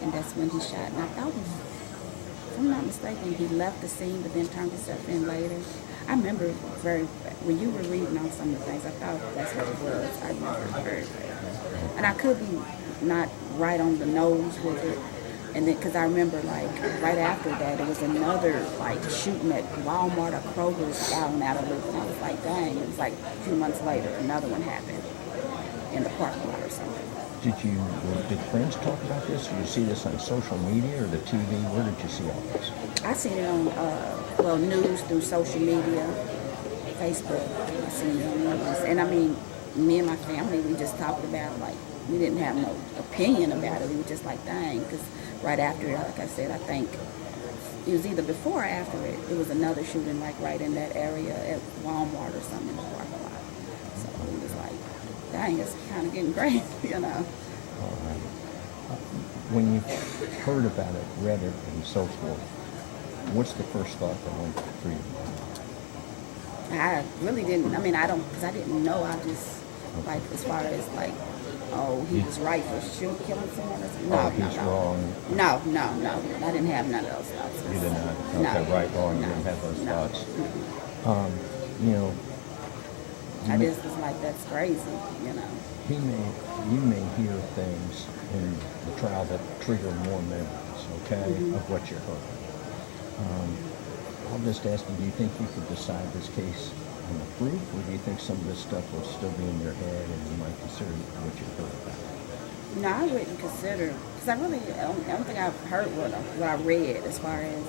and that's when he shot. And I thought, if I'm not mistaken, he left the scene but then turned himself in later. I remember when you were reading on some of the things, I thought that's what it was. I remember very well. And I could be not right on the nose with it. And then, because I remember, like, right after that, it was another, like, shooting at Walmart or Kroger's out in Louisville. And I was like, dang, it was like a few months later, another one happened in the parking lot or something. Did friends talk about this? Did you see this on social media or the TV? Where did you see all this? I seen it on, news through social media, Facebook. I seen it on news. And I mean, me and my family, we just talked about it, like, we didn't have no opinion about it. We were just like, dang, because right after it, like I said, I think it was either before or after it, it was another shooting, like, right in that area at Walmart or something in the parking lot. So it was like, dang, it's kind of getting crazy, you know. All right. When you heard about it, read it, and so forth, what's the first thought that went through your mind? I really didn't, I mean, because I didn't know. I just, like, as far as, like, oh, he was right for killing someone or something. No, he's wrong. No. I didn't have none of those thoughts. You did not? No. Okay, right, wrong, you didn't have those thoughts. You know, I just was like, that's crazy, you know. You may hear things in the trial that trigger more memories, okay, of what you heard. I'll just ask you, do you think you could decide this case on the proof, or do you think some of this stuff will still be in your head and you might consider what you heard about it? No, I wouldn't consider, because I don't think I've heard what I read as far as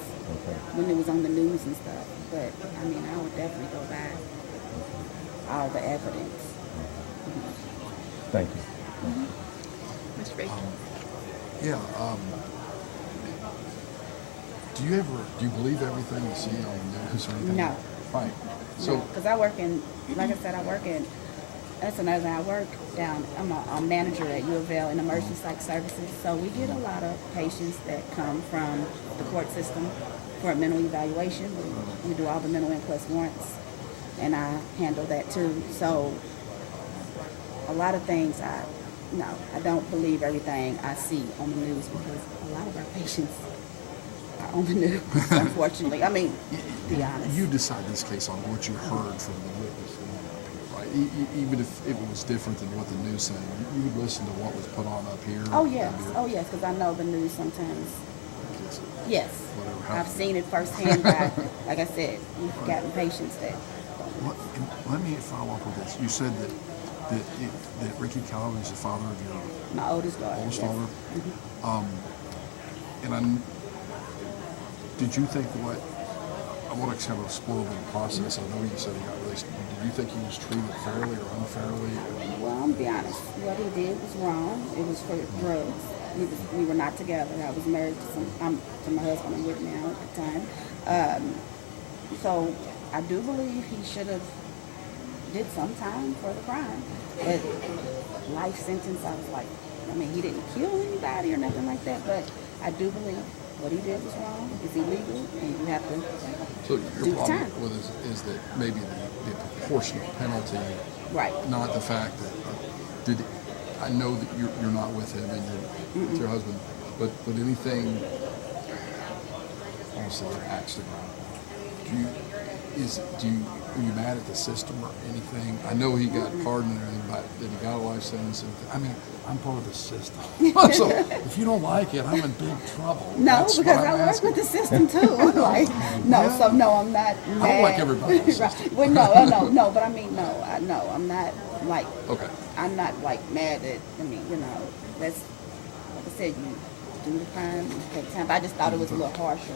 when it was on the news and stuff. But, I mean, I would definitely go by all the evidence. Thank you. Mr. Baker? Do you believe everything you see on the news or anything? No. Right. So, because I work in, like I said, that's another thing. I work down, I'm a manager at U of L in emergency psych services. So we get a lot of patients that come from the court system for a mental evaluation. We do all the mental inquest warrants, and I handle that too. So a lot of things, I don't believe everything I see on the news, because a lot of our patients are on the news, unfortunately. I mean, to be honest. you decide this case on what you heard from the witness, right? Even if it was different than what the news said, you would listen to what was put on up here. Oh yes, because I know the news sometimes. Yes, I've seen it firsthand. Like I said, we've gotten patients that. Let me follow up with this. You said that Ricky Calvin is the father of your My oldest daughter. oldest yes. daughter. Did you think I want to kind of explore the process. I know you said he got released. Did you think he was treated fairly or unfairly? Well, I'm gonna be honest. What he did was wrong. It was for drugs. We were not together. I was married to my husband. I'm with now at the time. So I do believe he should have did some time for the crime. But life sentence, I was like, I mean, he didn't kill anybody or nothing like that. But I do believe what he did was wrong. It's illegal, and you have to So do your the time. problem with is that maybe the proportionate penalty, Right. not the fact that I know that you're not with him and you're with your husband, but anything, honestly, axe to grind. Are you mad at the system or anything? I know he got pardoned and everything, but did he got a life sentence? I mean, I'm part of the system. So if you don't like it, I'm in big trouble. No, That's because what I'm I work asking. with the system too. Like, no, Yeah. so no, I'm not mad. I don't like everybody in the Right. system. Well, no, but I mean, no, I'm not like, Okay. I'm not like mad at, I mean, that's, like I said, you do the crime, you take time. But I just thought it was a little harsher,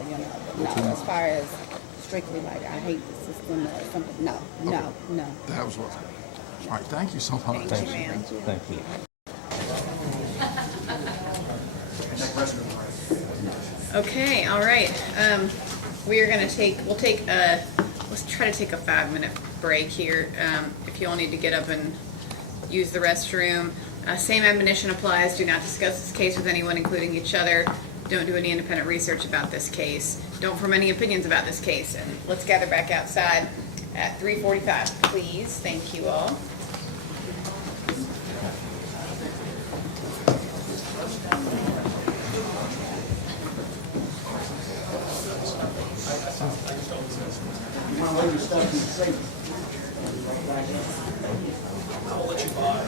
But no, as far as strictly like, I hate the system or something, no. That was what. All right, thank you so much. Thank you, ma'am. Thank you. Okay, all right. Let's try to take a 5-minute break here. If you all need to get up and use the restroom. Same admonition applies. Do not discuss this case with anyone, including each other. Don't do any independent research about this case. Don't form any opinions about this case. And let's gather back outside at 3:45, please. Thank you all. You want to leave your stuff in the safe? I'll let you buy.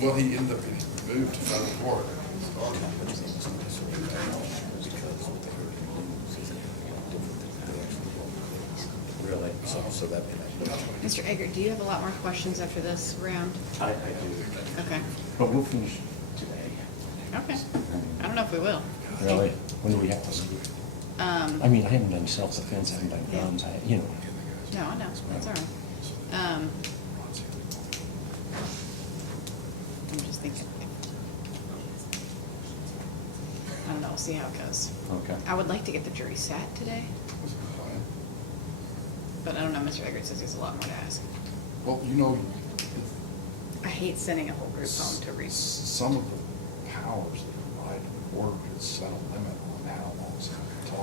Well, he ended up getting moved to federal court. Really? So that may not. Mr. Eggert, do you have a lot more questions after this round? I do. Okay. But we'll finish today. Okay. I don't know if we will. Really? When do we have to leave? I mean, I haven't done self-defense, I haven't done guns, No, I know. That's all right. I'm just thinking. I don't know. We'll see how it goes. Okay. I would like to get the jury sat today, but I don't know. Mr. Eggert says he has a lot more to ask. Well, I hate sending a whole group home to read. some of the powers that provide to the court could set a limit on how long someone can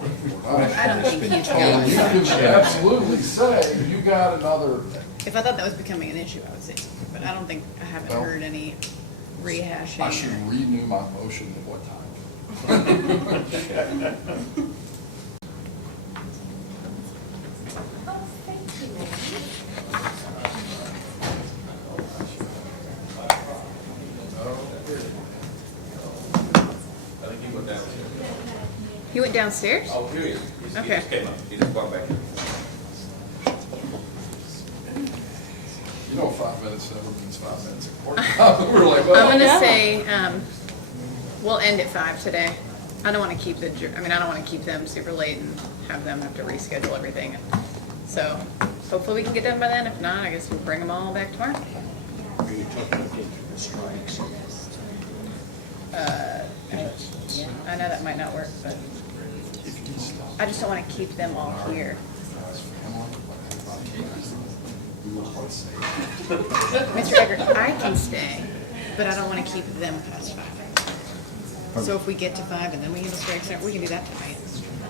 talk. I don't think you And you can. can absolutely say, you got another. If I thought that was becoming an issue, I would say something, but I don't think, I haven't Well, heard any rehashing. I should or- renew my motion at what time? Oh, thank you, ma'am. I think he went downstairs. He went downstairs? Oh, here he is. He Okay. just came up. He just walked back here. 5 minutes never means 5 minutes in court. We're like, well. I'm gonna say, we'll end at 5 today. I don't wanna keep I don't wanna keep them super late and have them have to reschedule everything. So hopefully we can get done by then. If not, I guess we'll bring them all back tomorrow. Are you talking about getting the strikes? I know that might not work, but I just don't wanna keep them all here. Mr. Eggert, I can stay, but I don't want to keep them past 5. So if we get to 5 and then we get a strike, we can do that tonight.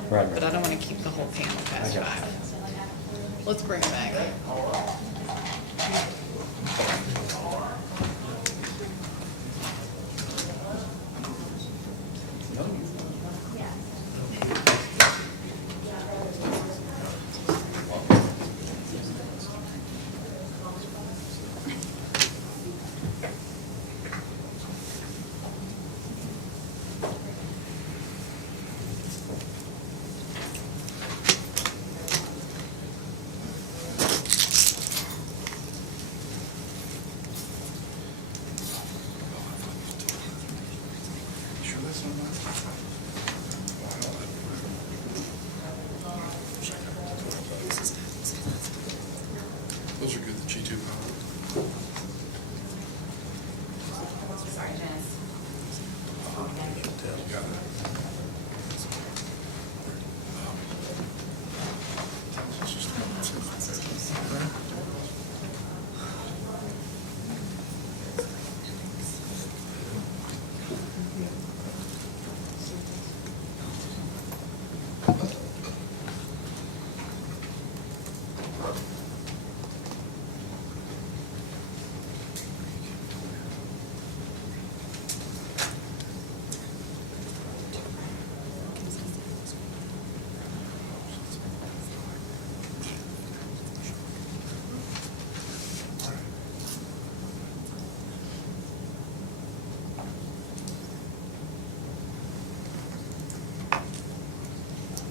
Right. But I don't want to keep the whole panel past 5. Let's bring it back.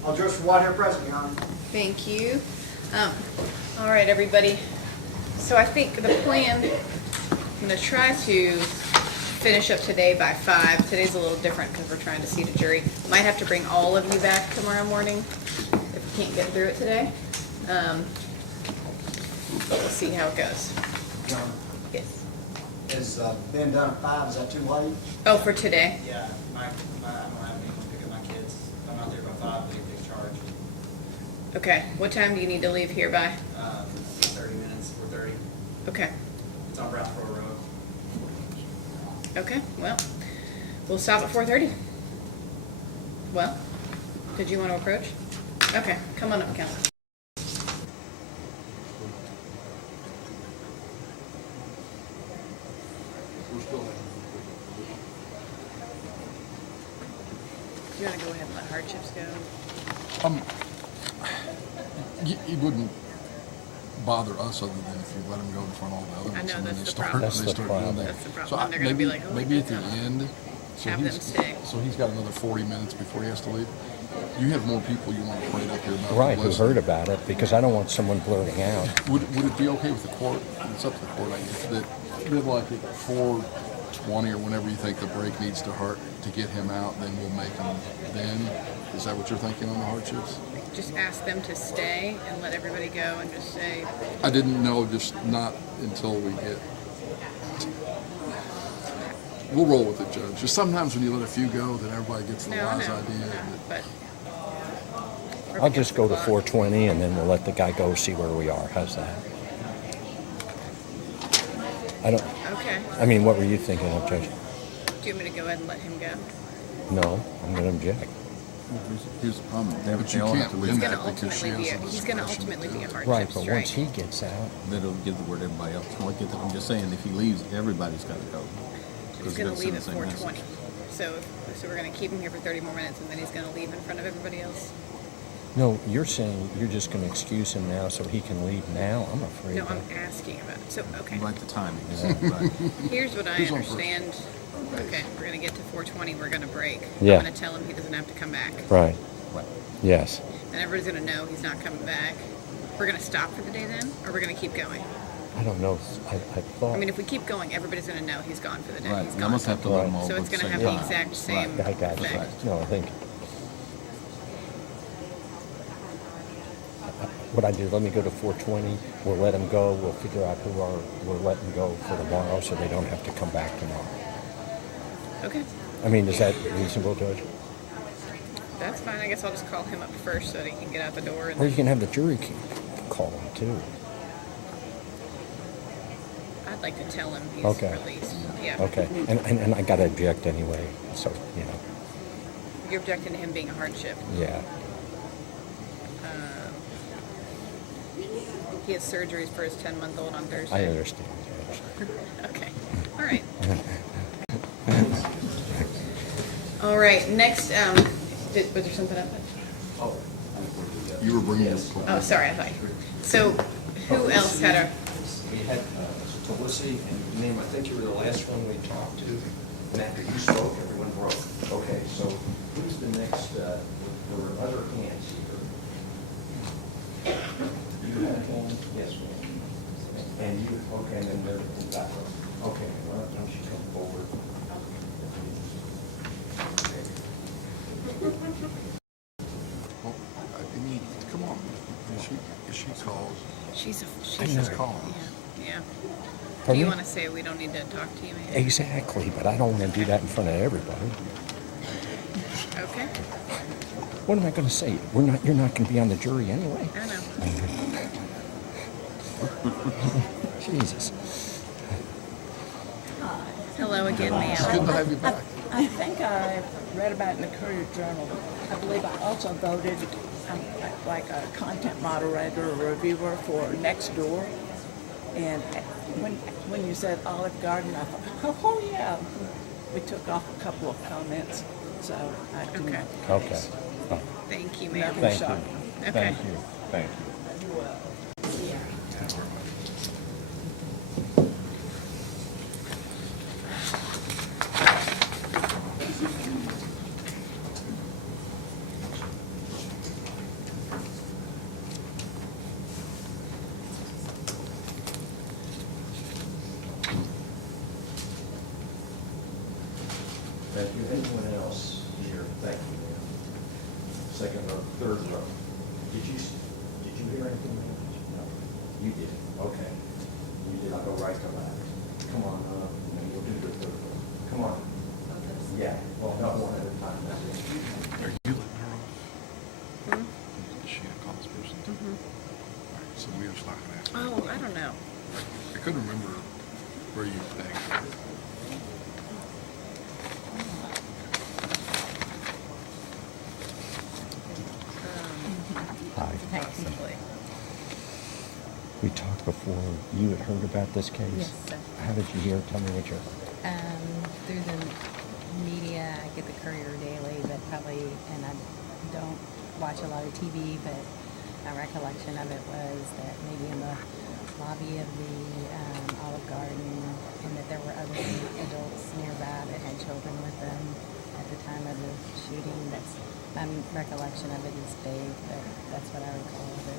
I'll address for Whitehair present, Your Honor. Thank you. All right, everybody. So I think the plan, I'm going to try to finish up today by 5. Today's a little different because we're trying to seat a jury. Might have to bring all of you back tomorrow morning if we can't get through it today. But we'll see how it goes. Your Honor, Yes. has been done at 5, is that too late? Oh, for today? Yeah, I'm gonna have anyone pick up my kids. If I'm not there by 5, they take charge. Okay. What time do you need to leave here by? 30 minutes, 4:30. Okay. It's on Brownsboro Road. Okay. Well, we'll stop at 4:30. Well, did you want to approach? Okay. Come on up, Counsel. You want to go ahead and let hardships go? It wouldn't bother us other than if you let them go in front of all the other I ones. know, and then that's they the start- problem. they start doing that. That's the problem. So They're gonna be like, oh, maybe I at the got end, so Have them he's, stay. so he's got another 40 minutes before he has to leave. You have more people you want to parade up here about. Right, who listen. heard about it, because I don't want someone blurting out. Would it be okay with the court, and it's up to the court, I guess, that like at 4:20 or whenever you think the break needs to get him out, then we'll make him then? Is that what you're thinking on the hardships? Just ask them to stay and let everybody go and just say, I didn't know, just not until we get. We'll roll with it, Judge. Just sometimes when you let a few go, then everybody gets the no, wise no, idea. no, but I'll just go to 4:20 and then we'll let the guy go, see where we are. How's that? I don't, okay. I mean, what were you thinking of, Judge? Do you want me to go ahead and let him go? No, I'm going to object. Here's the problem. But you can't win He's that gonna because she ultimately has be the he's gonna discretion to ultimately do be a it. hardship Right, but strike. once he gets out, That'll give the word everybody else won't get that. I'm just saying, if he leaves, everybody's got to go. He's gonna leave at 4:20. So we're gonna keep him here for 30 more minutes and then he's gonna leave in front of everybody else. no, you're saying you're just going to excuse him now so he can leave now? I'm afraid. No, I'm that- asking about it. So okay. Right, the timing. Yeah. Right. Here's what I Who's on first? understand. Okay, we're gonna get to 4:20. We're gonna break. Yeah. I'm gonna tell him he doesn't have to come back. Right. Right. Yes. And everybody's gonna know he's not coming back. We're gonna stop for the day then, or we're gonna keep going. I don't know. I thought. I mean, if we keep going, everybody's gonna know he's gone for the day. Right. He's You gone. almost have to let them all So go it's at the gonna same have the time. exact same I got you. effect. No, I think. What I do, let me go to 4:20. We'll let them go. We'll figure out who we're letting go for tomorrow, so they don't have to come back tomorrow. Okay, I mean, is that reasonable, Judge? that's fine. I guess I'll just call him up first so that he can get out the door. And Or you can have the jury call him too. I'd like to tell him he's Okay. released. Yeah. Okay. And I got to object anyway. So You're objecting to him being a hardship. yeah. He has surgeries for his 10-month-old on Thursday. I understand. Okay. All right. All right. Next, was there something up? You were bringing up. Oh, sorry. I thought. So, who else had a? We had Felicity and name, I think you were the last one we talked to. And after you spoke, everyone broke. Okay, so who's the next, there were other hands here. You had a hand? Yes, ma'am. And you, okay, and then they're in the back row. Okay, why don't you come forward? Well, I mean, come on. She calls. She's She's calling. Yeah. Yeah. Do Pardon you me? want to say we don't need to talk to you, man? Exactly, but I don't want to do that in front of everybody. Okay. What am I going to say? You're not going to be on the jury anyway. I know. Jesus. Hello again, ma'am. It's good to have you back. I think I read about it in the Courier Journal. I believe I also voted like a content moderator or reviewer for Nextdoor. And when you said Olive Garden, I thought, oh yeah. We took off a couple of comments, so I do Okay. not. Okay. Oh, Thank you, ma'am. Nothing thank shocking. you. Okay. Thank you. Thank you. So we were just not gonna ask. Oh, I don't know. I couldn't remember where you pegged. Hi. Possibly. We talked before. You had heard about this case? Yes, sir. How did you hear? Tell me what you Through the media, I get the Courier daily, but probably, and I don't watch a lot of TV, but my recollection of it was that maybe in the lobby of the Olive Garden, and that there were other adults nearby that had children with them at the time of the shooting. That's my recollection of it is vague, but that's what I recall of it.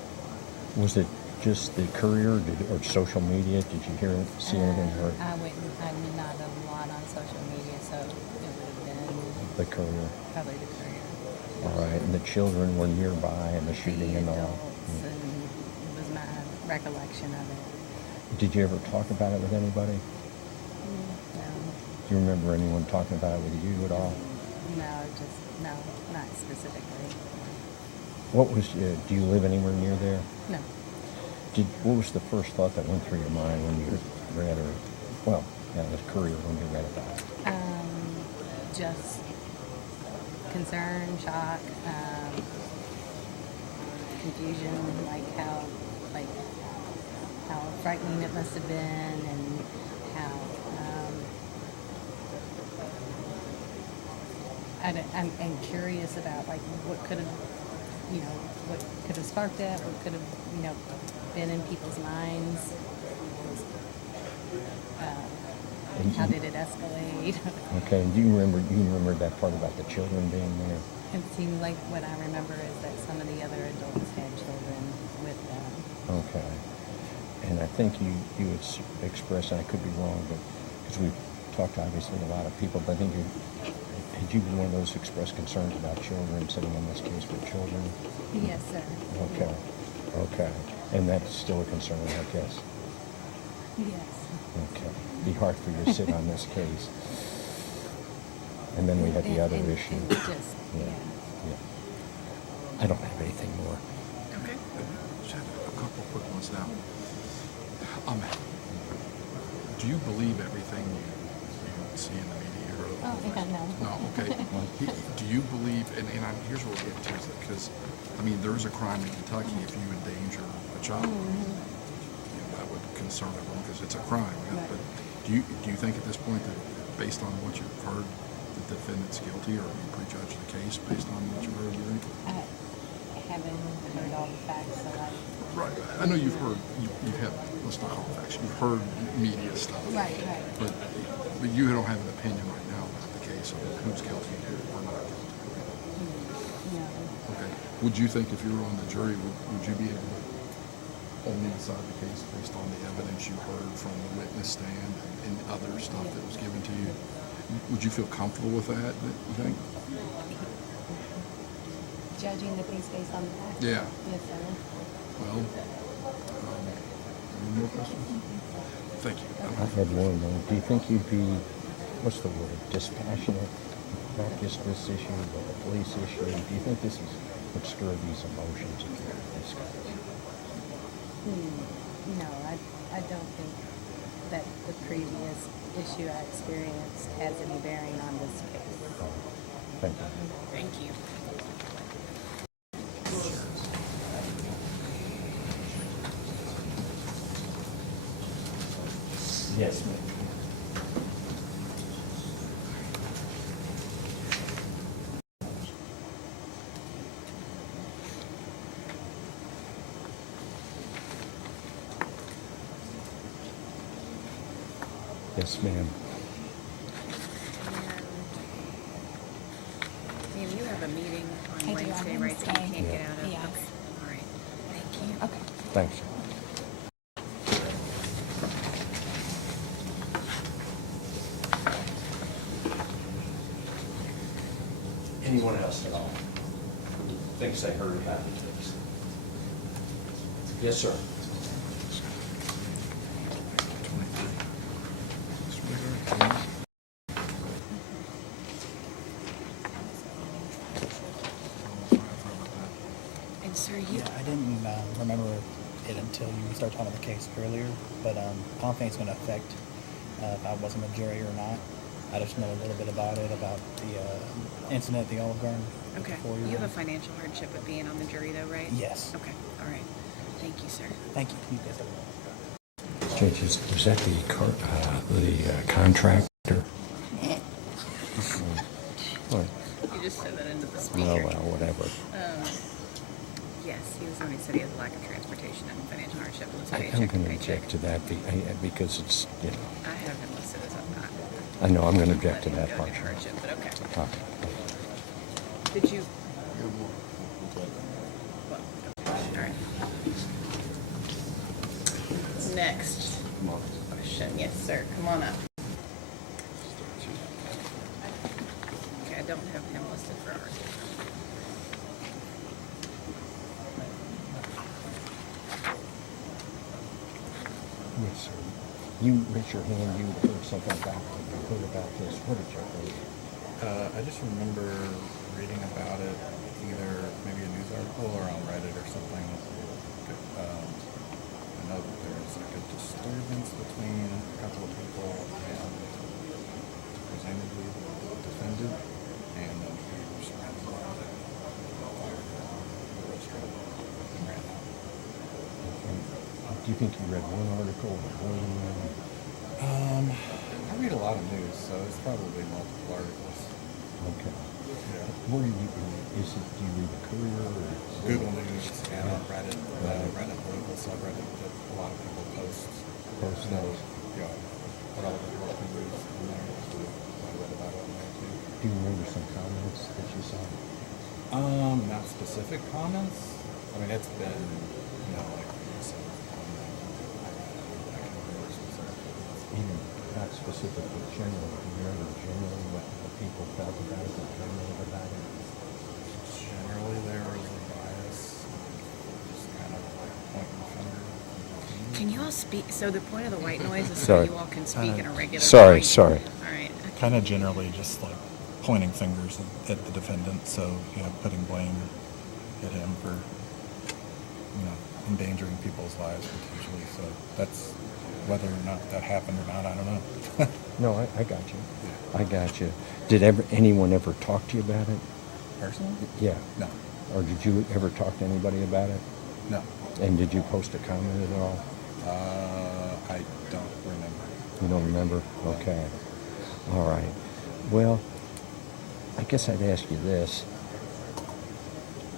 Was it just the Courier or social media? Did you hear, see anything? Or I'm not a lot on social media, so it would have been the Courier? probably the Courier. All right, and the children were nearby and the shooting and all. Adults, and it was my recollection of it. Did you ever talk about it with anybody? No, Do you remember anyone talking about it with you at all? no, not specifically. What was, do you live anywhere near there? No. What was the first thought that went through your mind when you read or, well, yeah, the Courier when you read about it? Just concern, shock, confusion, like how frightening it must have been, and how I'm curious about like what could have, what could have sparked that, what could have, been in people's minds. How did it escalate? Okay, and do you remember that part about the children being there? It seemed like what I remember is that some of the other adults had children with them. Okay. And I think you had expressed, and I could be wrong, but because we've talked to obviously a lot of people, but I think had you been one of those expressed concerns about children sitting in this case with children? Yes, sir. Okay. Okay. And that's still a concern, I guess. Yes. Okay. Be hard for you to sit on this case. And then we had the other issue. Yeah. I don't have anything more. Okay. Just have a couple quick ones now. Do you believe everything you see in the media? Or No. No, okay. Do you believe, and here's what we'll get to, because, there is a crime in Kentucky if you endanger a child. That would concern everyone because it's a crime. Right. But do you think at this point that, based on what you've heard, the defendant's guilty, or you prejudge the case based on what you've heard? I haven't heard all the facts, so Right. I know you've heard, you have, let's not call it facts, you've heard media stuff. Right. But you don't have an opinion right now about the case of who's guilty or not guilty. No. Okay. Would you think if you were on the jury, would you be able to only decide the case based on the evidence you heard from the witness stand and other stuff that was given to you? Would you feel comfortable with that, you think? Judging the case based on the facts? Yeah. Yes, sir. Well, any more questions? Thank you. I had one though. Do you think you'd be, what's the word, dispassionate, not just this issue, but the police issue? Do you think this would stir these emotions if you discuss it? No, I don't think that the previous issue I experienced has any bearing on this case. Thank you. Thank you. Yes, ma'am. Yes, ma'am. And you have a meeting I on do, on Wednesday, right, that you Wednesday. can't get out of? Yeah. Okay. All right. Thank you. Okay. Thanks. Anyone else at all? Thinks they heard about the case? Yes, sir. And sir, you, didn't remember it until you started talking about the case earlier, but I don't think it's going to affect if I wasn't a jury or not. I just know a little bit about it, about the incident at the Olive Garden. Okay. before You have a financial hardship with being on the jury though, right? Yes. Okay, all right. Thank you, sir. Thank you. You guys have a Judge, is that the contractor? What? You just said that into the Oh, speaker. well, whatever. Yes, he was the one who said he has a lack of transportation and financial hardship. Lives I'm paycheck going to to paycheck. object to that because it's, you know, I have him listed as a not. I know I'm going to object to Let him that go part. get hardship, but okay. Okay. Did you? Well, all right. Next question. Yes, sir. Come on up. Okay, I don't have him listed for our. Yes, sir. You raise your hand, you heard something about this. What did you think? I just remember reading about it, either maybe a news article or on Reddit or something. I know that there was like a disturbance between a couple of people and presumably the defendant, and then he was surrounded by the restaurant and ran out. Do you think you read one article or more than one? I read a lot of news, so it's probably multiple articles. Okay. Yeah. Where do you do you read the Courier or Google News and on Reddit, Reddit local subreddit that a lot of people post those? Yeah, relevant local news in there. So I read about it on there too. Do you remember some comments that you saw? Not specific comments. I mean, it's been, you know, like so, I can remember specific. Even not specific, but general. Do you remember generally what the people felt about it, what they knew about it? Generally, there was a bias, just kind of like pointing the finger. Can you all speak? So the point of the white noise is Sorry. so you all can speak in a regular. Sorry, voice. sorry. All right. Kind of generally just like pointing fingers at the defendant, so you know, putting blame at him for, you know, endangering people's lives potentially. So that's whether or not that happened or not, I don't know. No, I got you. I got you. Did anyone ever talk to you about it? Personally? Yeah. No. Or did you ever talk to anybody about it? No. And did you post a comment at all? I don't remember. You don't remember? Okay. All right. Well, I guess I'd ask you this.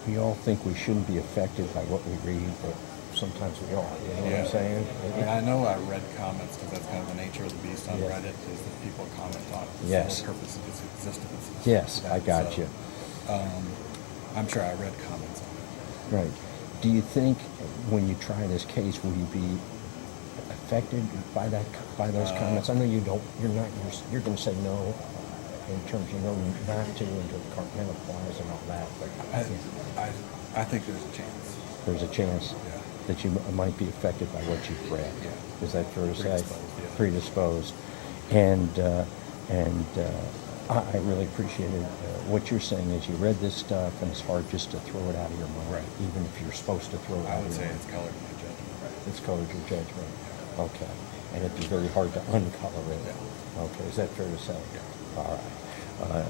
We all think we shouldn't be affected by what we read, but sometimes we are. You know what I'm saying? I mean, I know I read comments because that's kind of the nature of the beast on Yes. Reddit is that people comment on the Yes. sole purpose of its existence. Yes, I got you. I'm sure I read comments on it. Right. Do you think when you try this case, will you be affected by those comments? I know you don't. You're going to say no in terms you know not to and to compartmentalize and all that. But I think there's a chance. There's a chance that you might be affected by what you've read. Yeah. Is that fair to say? Predisposed, yeah. Predisposed. I really appreciated what you're saying is you read this stuff and it's hard just to throw it out of your mind, Right. even if you're supposed to throw it I out would of say your mind. it's colored my judgment. It's colored your judgment. Okay. And it'd be very hard to uncolor it. Yeah. Okay. Is that fair to say? Yeah. All right.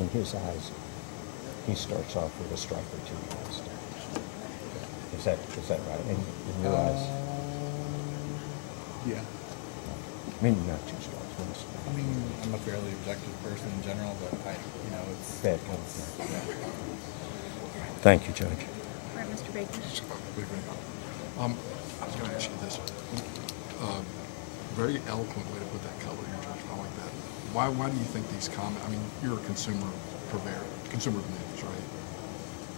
In his eyes, he starts off with a strike or two against him. Is that right? In your eyes? Yeah. Maybe not two strikes. One strike. I mean, I'm a fairly objective person in general, but it's Bad yeah. Thank you, Judge. All right, Mr. Baker. I was going to ask you this. Very eloquent way to put that color in your judgment. I like that. Why do you think these comments? I mean, you're a consumer purveyor, consumer of news, right?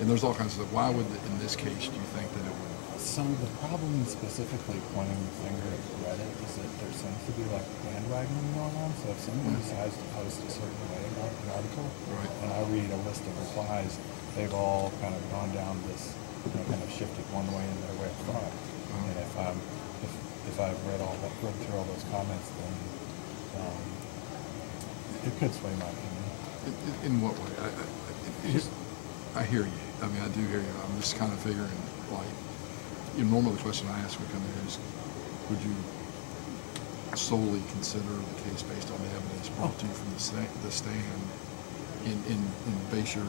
And there's all kinds of stuff. Why would, in this case, do you think that it would? So the problem specifically pointing the finger at Reddit is that there seems to be like bandwagoning going on. So if someone decides to post a certain way about an article, and I read a list of replies, they've all kind of gone down this, kind of shifted one way in their way of thought. And if I've read through all those comments, then it could sway my opinion. In what way? I hear you. I mean, I do hear you. I'm just kind of figuring, like, normally the question I ask when we come here is, would you solely consider the case based on the evidence brought to you from the stand and base your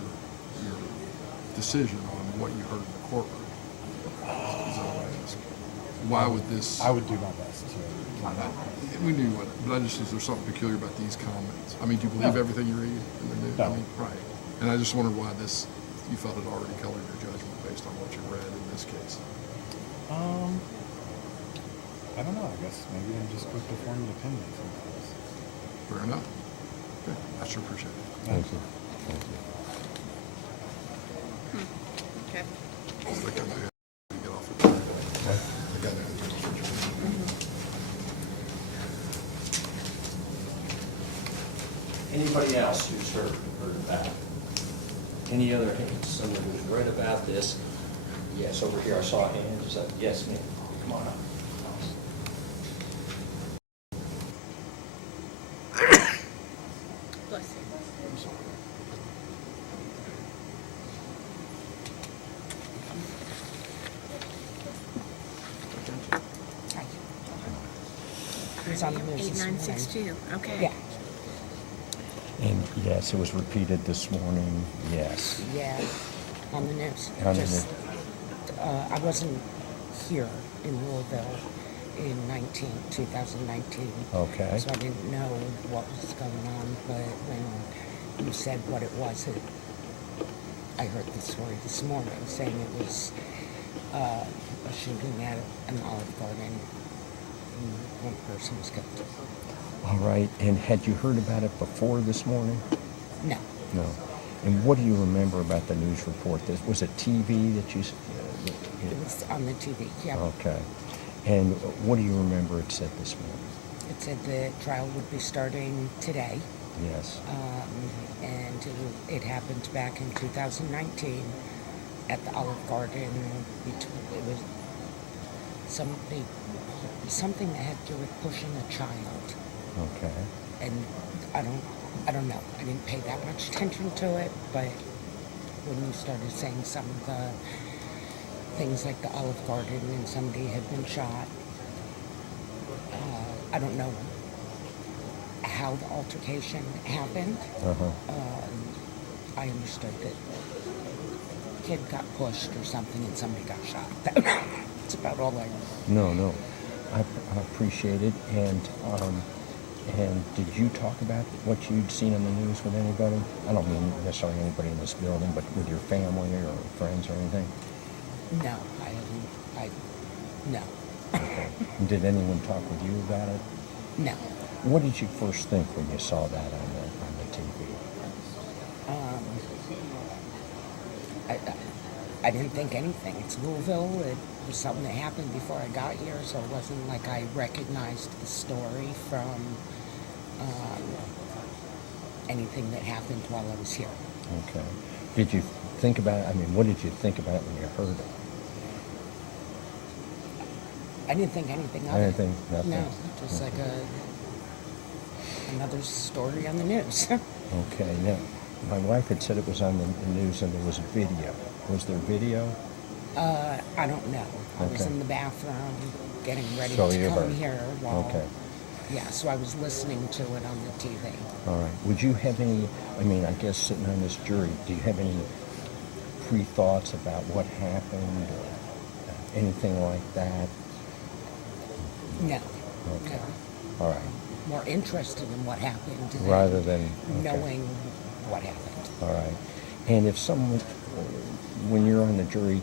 decision on what you heard in the courtroom? Is that what I ask? Why would this? I would do my best to. We knew what, but is there something peculiar about these comments? I mean, do you believe everything you read in the news? No. I mean, right. And I just wondered why you felt it already colored your judgment based on what you read in this case. I don't know. I guess maybe I'm just quick to form an opinion sometimes. Fair enough. Okay. I sure appreciate it. Thank you. Thank you. Okay. I think I may have to get off the jury. I think I may have to get off the jury. Anybody else who's heard about it? Any other hands? Someone who's read about this? Yes, over here I saw a hand. Is that, yes, ma'am? Come on up. Bless you. I'm sorry. It was on the news this morning. 8962, okay. Yeah, And yes, it was repeated this morning, yes. yeah, on the news. On the Just, I wasn't here in Louisville in 2019. Okay. So I didn't know what was going on, but when you said what it was, I heard the story this morning saying it was a shooting at an Olive Garden and one person was killed. All right, and had you heard about it before this morning? No. No. And what do you remember about the news report? Was it TV that you? It was on the TV, yeah. Okay. And what do you remember it said this morning? It said the trial would be starting today. Yes. And it happened back in 2019 at the Olive Garden. It was something that had to do with pushing a child. Okay. And I don't know. I didn't pay that much attention to it, but when you started saying some of the things like the Olive Garden and somebody had been shot, I don't know how the altercation happened. I understood that kid got pushed or something and somebody got shot. That's about all I know. No. I appreciate it. And did you talk about what you'd seen on the news with anybody? I don't mean necessarily anybody in this building, but with your family or friends or anything? No, no. Okay. Did anyone talk with you about it? No. What did you first think when you saw that on the TV? I didn't think anything. It's Louisville. It was something that happened before I got here, so it wasn't like I recognized the story from anything that happened while I was here. Okay. Did you think about, what did you think about when you heard it? I didn't think anything of Anything? it. Nothing? No, just like another story on the news. Okay. Now, my wife had said it was on the news and there was video. Was there video? I don't know. I was Okay. in the bathroom getting ready So to you come heard. here while... Okay. Yeah, so I was listening to it on the TV. All right. Would you have any, I guess sitting on this jury, do you have any pre-thoughts about what happened or anything like that? No. Okay. No. All right. More interested in what happened Rather than okay. knowing what happened. All right. And if someone, when you're on the jury,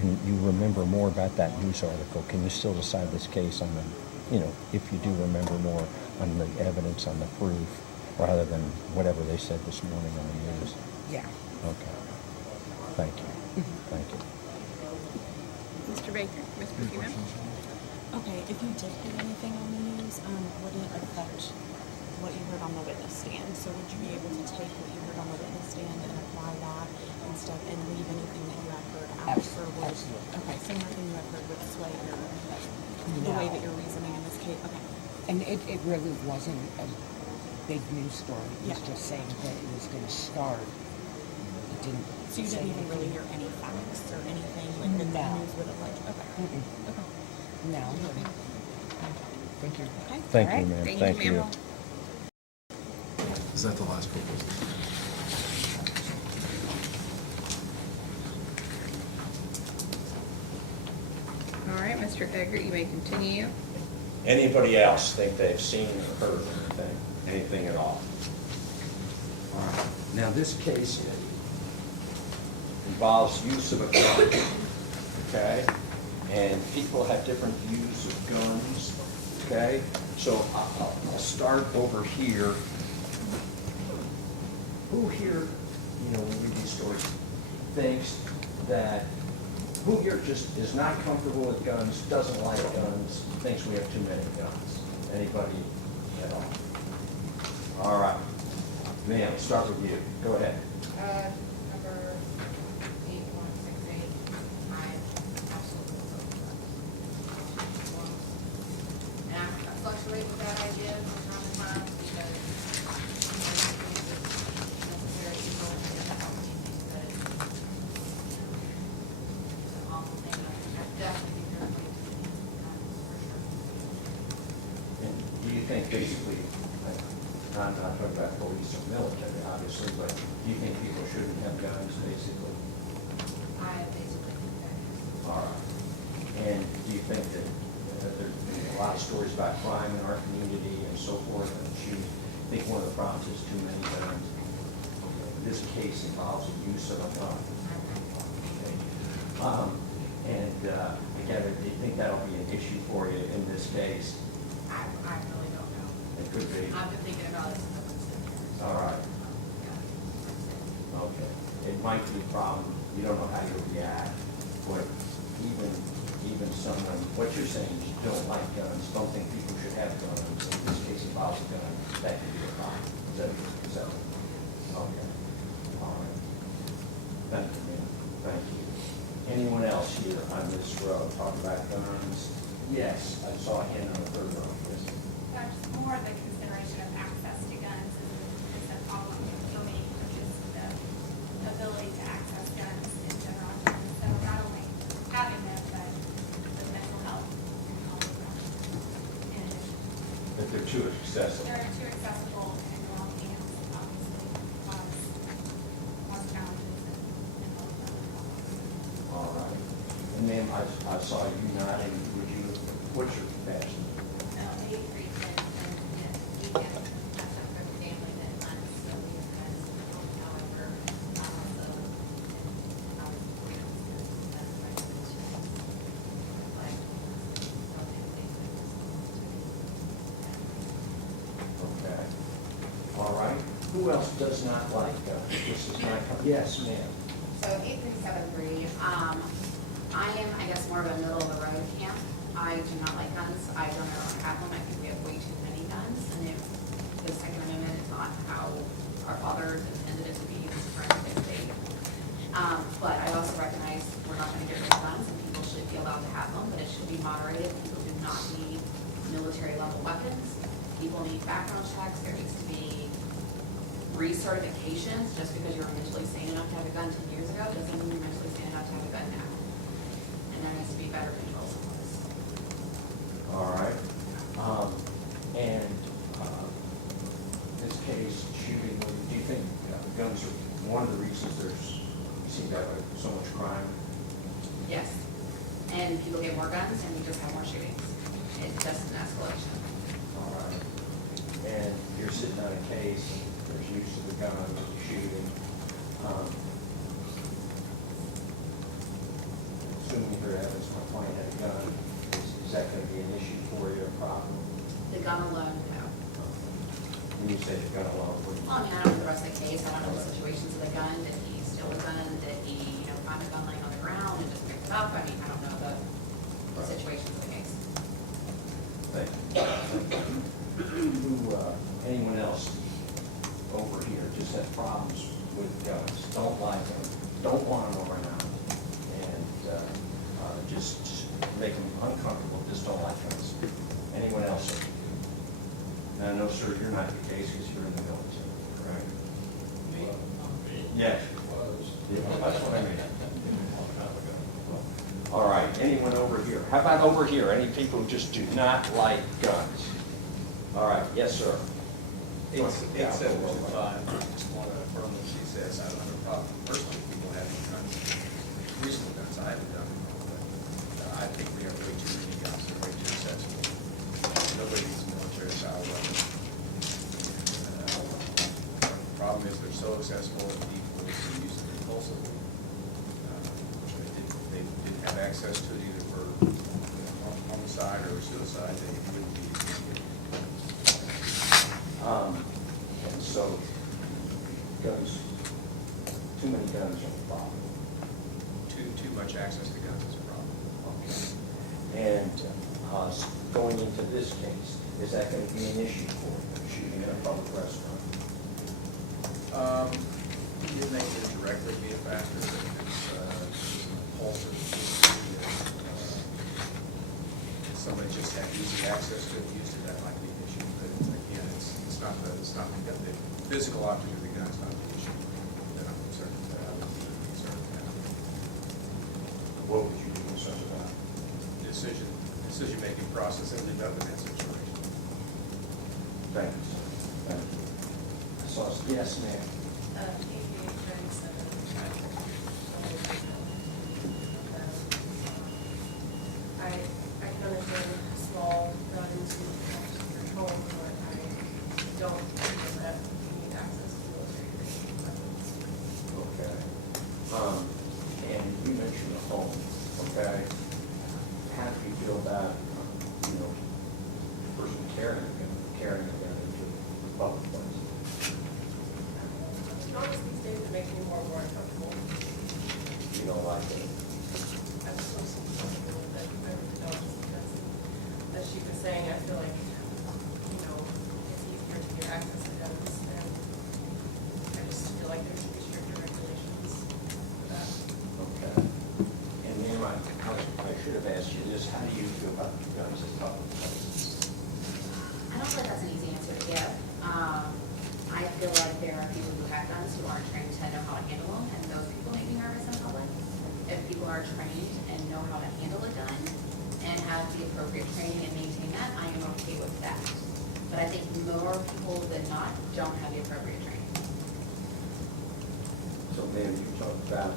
and you remember more about that news article, can you still decide this case on the, if you do remember more on the evidence, on the proof, rather than whatever they said this morning on the news? Yeah. Okay. Thank you. Thank you. Mr. Baker, Ms. Perfino? Okay, if you did hear anything on the news, would it affect what you heard on the witness stand? So would you be able to take what you heard on the witness stand and apply that and leave anything that you had heard out? Or would, okay, so nothing you had heard would sway the way that you're reasoning in this case? Okay. And it really wasn't a big news story. It was Yeah. just saying that it was going to start. It didn't So you didn't even really hear any facts or anything like that the news would have like, okay. Okay. No. Thank you. Okay. Thank All you, right. ma'am. Thank you, you. ma'am. Is that the last proposal? All right, Mr. Eggert, you may continue. Anybody else think they've seen or heard anything at all? All right. Now, this case involves use of a gun, okay? And people have different views of guns, okay? So I'll start over here. Who here, when we read these stories, thinks that, who here just is not comfortable with guns, doesn't like guns, thinks we have too many guns? Anybody at all? All right. Ma'am, start with you. Go ahead. Number 8168, I absolutely love guns. And I fluctuate with that idea from time to time because necessary evil and the opportunities that it's an awful thing. I definitely think there's ways to do guns for sure. And do you think basically, I'm not talking about police or military, obviously, but do you think people shouldn't have guns, basically? I basically think that. All right. And do you think that there's been a lot of stories about crime in our community and so forth, and do you think one of the problems is too many guns? This case involves the use of a gun. Okay. Again, do you think that'll be an issue for you in this case? I really don't know. It could be. I've been thinking about it since I've been sitting here. All right. Okay. It might be a problem. You don't know how you'll react. But even someone, what you're saying is you don't like guns, don't think people should have guns. In this case involves a gun, that could be a problem. Is that okay? All right. Thank you, ma'am. Thank you. Anyone else here on this row talk about guns? Yes, I saw a hand on the third row. Yes. Just more the consideration of access to guns is a problem for me, just the ability to access guns in general. So not only having them, but the mental health and all of that. In addition, If they're too accessible. they're too accessible and in the wrong hands, obviously, cause challenges and all of that. All right. And ma'am, I saw you nodding. What's your passion? We agree that, we have a family that runs, so we have guns, however, also, I was that's my position. Like, Okay. All right. Who else does not like guns? This is my, yes, ma'am. So 8373, I am, I guess, more of a middle of the road camp. I do not like guns. I don't ever want to have them. I think we have way too many guns. And if the Second Amendment is not how our fathers intended it to be used for anything big. But I also recognize we're not going to get rid of guns and people should be allowed to have them, but it should be moderated. People do not need military level weapons. People need background checks. There needs to be recertifications. Just because you were mentally sane enough to have a gun 10 years ago doesn't mean you're mentally sane enough to have a gun now. And there needs to be better controls on this. All right. This case, shooting, do you think guns are one of the reasons you seem to have so much crime? Yes. And people get more guns and we just have more shootings. It's just an escalation. All right. And you're sitting on a case, there's use of the gun, shooting. Assuming your evidence my client had a gun, is that going to be an issue for you, a problem? The gun alone, no. When you say the gun alone, what do you? Well, I mean, I don't know the rest of the case. I don't know the situations of the gun. Did he steal a gun? Did he, find a gun laying on the ground and just pick it up? I mean, I don't know the situations of the case. Thank you. Anyone else over here just have problems with guns, don't like them, don't want them around, and just make them uncomfortable, just don't like guns? Anyone else? Now, no, sir, you're not the case because you're in the military, right? Yes. right, anyone over here? How about over here? Any people who just do not like guns? All right, yes, sir. 8725, I just want to affirm what she says. I don't have a problem personally with people having guns, reasonable guns. I haven't done it, but I think we have way too many guns. They're way too accessible. Nobody needs military style weapons. The problem is they're so accessible that people use them impulsively. They didn't have access to it either for homicide or suicide. They wouldn't be using it. And so, guns, too many guns are a problem. Too much access to guns is a problem. Okay. And going into this case, is that going to be an issue for you, shooting in a public restaurant? It may indirectly be a factor if it's impulsive. If somebody just had easy access to it, used it, that might be an issue. But again, it's not the gun. The physical object of the gun is not the issue that I'm concerned with. I would be concerned with that. What would you be concerned about? Decision-making process ending up in that situation. Thank you, sir. Thank you. I saw, yes, ma'am. I can understand small guns and your home, but I don't feel that you need access to military weapons. Okay. And you mentioned the home, okay? How do you feel about, the person carrying a gun into the public place? To be honest, these days it makes me more and more uncomfortable. You don't like it? I'm so uncomfortable with it. I really don't, because as she was saying, I feel like, it's easier to get access to guns, and I just feel like there should be stricter regulations for that. Okay. And ma'am, I should have asked you this, how do you feel about guns in public places? I don't feel like that's an easy answer to give. I feel like there are people who have guns who aren't trained to know how to handle them, and those people make me nervous in public. If people are trained and know how to handle a gun and have the appropriate training and maintain that, I am okay with that. But I think more people than not don't have the appropriate training. So ma'am, you talked about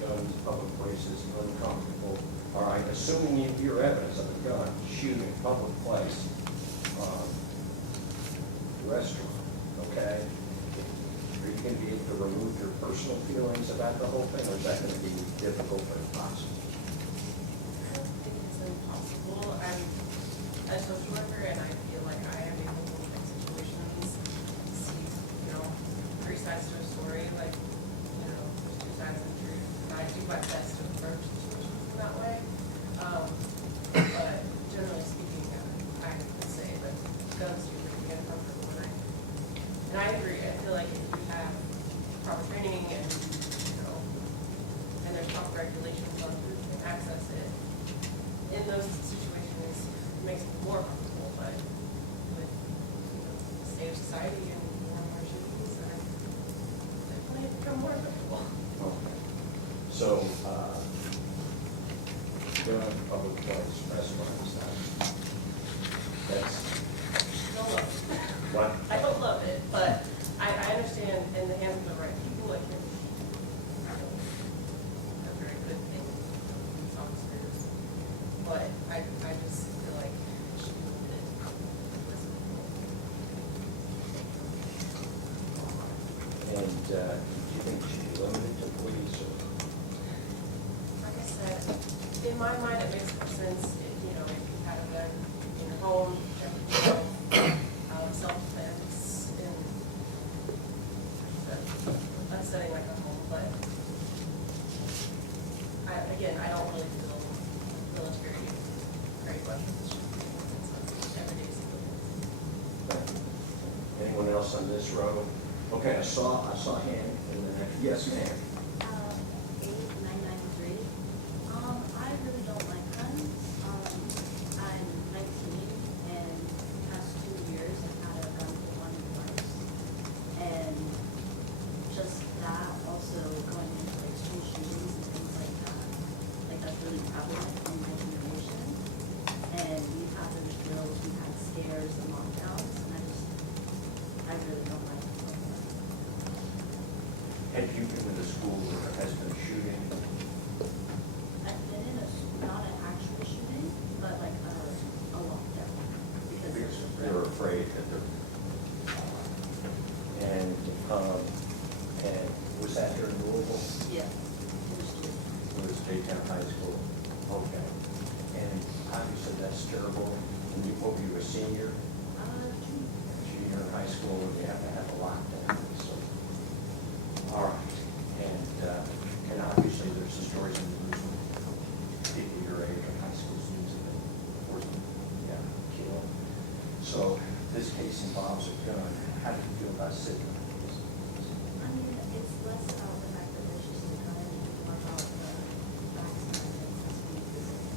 guns, public places, uncomfortable. All right, assuming you hear evidence of a gun shooting in a public place, restaurant, okay? Are you going to be able to remove your personal feelings about the whole thing, or is that going to be difficult but impossible? I don't think it's impossible. I'm a social worker, and I feel like I am able to look at situations, see, three sides to a story, like, there's two sides of the truth, and I do my best to approach situations in that way. But generally speaking, I would say that guns do really get uncomfortable. And I agree. I feel like if you have proper training and there's proper regulations on who can access it, in those situations, it makes it more comfortable. But with the state of society and more and more shootings, I definitely have become more comfortable. Okay. So, gun in public place, restaurants, that's. Don't love it. What? I don't love it, but I understand in the hands of the right people, it can be a very good thing for police officers. But I just feel like it should be limited. And do you think it should be limited to police or? Like I said, in my mind, it makes more sense if, if you had a gun in your home, self-defense, in a setting like a home, but I don't really feel military grade weapons should be everyday civilians. Anyone else on this row? Okay, I saw a hand in the next. Yes, ma'am. 8993. I really don't like guns. I'm 19, and the past 2 years I've had a gun for one twice. And just that, also going into like school shootings and things like that, like that's really prevalent there's the lockdowns, and I really don't like it. Have you been in a school where there has been shooting? I've been in not an actual shooting, but like a lockdown. Because they're afraid that they're, and was that here in Louisville? Yeah. It was Daytown High School? Okay. And obviously that's terrible. And you, what were you, a senior? Junior in high school, and you have to have a lockdown, so. All right. And obviously there's the stories in the news of people your age in high school students have been forced to, killed. So this case involves a gun. How do you feel about sitting on this? I mean, it's less about the fact that there's just a gun and more about the facts and evidence that's being presented.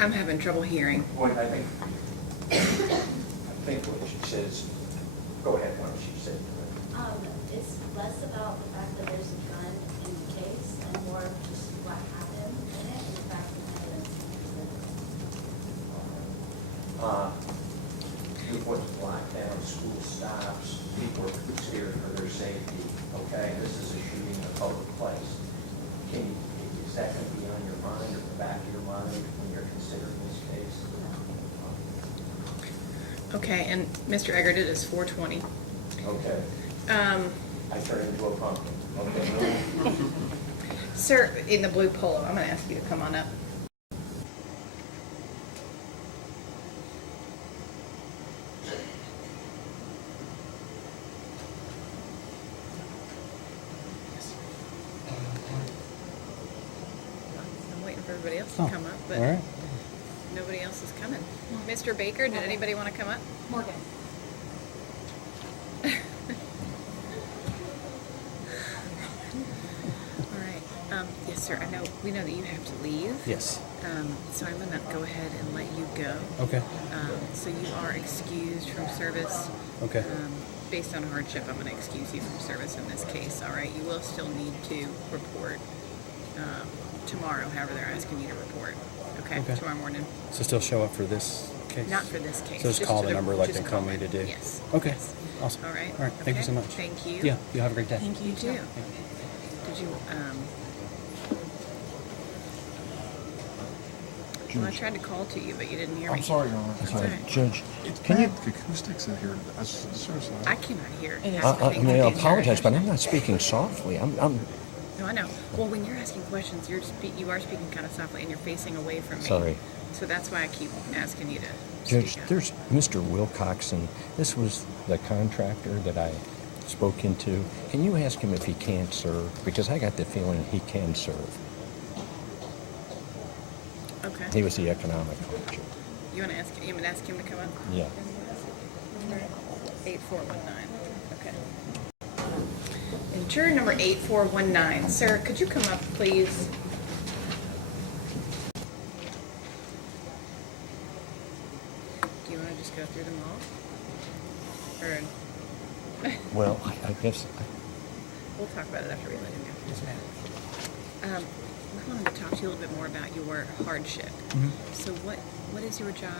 I'm having trouble hearing. Well, I think what she says, go ahead, why don't you say it? It's less about the fact that there's a gun in the case and more just what happened in it and the facts and evidence being presented. It was locked down, school stops, people are scared for their safety, okay? This is a shooting in a public place. Is that going to be on your mind or the back of your mind when you're considering this case? Okay, and Mr. Eggert, it is 4:20. Okay. I turn into a pumpkin, okay? Sir, in the blue polo, I'm gonna ask you to come on up. I'm waiting for everybody else to come up, but all right. nobody else is coming. Mr. Baker, did anybody want to come up? Morgan. All right. Yes, sir. We know that you have to leave. Yes. So I'm gonna go ahead and let you go. Okay. So you are excused from service. Okay. Based on hardship, I'm gonna excuse you from service in this case. All right. You will still need to report tomorrow. However, they're asking you to report. Okay. Okay. Tomorrow morning. So still show up for this case? Not for this case. So just call to the number like just they call told me it. to do? Yes. Okay. Yes. Awesome. All right. All right. Thank you so Okay. much. Thank you. Yeah. You have a great day. Thank you. You too. Did you, well, I tried to call to you, but you didn't hear me. I'm sorry, Your Honor. That's all right. Judge, It's can you? bad acoustics in here. Seriously. I cannot hear. It is. half the I things mean, I that these are. apologize, but I'm not speaking softly. I'm No, I know. Well, when you're asking questions, you are speaking kind of softly, and you're facing away from me. Sorry. So that's why I keep asking you to Judge, speak up. there's Mr. Wilcoxon. This was the contractor that I spoke into. Can you ask him if he can't serve? Because I got the feeling he can serve. Okay. He was the economic hardship. You want to ask? You want to ask him to come up? Yeah. 8419. Okay. And juror number 8419. Sir, could you come up, please? Do you want to just go through them all? Or Well, I guess. we'll talk about it after we let him go. Yes, ma'am. We wanted to talk to you a little bit more about your hardship. So what is your job?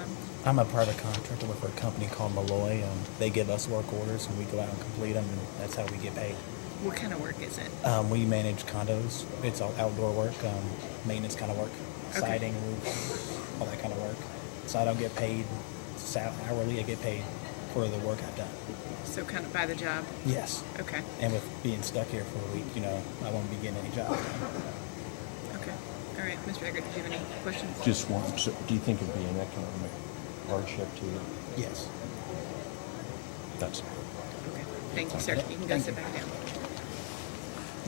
I'm a private contractor with a company called McLeod. They give us work orders and we go out and complete them, and that's how we get paid. What kind of work is it? We manage condos. It's all outdoor work, maintenance kind of work, Okay. siding, roof, all that kind of work. So I don't get paid hourly. I get paid for the work I've done. So kind of by the job? Yes. Okay. And with being stuck here for a week, I won't be getting any jobs done. Okay. All right. Mr. Eggert, did you have any questions? Just one. So do you think it'd be an economic hardship to you? Yes. That's. Okay. Thank you, sir. You can go sit back down.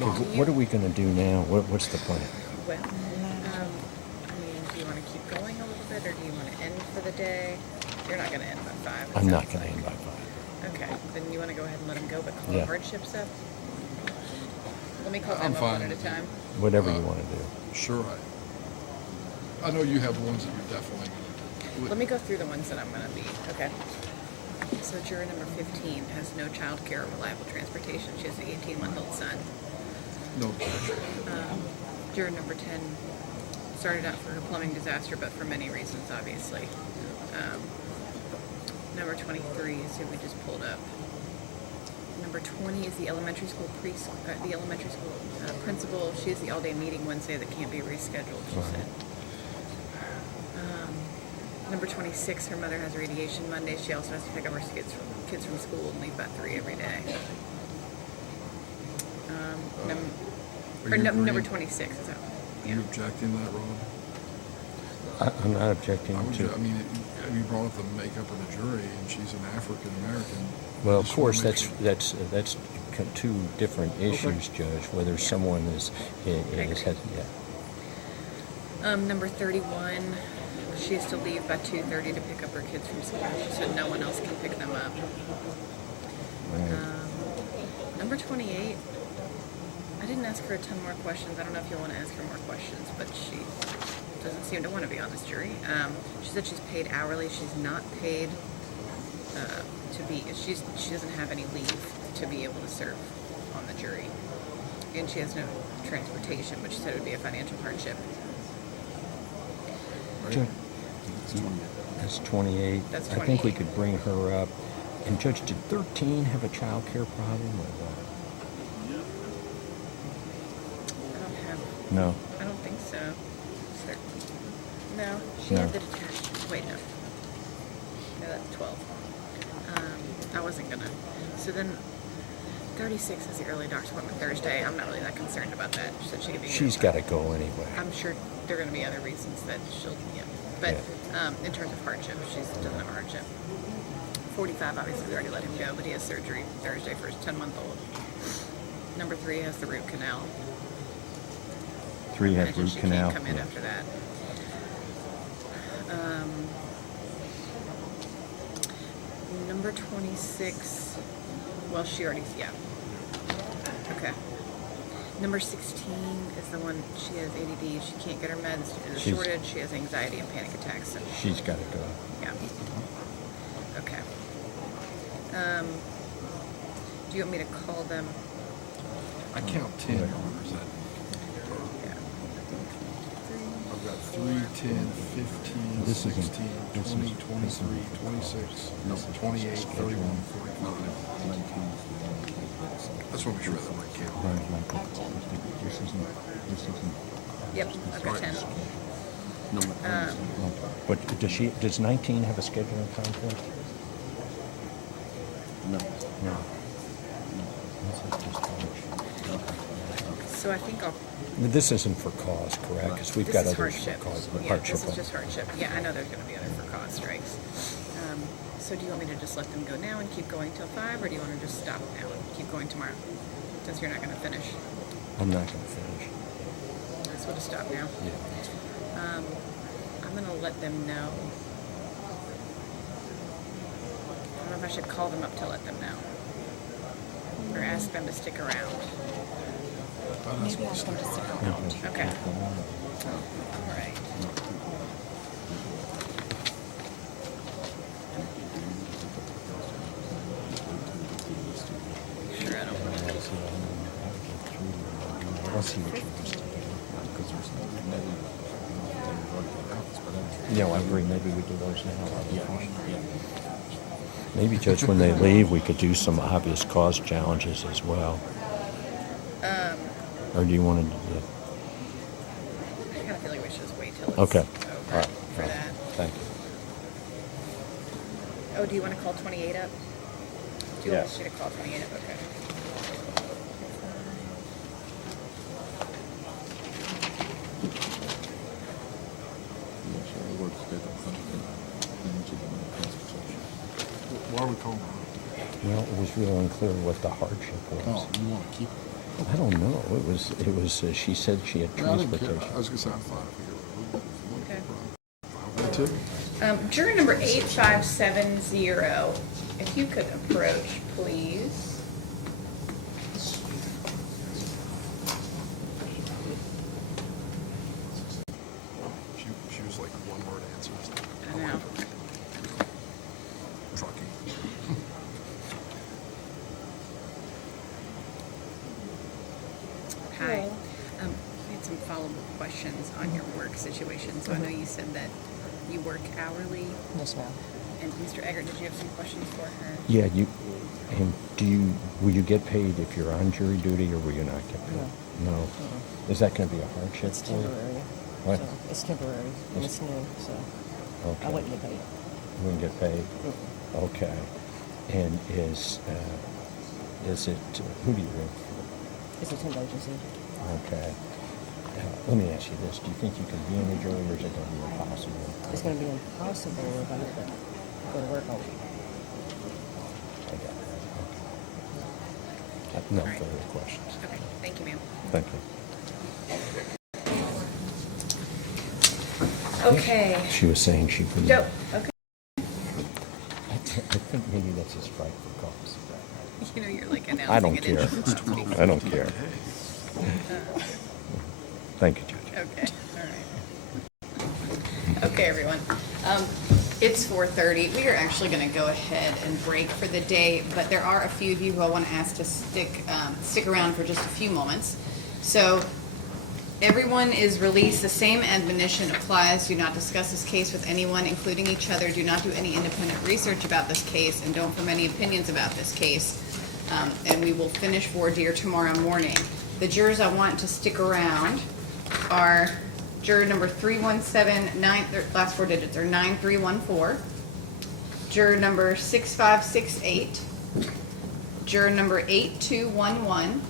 Okay, what are we going to do now? What's the plan? Well, do you want to keep going a little bit, or do you want to end for the day? You're not going to end by 5. I'm not going to end by 5. Okay. Then you want to go ahead and let him go, but call Yeah. hardships up? Let me call I'm them up one fine. at a time. Whatever you want to do. Sure. I know you have ones that you're definitely. Let me go through the ones that I'm going to be. Okay. So juror number 15 has no child care or reliable transportation. She has an 18-month-old son. No objection. Juror number 10 started out for a plumbing disaster, but for many reasons, obviously. Number 23 is who we just pulled up. Number 20 is the elementary school principal. She has the all-day meeting Wednesday that can't be rescheduled, she said. Number 26, her mother has radiation Monday. She also has to pick up her kids from school and leave by 3 every day. Number 26 is that? Are you objecting to that, Rob? I'm not objecting I to. mean, you brought up the makeup of the jury, and she's an African American. Well, of course, that's two different issues, Judge. Whether someone is Number 31, she has to leave by 2:30 to pick up her kids from school. She said no one else can pick them up. Number 28, I didn't ask her a ton more questions. I don't know if you'll want to ask her more questions, but she doesn't seem to want to be on this jury. She said she's paid hourly. She's not paid she doesn't have any leave to be able to serve on the jury. And she has no transportation, which she said would be a financial hardship. Judge, that's 28. That's I think we 28. could bring her up. And Judge, did 13 have a child care problem or what? No. I don't think so. No, she No. had the detached. Wait, no. No, that's 12. I wasn't gonna. So then, 36 is the early doctor's appointment Thursday. I'm not really that concerned about that. She said she could be. She's got to go anyway. I'm sure there are going to be other reasons that she'll. Yeah. But in terms of hardship, she doesn't have a hardship. 45, obviously, we already let him go, but he has surgery Thursday for his 10-month-old. Number 3 has the root canal. 3 had Imagine root she canal. can't come in after that. Number 26. Well, she already. Yeah. Okay. Number 16 is the one. She has ADD. She can't get her meds due to the shortage. She has anxiety and panic attacks. And She's got to go. yeah. Okay. Do you want me to call them? I count 10, Your Honor. Is that? I've got 3, 10, 15, This isn't- 16, 20, 23, 26, 28, 31, 45. That's what we should have the right count. Yep. I've got 10. But does 19 have a scheduling conflict? No. No. So I think I'll. This isn't for cause, correct? Because we've got This is others hardship. for cause. Yeah, Hardship. this is just hardship. Yeah, I know there's going to be other for cause strikes. So do you want me to just let them go now and keep going till 5, or do you want to just stop now and keep going tomorrow? Since you're not going to finish. I'm not going to finish. So we'll just stop now. Yeah. I'm going to let them know. I don't know if I should call them up to let them know. Or ask them to stick around. Maybe ask them to stick around. Okay. All right. Sure, I don't want to. I'll see what you want to do. Yeah, I agree. Maybe we do those now. Maybe, Judge, when they leave, we could do some obvious cause challenges as well. Or do you want to do that? I kind of feel like we should just wait till it's Okay. over All right. for that. Thank you. Oh, do you want to call 28 up? Do you Yes. want me to call 28 up? Okay. Why are we calling her? Well, it was real unclear what the hardship was. Oh, you want to keep her? I don't know. It was. She said she had No, I didn't care. transportation. I was going to say, I'm fine if we get rid of her. Okay. Juror number 8570, if you could approach, please. She was like one-word answers. I know. Trucking. Hi. We had some follow-up questions on your work situation. So I know you said that you work hourly. Yes, ma'am. And Mr. Eggert, did you have some questions for her? Yeah, will you get paid if you're on jury duty, or will you not get paid? No. Is that going to be a hardship It's for you? temporary. What? So it's temporary and it's new, so Okay. I wouldn't get paid. You wouldn't get paid? Okay. And is it, who do you work for? It's a temp agency. Okay. Let me ask you this. Do you think you can be on the jury, or is it going to be impossible? It's going to be impossible if I have to go to work all week. I got that. Okay. No further questions. Okay, thank you, ma'am. Thank you. Okay. She was saying she would. Dope, okay. I think maybe that's a strike for cause. You know, you're like announcing I don't it care. in- I don't care. Thank you, Judge. Okay, all right. Okay, everyone. It's 4:30. We are actually going to go ahead and break for the day, but there are a few of you who I want to ask to stick around for just a few moments. So everyone is released. The same admonition applies. Do not discuss this case with anyone, including each other. Do not do any independent research about this case, and don't form any opinions about this case. And we will finish voir dire tomorrow morning. The jurors I want to stick around are juror number 3179, their last four digits are 9314, juror number 6568, juror number 8211,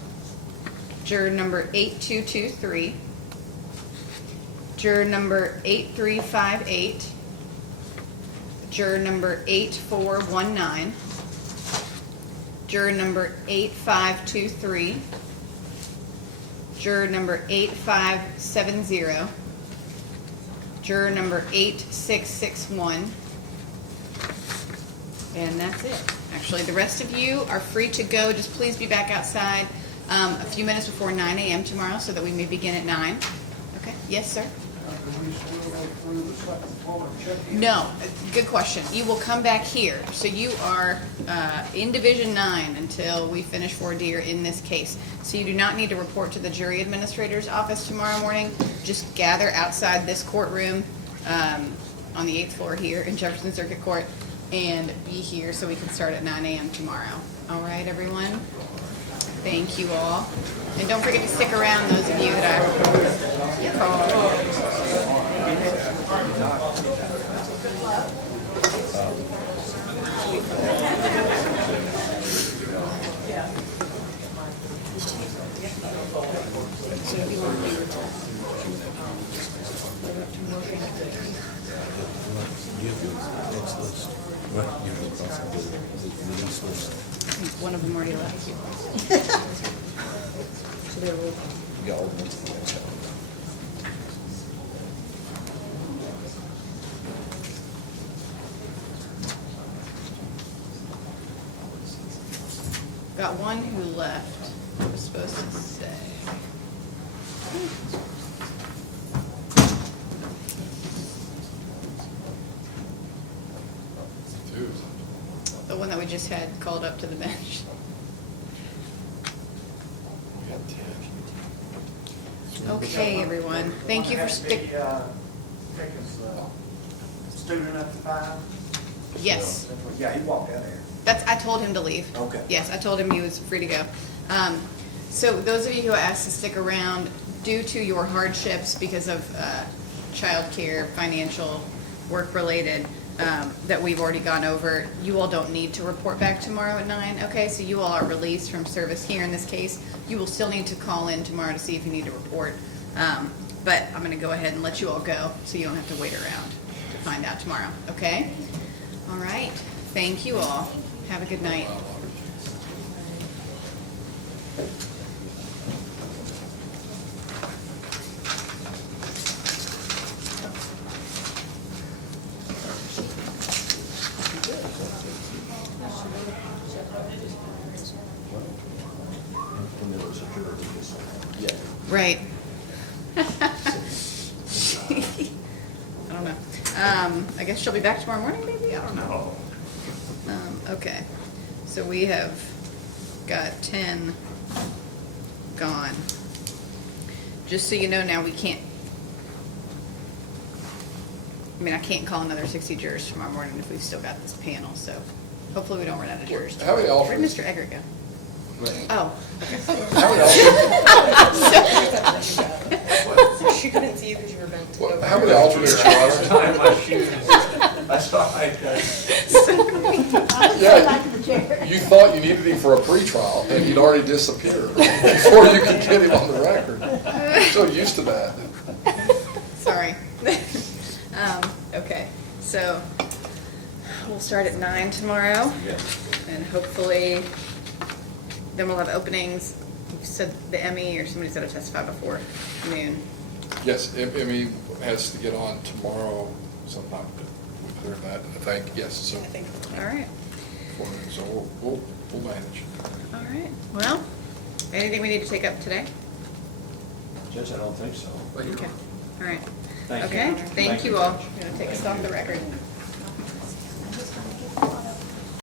juror number 8223, juror number 8358, juror number 8419, juror number 8523, juror number 8570, juror number 8661, and that's it. Actually, the rest of you are free to go. Just please be back outside a few minutes before 9 a.m. tomorrow so that we may begin at 9. Okay, yes, sir? No, good question. You will come back here. So you are in Division 9 until we finish voir dire in this case. So you do not need to report to the jury administrator's office tomorrow morning. Just gather outside this courtroom on the 8th floor here in Jefferson Circuit Court and be here so we can start at 9 a.m. tomorrow. All right, everyone? Thank you all. And don't forget to stick around, those of you that one of them already left. So they're got one who left. I was supposed to say. The one that we just had called up to the bench. Okay, everyone. Thank you for Pick his student up to 5? Yes. Yeah, he walked out there. I told him to leave. Okay. Yes, I told him he was free to go. So those of you who asked to stick around due to your hardships because of childcare, financial, work-related, that we've already gone over, you all don't need to report back tomorrow at 9, okay? So you all are released from service here in this case. You will still need to call in tomorrow to see if you need to report. But I'm going to go ahead and let you all go so you don't have to wait around to find out tomorrow, okay? All right. Thank you all. Have a good night. Right. I don't know. I guess she'll be back tomorrow morning, maybe? I don't know. Okay. So we have got 10 gone. just so you know now, we can't, I mean, I can't call another 60 jurors tomorrow morning if we've still got this panel, so hopefully we don't run out of jurors. How many Where'd alternates? Mr. Egger go? Oh. She couldn't see you because you were bent over. How many alternates are there? Tying my shoes. That's all I Yeah, you thought you needed him for a pretrial, and he'd already disappeared before you could get him on the record. I'm so used to that. Sorry. Okay, so we'll start at 9 tomorrow, and hopefully then we'll have openings. You said the Emmy or somebody's got to testify before noon. Yes, Emmy has to get on tomorrow sometime. We cleared that, I think, yes, so. All right. So we'll manage. All right. Well, anything we need to take up today? Judge, I don't think so. Okay. All right. Thank you. Okay, thank Thank you you, all. Judge. I'm going to take us off the record.